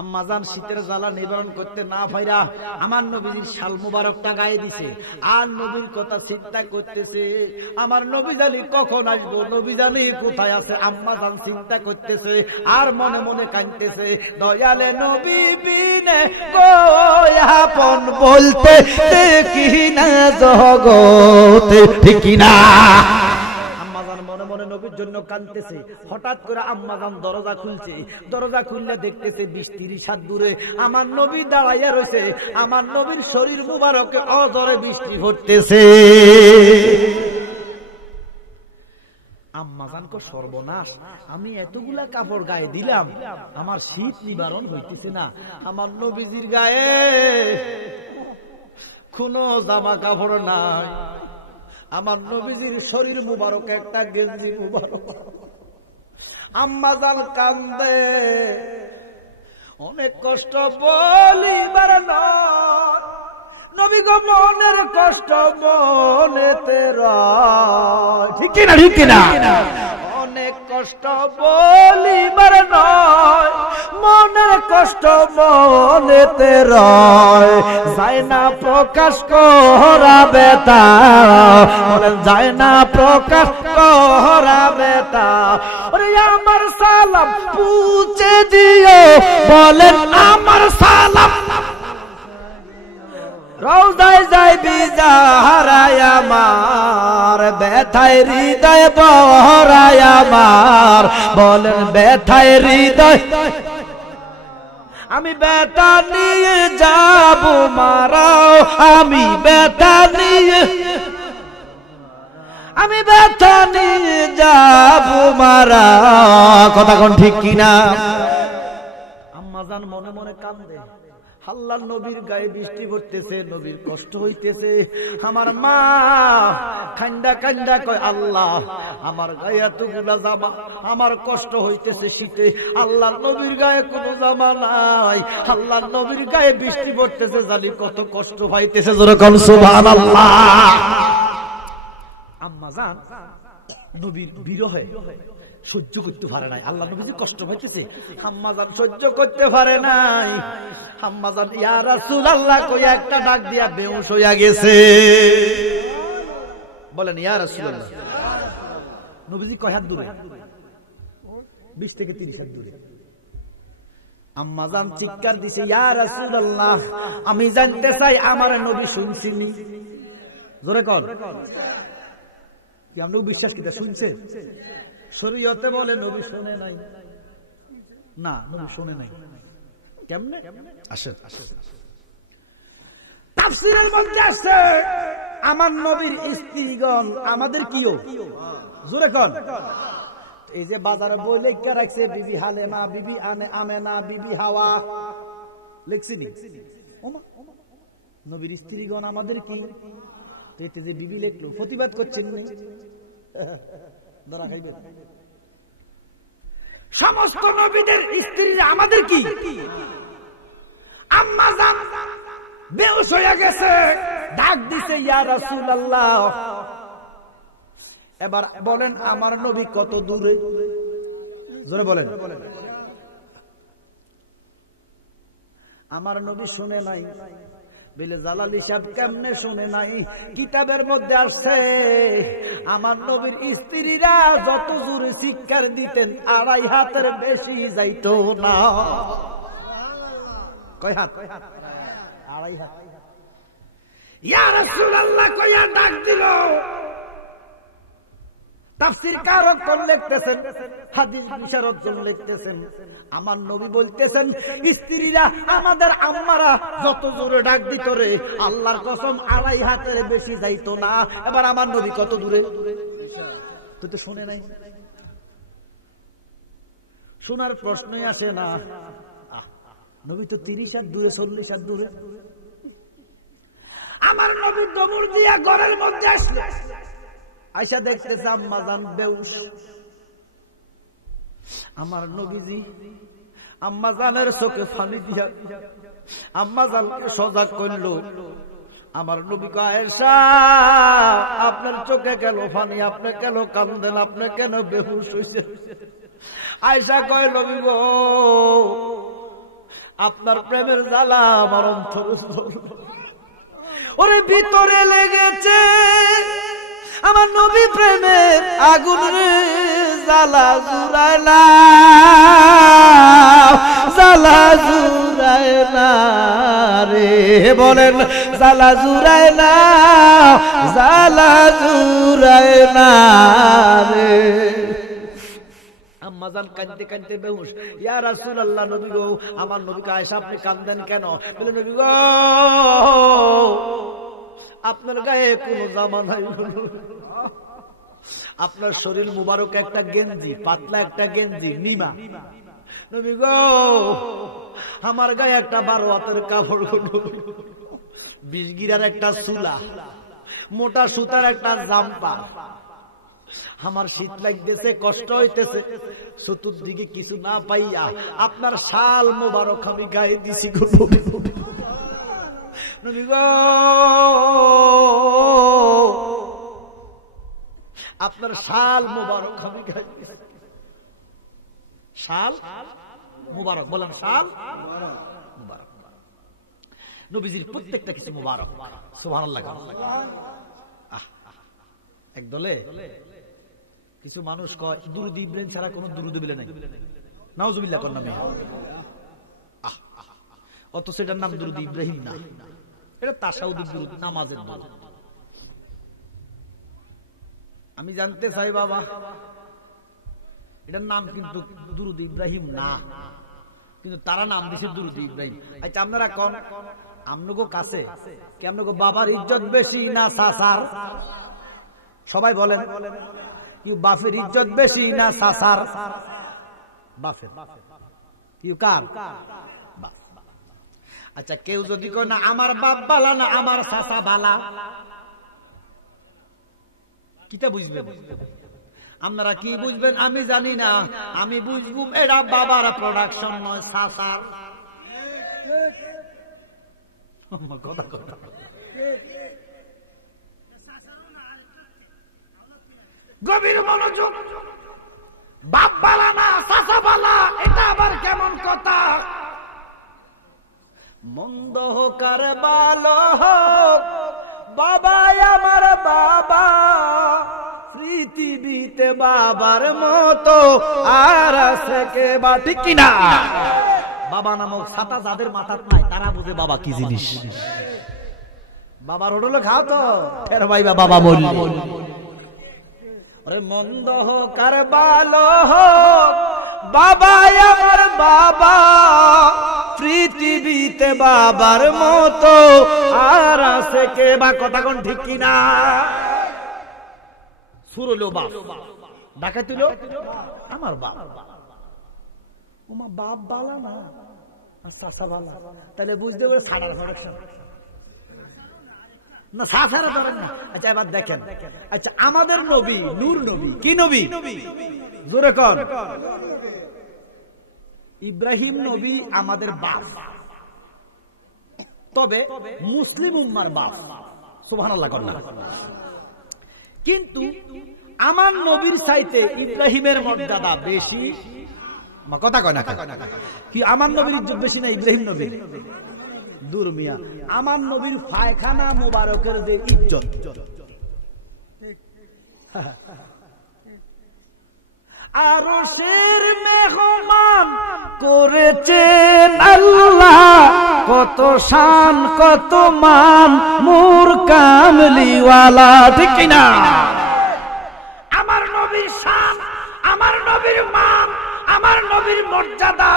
আম্মা জান শীতের জ্বালা নিবারণ করতে না পাইরা আমার নবীর শাল মুবারকটা গায়ে দিছে, আর নবীর কথা চিন্তা করতেছে, আমার নবী জানি কখন আসবো, নবী জানি কোথায় আছে। আম্মা জান চিন্তা করতেছে আর মনে মনে কাঁদতেছে, দয়ালে নবী বিনে গো আপন বলতে দেখি না জগতে, ঠিক না? মনে মনে নবীর জন্য কাঁদতেছে। হঠাৎ করে আম্মা জান দরজা খুলছে, দরজা খুললে দেখতেছে 20-30 হাত দূরে আমার নবী দাঁড়াইয়া রয়েছে, আমার নবীর শরীর মুবারকে অজরে বৃষ্টি পড়তেছে। আম্মা জান কো সর্বনাশ, আমি এতগুলা কাপড় গায়ে দিলাম, আমার শীত নিবারণ হইতেছে না, আমার নবীজির গায়ে কোনো জামা কাপড় নাই, আমার নবীজির শরীর মুবারক একটা গেঞ্জি মুবারক। আম্মা জান কান্দে, অনেক কষ্ট বলিবার নয়, নবী গো মনের কষ্ট মনেতে রয়, ঠিক কিনা, ঠিক কিনা? অনেক কষ্ট বলিবার নয়, মনের কষ্ট মনেতে রয়, যায় না প্রকাশ করাবে তা, যায় না প্রকাশ করাবে তা। ওরে আমার সালাম পৌঁছে দিও, বলেন আমার সালাম রওজায় যাইবি যাহারায় আমার, ব্যথায় হৃদয় বহরায় আমার, বলেন ব্যথায় হৃদয় আমি বেটা নিয়ে যাব মারাও, আমি বেটা নিয়ে যাব মারা। কথা কোন ঠিক কিনা? আম্মাজান মনে মনে কান্দে, আল্লাহর নবীর গায়ে বৃষ্টি পড়তেছে, নবীর কষ্ট হইতেছে। আমার মা কান্দা কান্দা কয়, আল্লাহ আমার গায়ে এতগুলা জামা, আমার কষ্ট হইতেছে শীতে, আল্লাহর নবীর গায়ে কোনো জামা নাই, আল্লাহর নবীর গায়ে বৃষ্টি পড়তেছে, জানি কত কষ্ট পাইতেছে। জোরে কোন সুবহানাল্লাহ। আম্মাজান নবীর বিরহে সহ্য করতে পারে নাই, আল্লাহ নবী যে কষ্ট পাইতেছে আম্মাজান সহ্য করতে পারে নাই। আম্মাজান ইয়া রাসূলুল্লাহ কইয়া একটা ডাক দিয়া বেহুশ হইয়া গেছে। বলেন ইয়া রাসূলুল্লাহ। নবীজি কয় হাত দূরে? 20 থেকে 30 হাত দূরে। আম্মাজান চিৎকার দিছে, ইয়া রাসূলুল্লাহ আমি জানতে চাই আমার নবী শুনছিনি? জোরে কর। কি আপনি বিশ্বাস কিটা শুনছে? শরীয়তে বলে নবী শুনে নাই। না, নবী শুনে নাই। কেমনে? আসেন তাফসীরের মধ্যে আছে আমার নবীর স্ত্রীগণ আমাদের কিও? জোরে কর। এই যে বাজারে বই লেখা রাখছে, বিবি হালেমা, বিবি আমেনা, বিবি হাওয়া, লিখছিনি? ওমা নবীর স্ত্রীগণ আমাদের কি? এতে যে বিবি লেখলো, প্রতিবাদ করছেন ধরা খাইবেন। সমস্ত নবীদের স্ত্রীরা আমাদের কি? আম্মাজান বেহুশ হয়ে গেছে, ডাক দিছে ইয়া রাসূলুল্লাহ। এবার বলেন আমার নবী কত দূরে? জোরে বলেন। আমার নবী শুনে নাই। বলে জালালি সাহেব কেমনে শুনে নাই? কিতাবের মধ্যে আসছে আমার নবীর স্ত্রীরা যত জোরে চিৎকার দিতেন 2.5 হাতের বেশি যাইতো না। কয় হাত? 2.5 হাত। ইয়া রাসূলুল্লাহ কইয়া ডাক দিল। তাফসীর কারক কোন লিখতেছেন, হাদিস বিশারদজন লিখতেছেন, আমার নবী বলতেছেন স্ত্রীরা আমাদের আম্মারা যত জোরে ডাক দিত রে, আল্লাহর কসম 2.5 হাতের বেশি যাইতো না। এবার আমার নবী কত দূরে? তুই তো শুনে নাই। শোনার প্রশ্নই আসে না। নবী তো 30 হাত দূরে, 40 হাত দূরে। আমার নবী দমুর দিয়া ঘরের মধ্যে আসলে আয়সা দেখতেছে আম্মাজান বেহুশ। আমার নবীজি আম্মাজানের চোখে পানি দিয়া আম্মাজানকে সজাগ করলো। আমার নবী কয়, আয়েশা আপনার চোখে কেন পানি? আপনি কেন কান্দেন? আপনি কেন বেহুশ হইছেন? আয়েশা কয়, নবী গো আপনার প্রেমের জ্বালা আমার অন্তরে ওরে ভিতরে লেগেছে। আমার নবী প্রেমের আগুন রে, জ্বালা জুড়ায় না, জ্বালা জুড়ায় না রে। বলেন জ্বালা জুড়ায় না, জ্বালা জুড়ায় না রে। আম্মাজান কাঁদতে কাঁদতে বেহুশ। ইয়া রাসূলুল্লাহ, নবী গো আমার নবীকে আয়েশা আপনি কাঁদেন কেন? বলে নবী গো আপনার গায়ে কোনো জামা নাই, আপনার শরীর মুবারক একটা গেঞ্জি, পাতলা একটা গেঞ্জি নিমা। নবী গো আমার গায়ে একটা 12 হাতের কাপড়, 20 গিরার একটা চুলা, মোটা সুতার একটা জাম্পা। আমার শীত লাগতেছে, কষ্ট হইতেছে, চতুর্দিকে কিছু না পাইয়া আপনার শাল মুবারক আমি গায়ে দিছি গো নবী গো। আপনার শাল মুবারক আমি গায়ে দিছি। শাল মুবারক, বলেন শাল মুবারক। নবীজির প্রত্যেকটা কিছু মুবারক। সুবহানাল্লাহ। একদলে কিছু মানুষ কয় দুরূদ ইব্রাহিম ছাড়া কোন দুরূদ বলে নাই। নাউজুবিল্লাহ কোন নামে। অত সেটার নাম দুরূদ ইব্রাহিম না, এটা তাশাহুদ দুরূদ, নামাজের দুরূদ। আমি জানতে চাই বাবা, এটার নাম কিন্তু দুরূদ ইব্রাহিম না, কিন্তু তারা নাম দিছে দুরুদ ইব্রাহিম। আচ্ছা আপনারা কোন আমনগো কাছে কি আমনগো বাবার ইজ্জত বেশি না চাচার? সবাই বলেন, কি বাপের ইজ্জত বেশি না চাচার? বাপের। কি কার? আচ্ছা কেউ যদি কয় না আমার বাপ বালা না আমার চাচা বালা, কিটা বুঝবেন? আপনারা কি বুঝবেন আমি জানি না, আমি বুঝবো এটা বাবার প্রোডাকশন নয় চাচার। কথা কথা গভীর মনোযোগ। বাপ বালা না চাচা বালা, এটা আবার কেমন কথা? মন্দ হোক আর ভালো হোক, বাবাই আমার বাবা, পৃথিবীতে বাবার মতো আর আছে কে বা, ঠিক কিনা? বাবা নামক ছাতা যাদের মাথার নাই তারা বুঝে বাবা কি জিনিস। বাবার হোটেলে খাও তো ফের ভাইবা বাবা বললি। আরে মন্দ হোক আর ভালো হোক, বাবাই আমার বাবা, পৃথিবীতে বাবার মতো আর আছে কে বা, কথা কোন ঠিক কিনা? সুরলো বাপ, ডাকাতিল আমার বাপ। ওমা বাপ বালা না আর চাচা বালা, তাহলে বুঝতে পারে সাড়ার প্রোডাকশন না, সাছাড়া ধরেন না। আচ্ছা এবার দেখেন, আচ্ছা আমাদের নবী নূর নবী, কি নবী? জোরে কর। ইব্রাহিম নবী আমাদের বাপ, তবে মুসলিম উম্মার বাপ। সুবহানাল্লাহ কর না। কিন্তু আমার নবীর চাইতে ইব্রাহিমের মর্যাদা বেশি। কথা কয় না কি? আমার নবীর ইজ্জত বেশি না ইব্রাহিম নবীর? দূর মিয়া, আমার নবীর পায়খানা মোবারকের যে ইজ্জত, আরশের মেহমান করেছেন আল্লাহ, কত শান কত মান মোর কামলিওয়ালা, ঠিক কিনা? আমার নবীর শান, আমার নবীর মান, আমার নবীর মর্যাদা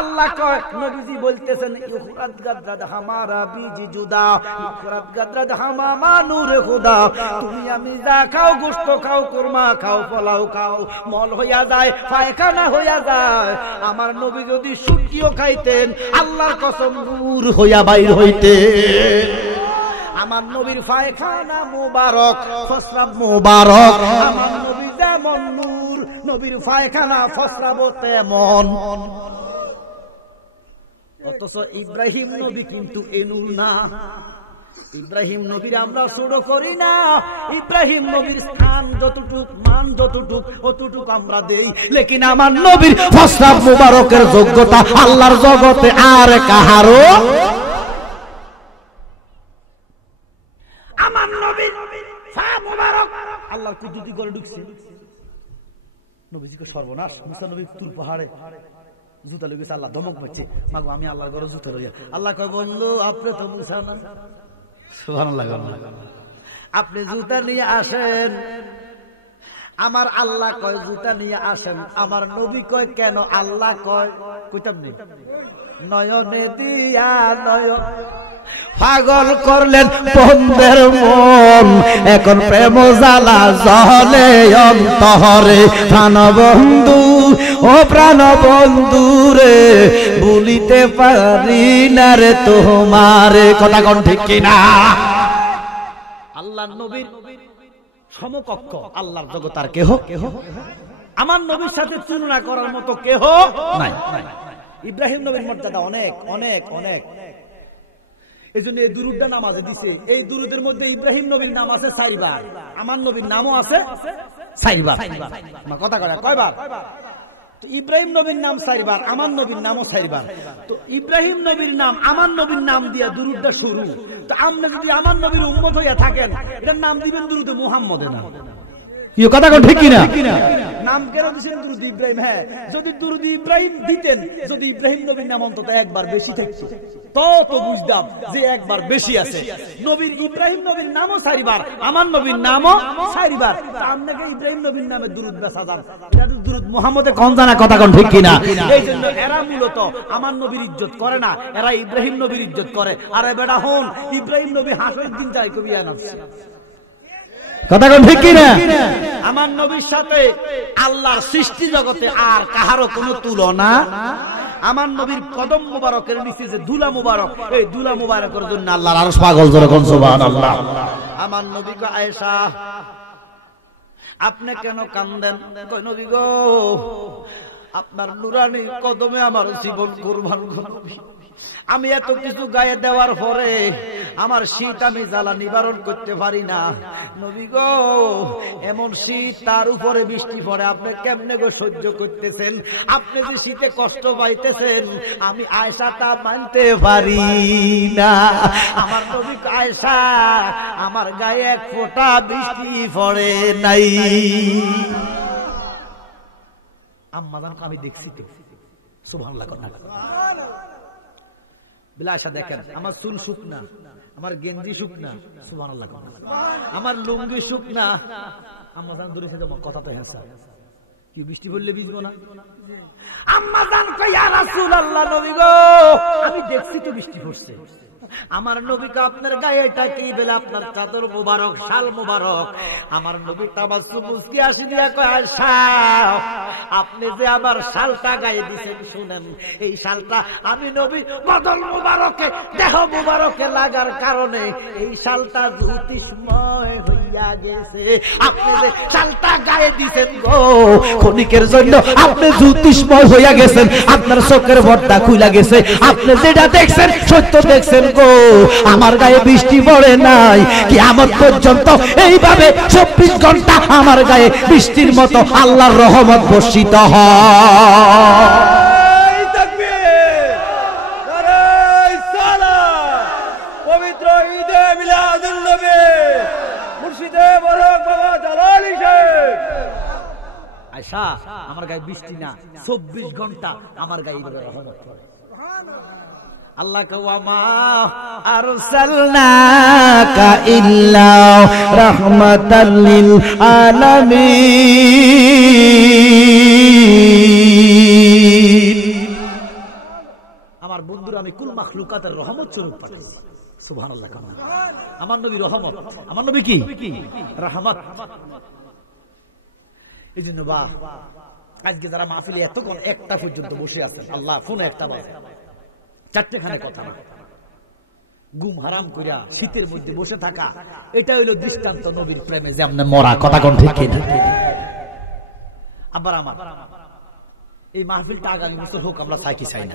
আল্লাহ কয়, নবীজি বলতেছেন ইখরাত গাদরাদ হামারা বিজি জুদা, ইখরাত গাদরাদ হামামা নূরে খুদা। তুমি আমি যা খাও, গোশত খাও, কুরমা খাও, পোলাও খাও, মল হইয়া যায়, পায়খানা হইয়া যায়। আমার নবী যদি সুটিও খাইতেন, আল্লাহর কসম নূর হইয়া বাইর হইতে। আমার নবীর পায়খানা মুবারক, ফসরাব মুবারক। আমার নবী যেমন নূর, নবীর পায়খানা ফসরাব তেমন। অথচ ইব্রাহিম নবী কিন্তু এ নূর না। ইব্রাহিম নবীর আমরা ছোট করি না। ইব্রাহিম নবীর স্থান যতটুক, মান যতটুক, অতটুক আমরা দেই। লেকিন আমার নবীর ফসরাব মুবারকের যোগ্যতা আল্লাহর জগতে আর কাহারও। আমার নবীর ফা মুবারক আল্লাহর কুদরতি করে ঢুকছে। নবীজিকে সর্বনাশ, মুসা নবী তুর পাহাড়ে জুতা লেগেছে, আল্লাহ ধমক মারছে, মাগো আমি আল্লাহর ঘরে জুতা লইয়া। আল্লাহ কয় বন্ধু আপনি তো মুসা না, সুবহানাল্লাহ, আপনি জুতা নিয়ে আসেন। আমার আল্লাহ কয় জুতা নিয়ে আসেন। আমার নবী কয় কেন? আল্লাহ কয় কইতাম নেই, নয়নে দিয়া নয়ন পাগল করলেন বন্ধের মন, এখন প্রেম জ্বালা জ্বলে অন্তরে। প্রাণ বন্ধু ও প্রাণ বন্ধু রে, ভুলিতে পারি না রে তোমারে, কথা কোন ঠিক কিনা? আল্লাহর নবীর সমকক্ষ আল্লাহর জগতার কেহ, আমার নবীর সাথে তুলনা করার মতো কেহ নাই। ইব্রাহিম নবীর মর্যাদা অনেক অনেক অনেক। এই জন্য এই দুরুদটা নামাজে দিছে। এই দুরুদের মধ্যে ইব্রাহিম নবীর নাম আছে 4 বার, আমার নবীর নামও আছে 4 বার। কথা কয়বার? ইব্রাহিম নবীর নাম 4 বার, আমার নবীর নামও 4 বার। তো ইব্রাহিম নবীর নাম, আমার নবীর নাম দিয়া দুরুদটা শুরু। তো আপনি যদি আমার নবীর উম্মত হইয়া থাকেন, এটার নাম দিবেন দুরুদে মুহাম্মদে না। কি কথা কোন ঠিক কিনা? নাম কেন দিয়েছেন দুরূদ ইব্রাহিম? হ্যাঁ, যদি দুরূদ ইব্রাহিম দিতেন, যদি ইব্রাহিম নবীর নাম অন্তত একবার বেশি থাকতো তো বুঝতাম যে একবার বেশি আছে। নবীর ইব্রাহিম নবীর নামও 4 বার, আমার নবীর নামও 4 বার। আপনাকে ইব্রাহিম নবীর নামে দুরূদ বেচা যান, এটা তো দুরূদ মুহাম্মদে কোন জানা কথা কোন ঠিক কিনা? এই জন্য এরা মূলত আমার নবীর ইজ্জত করে না, এরা ইব্রাহিম নবীর ইজ্জত করে। আরে বেটা হন, ইব্রাহিম নবী হাসরের দিন যায় কবিয়া নামছে, কথা কোন ঠিক কিনা? আমার নবীর সাথে আল্লাহর সৃষ্টি জগতে আর কাহারও কোনো তুলনা। আমার নবীর কদম মুবারকের নিচে যে দুলা মুবারক, এই দুলা মুবারকের জন্য আল্লাহর আরশ পাগল জোরে কোন সুবহানাল্লাহ। আমার নবী কো আয়েশা, আপনি কেন কান্দেন? কই নবী গো, আপনার নুরানি কদমে আমার জীবন কুরবান করবি। আমি এত কিছু গায়ে দেওয়ার পরে আমার শীত আমি জ্বালা নিবারণ করতে পারি না। নবী গো, এমন শীত, তার উপরে বৃষ্টি পড়ে, আপনি কেমনে গো সহ্য করতেছেন? আপনি যে শীতে কষ্ট পাইতেছেন, আমি আয়েশা তা মানতে পারি না। আমার নবী আয়েশা, আমার গায়ে এক ফোঁটা বৃষ্টি পড়ে নাই। আম্মাজান আমি দেখছি তো, সুবহানাল্লাহ। বিলাসা দেখেন, আমার চুল শুকনা, আমার গেঞ্জি শুকনা, সুবহানাল্লাহ। আমার লুঙ্গি শুকনা, আম্মাজান ধরেছে তো কথা তো হ্যাঁ স্যার, কি বৃষ্টি পড়লে ভিজবো না? আম্মাজান কই ইয়া রাসূলুল্লাহ, নবী গো আমি দেখছি তো বৃষ্টি পড়ছে। আমার নবীকে আপনার গায়ে টাকি বেলা, আপনার চাদর মুবারক, শাল মুবারক। আমার নবী তাবাসসুম মুস্কি হাসি দিয়া কয়, আয়েশা আপনি যে আমার শালটা গায়ে দিয়েছেন, শুনেন এই শালটা আমি নবী বদল মুবারকে, দেহ মুবারকে লাগার কারণে এই শালটা জ্যোতিষময় হইয়া গেছে। আপনি যে শালটা গায়ে দিয়েছেন গো, ক্ষণিকের জন্য আপনি জ্যোতিষময় হইয়া গেছেন, আপনার চোখের পর্দা খুইলা গেছে, আপনি যেটা দেখছেন সত্য দেখছেন গো। আমার গায়ে বৃষ্টি পড়ে নাই, কিয়ামত পর্যন্ত এইভাবে 24 ঘন্টা আমার গায়ে বৃষ্টির মতো আল্লাহর রহমত বর্ষিত হয়। পবিত্র ঈদে মিলাদুন নবী মুর্শিদে বরক বাবা জালালী সাহেব। আয়েশা, আমার গায়ে বৃষ্টি না, 24 ঘন্টা আমার গায়ে রহমত পড়ে। আল্লাহ ওয়ামা আরসালনাকা ইল্লা রাহমাতাল লিল আলামিন। আমার বন্ধুরা, আমি কুল মাখলুকাতের রহমত স্বরূপ পাঠাইছি, সুবহানাল্লাহ। আমার নবী রহমত, আমার নবী কি রহমত। এই জন্য বা আজকে যারা মাহফিলে এত একটা পর্যন্ত বসে আছেন, আল্লাহ ফোনে একটা বাজে, 4টেখানে কথা না, গুম হারাম কইরা শীতের মধ্যে বসে থাকা, এটা হইল দৃষ্টান্ত নবীর প্রেমে যে আপনি মরা, কথা কোন ঠিক কিনা? আবার আমার এই মাহফিলটা আগামী বছর হোক, আমরা চাই কি চাই না?